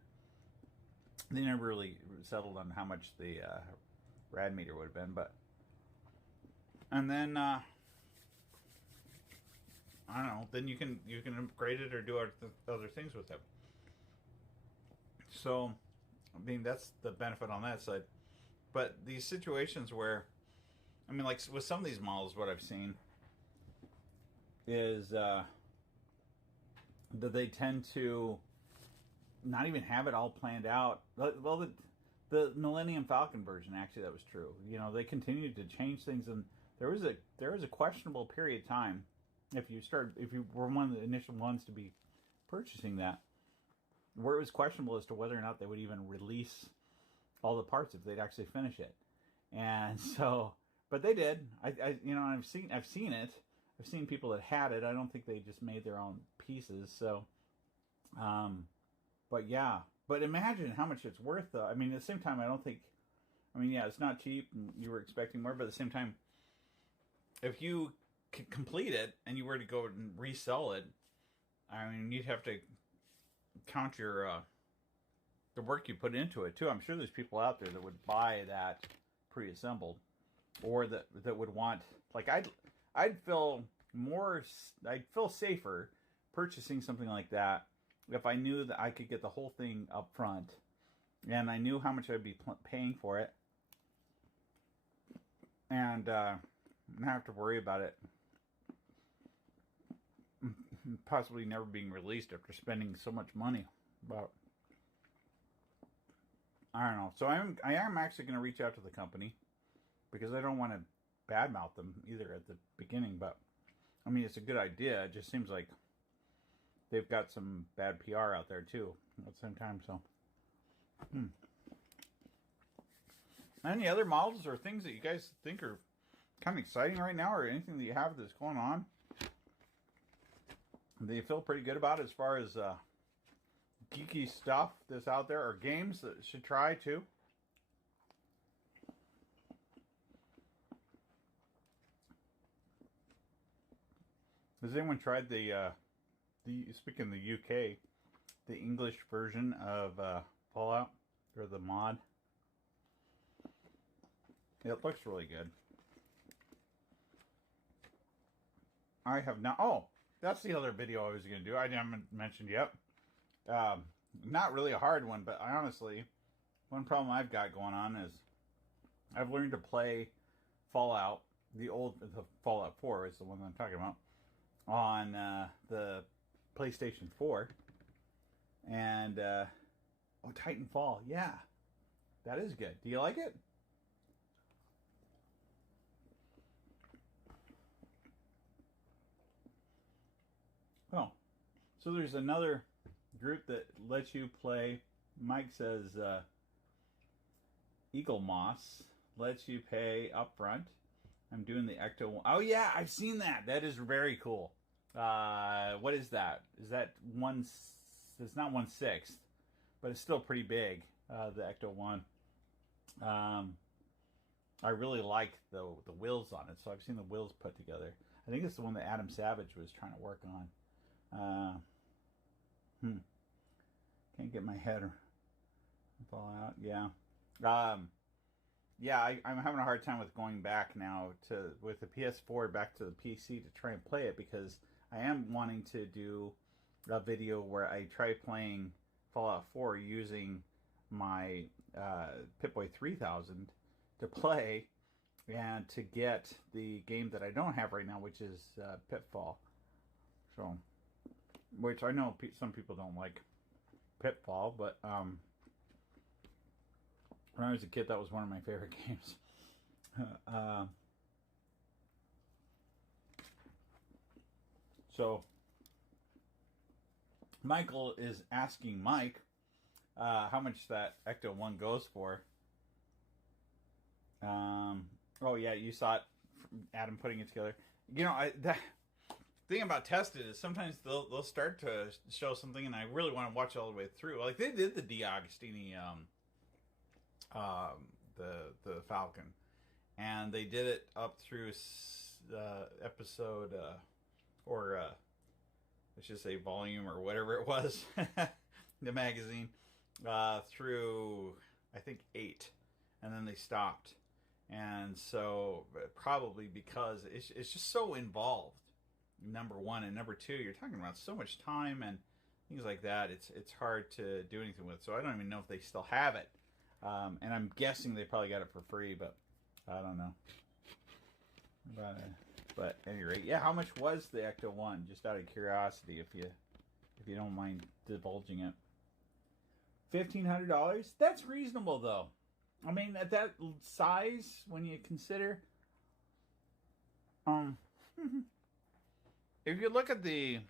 They never really settled on how much the rad meter would have been, but and then I don't know. Then you can upgrade it or do other things with it. So, I mean, that's the benefit on that side. But these situations where, I mean, like with some of these models, what I've seen is that they tend to not even have it all planned out. Well, the Millennium Falcon version, actually, that was true. You know, they continued to change things, and there was a questionable period of time if you were one of the initial ones to be purchasing that, where it was questionable as to whether or not they would even release all the parts if they'd actually finish it. And so, but they did. I've seen it. I've seen people that had it. I don't think they just made their own pieces. So, but yeah. But imagine how much it's worth, though. I mean, at the same time, yeah, it's not cheap, and you were expecting more. But at the same time, if you could complete it and you were to go and resell it, I mean, you'd have to count your the work you put into it too. I'm sure there's people out there that would buy that pre-assembled, or that would want, like, I'd feel safer purchasing something like that if I knew that I could get the whole thing up front and I knew how much I'd be paying for it, and not have to worry about it possibly never being released after spending so much money. But I don't know. So I am actually going to reach out to the company, because I don't want to badmouth them either at the beginning. But I mean, it's a good idea. It just seems like they've got some bad PR out there too at the same time. So, any other models or things that you guys think are kind of exciting right now, or anything that you have that's going on that you feel pretty good about as far as geeky stuff that's out there, or games that should try too? Has anyone tried the speaking of the UK, the English version of Fallout, or the mod? It looks really good. I have not. Oh, that's the other video I was going to do. I haven't mentioned yet. Not really a hard one, but honestly, one problem I've got going on is I've learned to play Fallout, the Fallout 4 is the one that I'm talking about, on the PlayStation 4. And, Titanfall, yeah, that is good. Do you like it? Oh, so there's another group that lets you play. Mike says Eagle Moss lets you pay up front. I'm doing the Ecto one. Oh yeah, I've seen that. That is very cool. What is that? Is that one? It's not 1/6, but it's still pretty big. The Ecto one. I really like the wheels on it. So I've seen the wheels put together. I think it's the one that Adam Savage was trying to work on. Can't get my head fall out. Yeah. Yeah, I'm having a hard time with going back now with the PS4 back to the PC to try and play it, because I am wanting to do a video where I try playing Fallout 4 using my Pip-Boy 3000 to play, and to get the game that I don't have right now, which is Pitfall. So, which I know some people don't like Pitfall, but when I was a kid, that was one of my favorite games. So Michael is asking Mike how much that Ecto 1 goes for. Oh yeah, you saw it from Adam putting it together. You know, the thing about Tested is sometimes they'll start to show something, and I really want to watch it all the way through. Like they did the D'Agostini, the Falcon, and they did it up through episode let's just say volume or whatever it was, the magazine, through I think 8, and then they stopped. And so probably because it's just so involved, number one, and number two, you're talking about so much time and things like that. It's hard to do anything with. So I don't even know if they still have it. And I'm guessing they probably got it for free, but I don't know. But at any rate, yeah. How much was the Ecto 1? Just out of curiosity, if you don't mind divulging it. $1,500. That's reasonable though. I mean, at that size, when you consider, if you look at the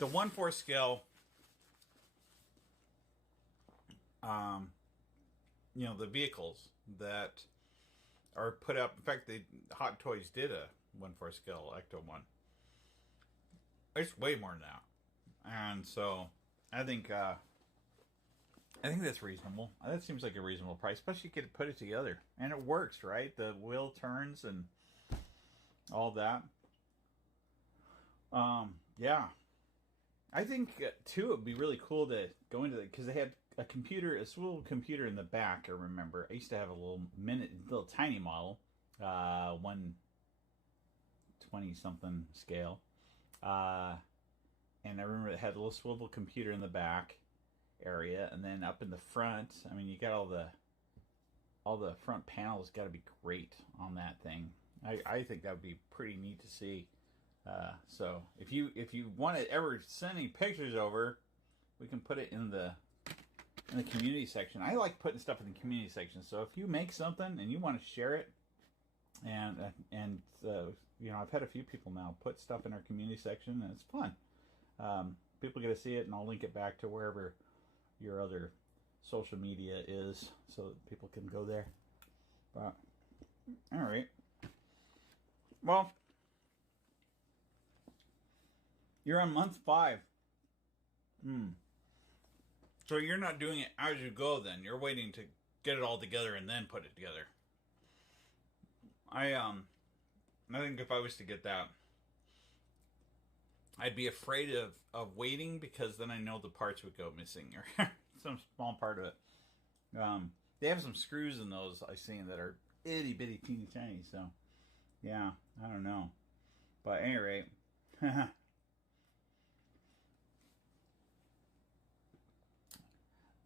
1/4 scale, you know, the vehicles that are put up. In fact, Hot Toys did a 1/4 scale Ecto 1. It's way more than that, and so I think that's reasonable. That seems like a reasonable price, especially if you could put it together. And it works, right? The wheel turns and all that. Yeah. I think, too, it would be really cool to go into it, because they had a swivel computer in the back, I remember. I used to have a little tiny model, 120-something scale. And I remember it had a little swivel computer in the back area, and then up in the front, I mean, you got all the front panels. Got to be great on that thing. I think that would be pretty neat to see. So if you want to ever send any pictures over, we can put it in the community section. I like putting stuff in the community section. So if you make something and you want to share it, and you know, I've had a few people now put stuff in our community section, and it's fun. People get to see it, and I'll link it back to wherever your other social media is, so that people can go there. But all right, well, you're on month 5. So you're not doing it as you go. Then you're waiting to get it all together and then put it together. I think if I was to get that, I'd be afraid of waiting, because then I know the parts would go missing, or some small part of it. They have some screws in those I've seen that are itty bitty teeny tiny. So yeah, I don't know. But at any rate,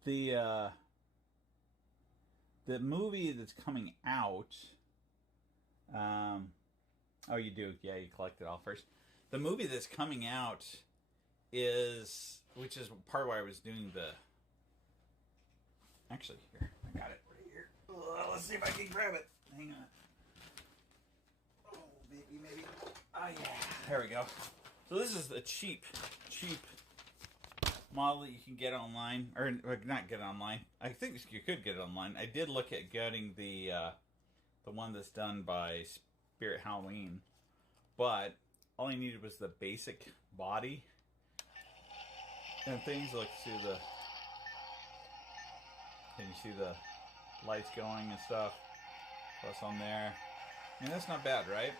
the movie that's coming out. Oh, you do? Yeah, you collect it all first. The movie that's coming out which is part of why I was doing the. Actually, here, I got it right here. Let's see if I can grab it. Hang on. Oh, maybe. Oh yeah, there we go. So this is the cheap model that you can get online, or not get online. I think you could get it online. I did look at getting the one that's done by Spirit Halloween, but all I needed was the basic body and things. Like, can you see the lights going and stuff? Plus on there, and that's not bad, right?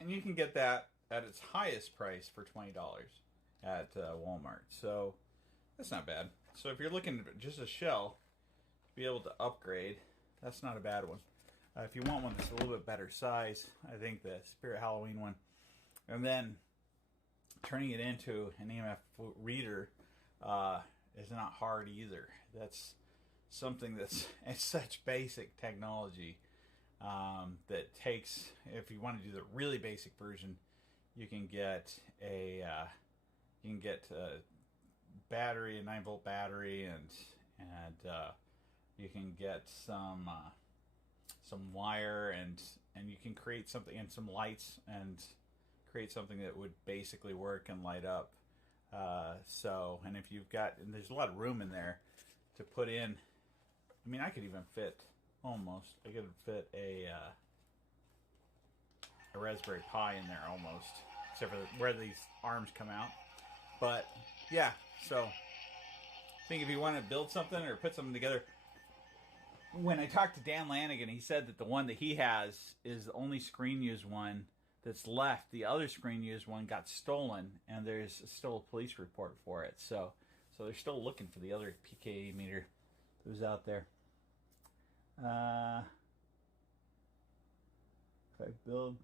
And you can get that at its highest price for $20 at Walmart. So that's not bad. So if you're looking at just a shell to be able to upgrade, that's not a bad one. If you want one that's a little bit better size, I think the Spirit Halloween one, and then turning it into an EMF reader is not hard either. That's something it's such basic technology that takes, if you want to do the really basic version, you can get a battery, a 9-volt battery, and You can get some wire, and you can create something, and some lights, and create something that would basically work and light up. So, and if you've got, and there's a lot of room in there to put in. I mean, I could even fit almost. I could fit a Raspberry Pi in there almost, except for where these arms come out. But yeah, so I think if you want to build something or put something together, when I talked to Dan Lanigan, he said that the one that he has is the only screen used one that's left. The other screen used one got stolen, and there's still a police report for it. So they're still looking for the other PKE meter that was out there. If I build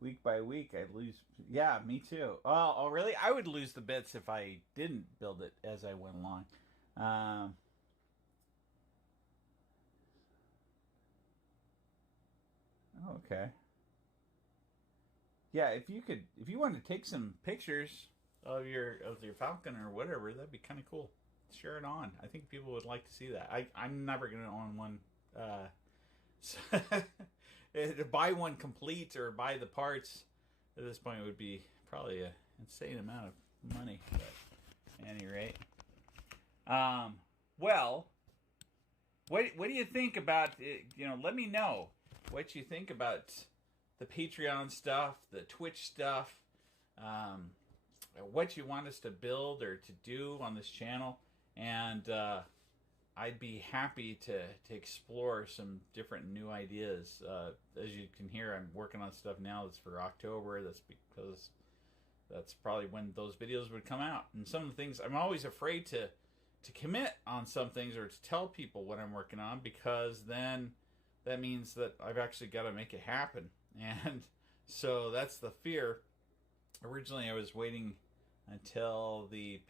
week by week, I'd lose. Yeah, me too. Oh, really? I would lose the bits if I didn't build it as I went along. Okay. Yeah, if you wanted to take some pictures of your Falcon or whatever, that'd be kind of cool. Share it on. I think people would like to see that. I'm never gonna own one. So to buy one complete or buy the parts at this point would be probably an insane amount of money. But at any rate, well, what do you think about it? You know, let me know what you think about the Patreon stuff, the Twitch stuff, what you want us to build or to do on this channel, and I'd be happy to explore some different new ideas. As you can hear, I'm working on stuff now that's for October. That's because that's probably when those videos would come out. And some of the things, I'm always afraid to commit on some things or to tell people what I'm working on, because then that means that I've actually got to make it happen. And so that's the fear. Originally, I was waiting until the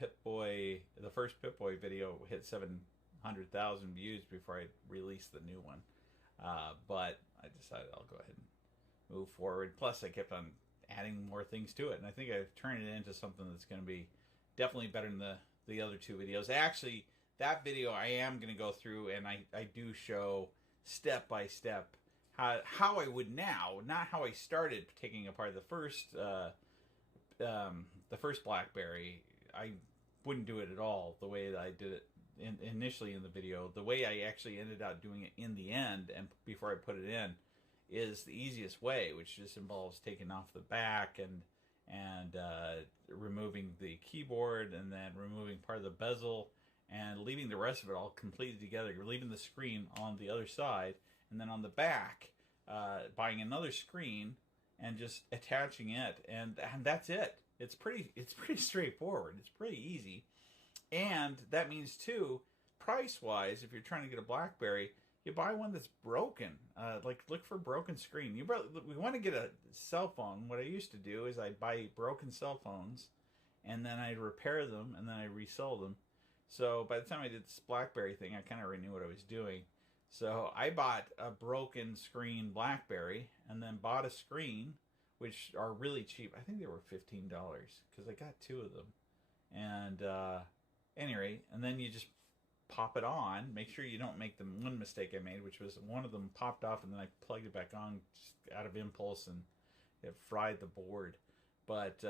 first Pip-Boy video hit 700,000 views before I released the new one. But I decided I'll go ahead and move forward. Plus, I kept on adding more things to it, and I think I've turned it into something that's going to be definitely better than the other two videos. Actually, that video I am going to go through, and I do show step by step how I would now, not how I started taking apart the first BlackBerry. I wouldn't do it at all the way that I did it initially in the video. The way I actually ended up doing it in the end, and before I put it in, is the easiest way, which just involves taking off the back and removing the keyboard, and then removing part of the bezel, and leaving the rest of it all completed together. You're leaving the screen on the other side, and then on the back, buying another screen and just attaching it, and that's it. It's pretty straightforward. It's pretty easy, and that means too, price-wise, if you're trying to get a BlackBerry, you buy one that's broken. Like, look for broken screen. We want to get a cell phone. What I used to do is I'd buy broken cell phones, and then I'd repair them, and then I'd resell them. So by the time I did this BlackBerry thing, I kind of already knew what I was doing. So I bought a broken screen BlackBerry, and then bought a screen, which are really cheap. I think they were $15 because I got two of them. And anyway, and then you just pop it on. Make sure you don't make the one mistake I made, which was one of them popped off, and then I plugged it back on just out of impulse, and it fried the board. But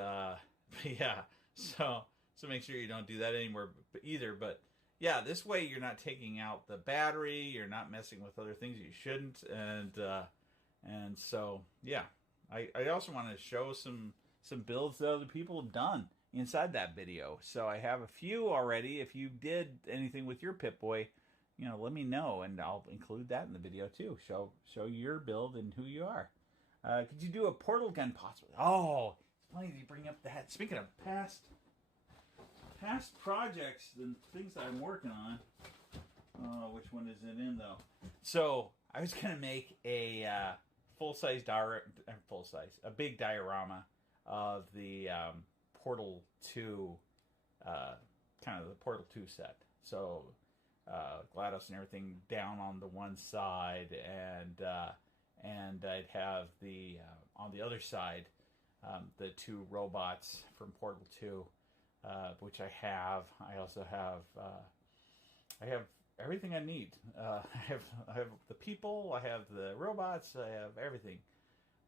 yeah, so make sure you don't do that anymore either. But yeah, this way you're not taking out the battery, you're not messing with other things you shouldn't, and so yeah, I also want to show some builds that other people have done inside that video. So I have a few already. If you did anything with your Pip-Boy, you know, let me know, and I'll include that in the video too. Show your build and who you are. Could you do a portal gun possibly? Oh, it's funny that you bring up that. Speaking of past projects and things that I'm working on. Which one is it in though? So I was gonna make a a big diorama of the Portal 2, kind of the Portal 2 set. So GLaDOS and everything down on the one side, and I'd have the on the other side the two robots from Portal 2. Which I have. I also have. I have everything I need. I have the people, I have the robots, I have everything.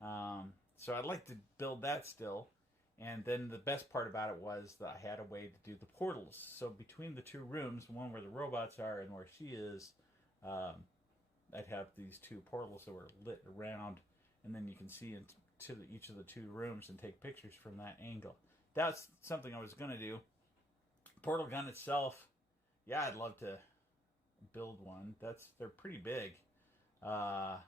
So I'd like to build that still. And then the best part about it was that I had a way to do the portals. So between the two rooms, one where the robots are and where she is, I'd have these two portals that were lit around, and then you can see into each of the two rooms and take pictures from that angle. That's something I was going to do. Portal gun itself, yeah, I'd love to build one. They're pretty big. I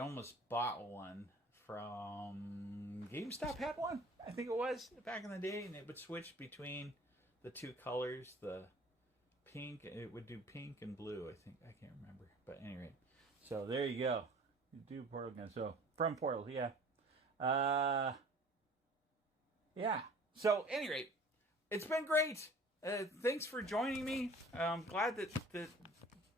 almost bought one from GameStop. Had one, I think it was, back in the day, and it would switch between the two colors. The pink, it would do pink and blue, I think. I can't remember, but anyway. So there you go. You do Portal gun. So from Portal, yeah. Yeah. So anyway, it's been great. Thanks for joining me. I'm glad that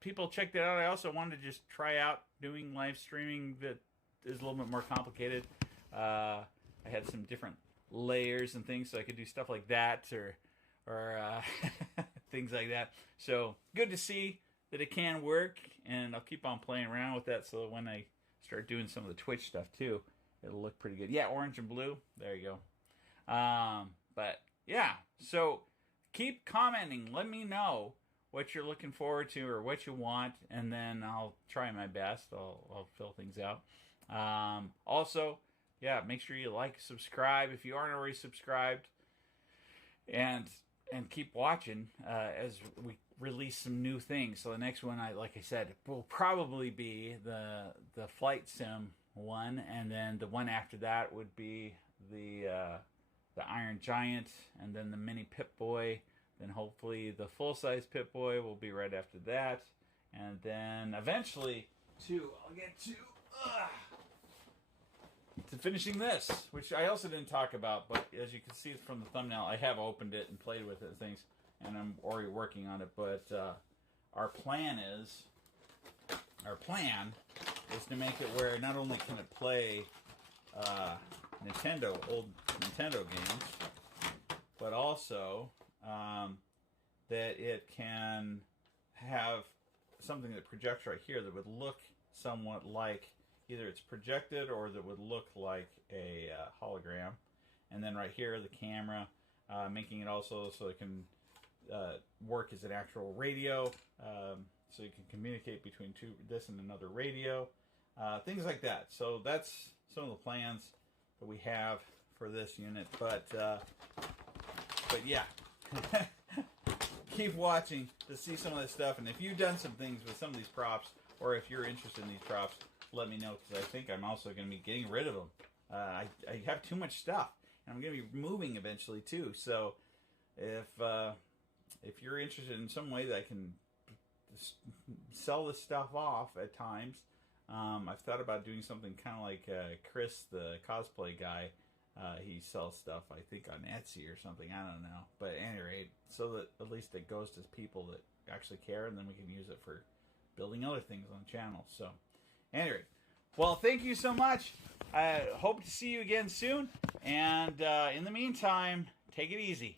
people checked it out. I also wanted to just try out doing live streaming that is a little bit more complicated. I had some different layers and things, so I could do stuff like that or things like that. So good to see that it can work, and I'll keep on playing around with that so that when I start doing some of the Twitch stuff too, it'll look pretty good. Yeah, orange and blue. There you go. But yeah, so keep commenting. Let me know what you're looking forward to or what you want, and then I'll try my best. I'll fill things out. Also, yeah, make sure you like, subscribe if you aren't already subscribed, and keep watching as we release some new things. So the next one, like I said, will probably be the flight sim one, and then the one after that would be the Iron Giant, and then the mini Pip-Boy. Then hopefully the full-size Pip-Boy will be right after that, and then eventually I'll get to finishing this, which I also didn't talk about, but as you can see from the thumbnail, I have opened it and played with it and things, and I'm already working on it. But our plan is to make it where not only can it play old Nintendo games, but also that it can have something that projects right here that would look somewhat like either it's projected or that would look like a hologram. And then right here, the camera, making it also so it can work as an actual radio, so you can communicate between this and another radio, things like that. So that's some of the plans that we have for this unit. But yeah, keep watching to see some of this stuff. And if you've done some things with some of these props, or if you're interested in these props, let me know, because I think I'm also going to be getting rid of them. I have too much stuff, and I'm going to be moving eventually too. So if you're interested in some way that I can sell this stuff off at times, I've thought about doing something kind of like Chris, the cosplay guy. He sells stuff, I think, on Etsy or something. I don't know. But at any rate, so that at least it goes to people that actually care, and then we can use it for building other things on the channel. So anyway, well, thank you so much. I hope to see you again soon. And in the meantime, take it easy.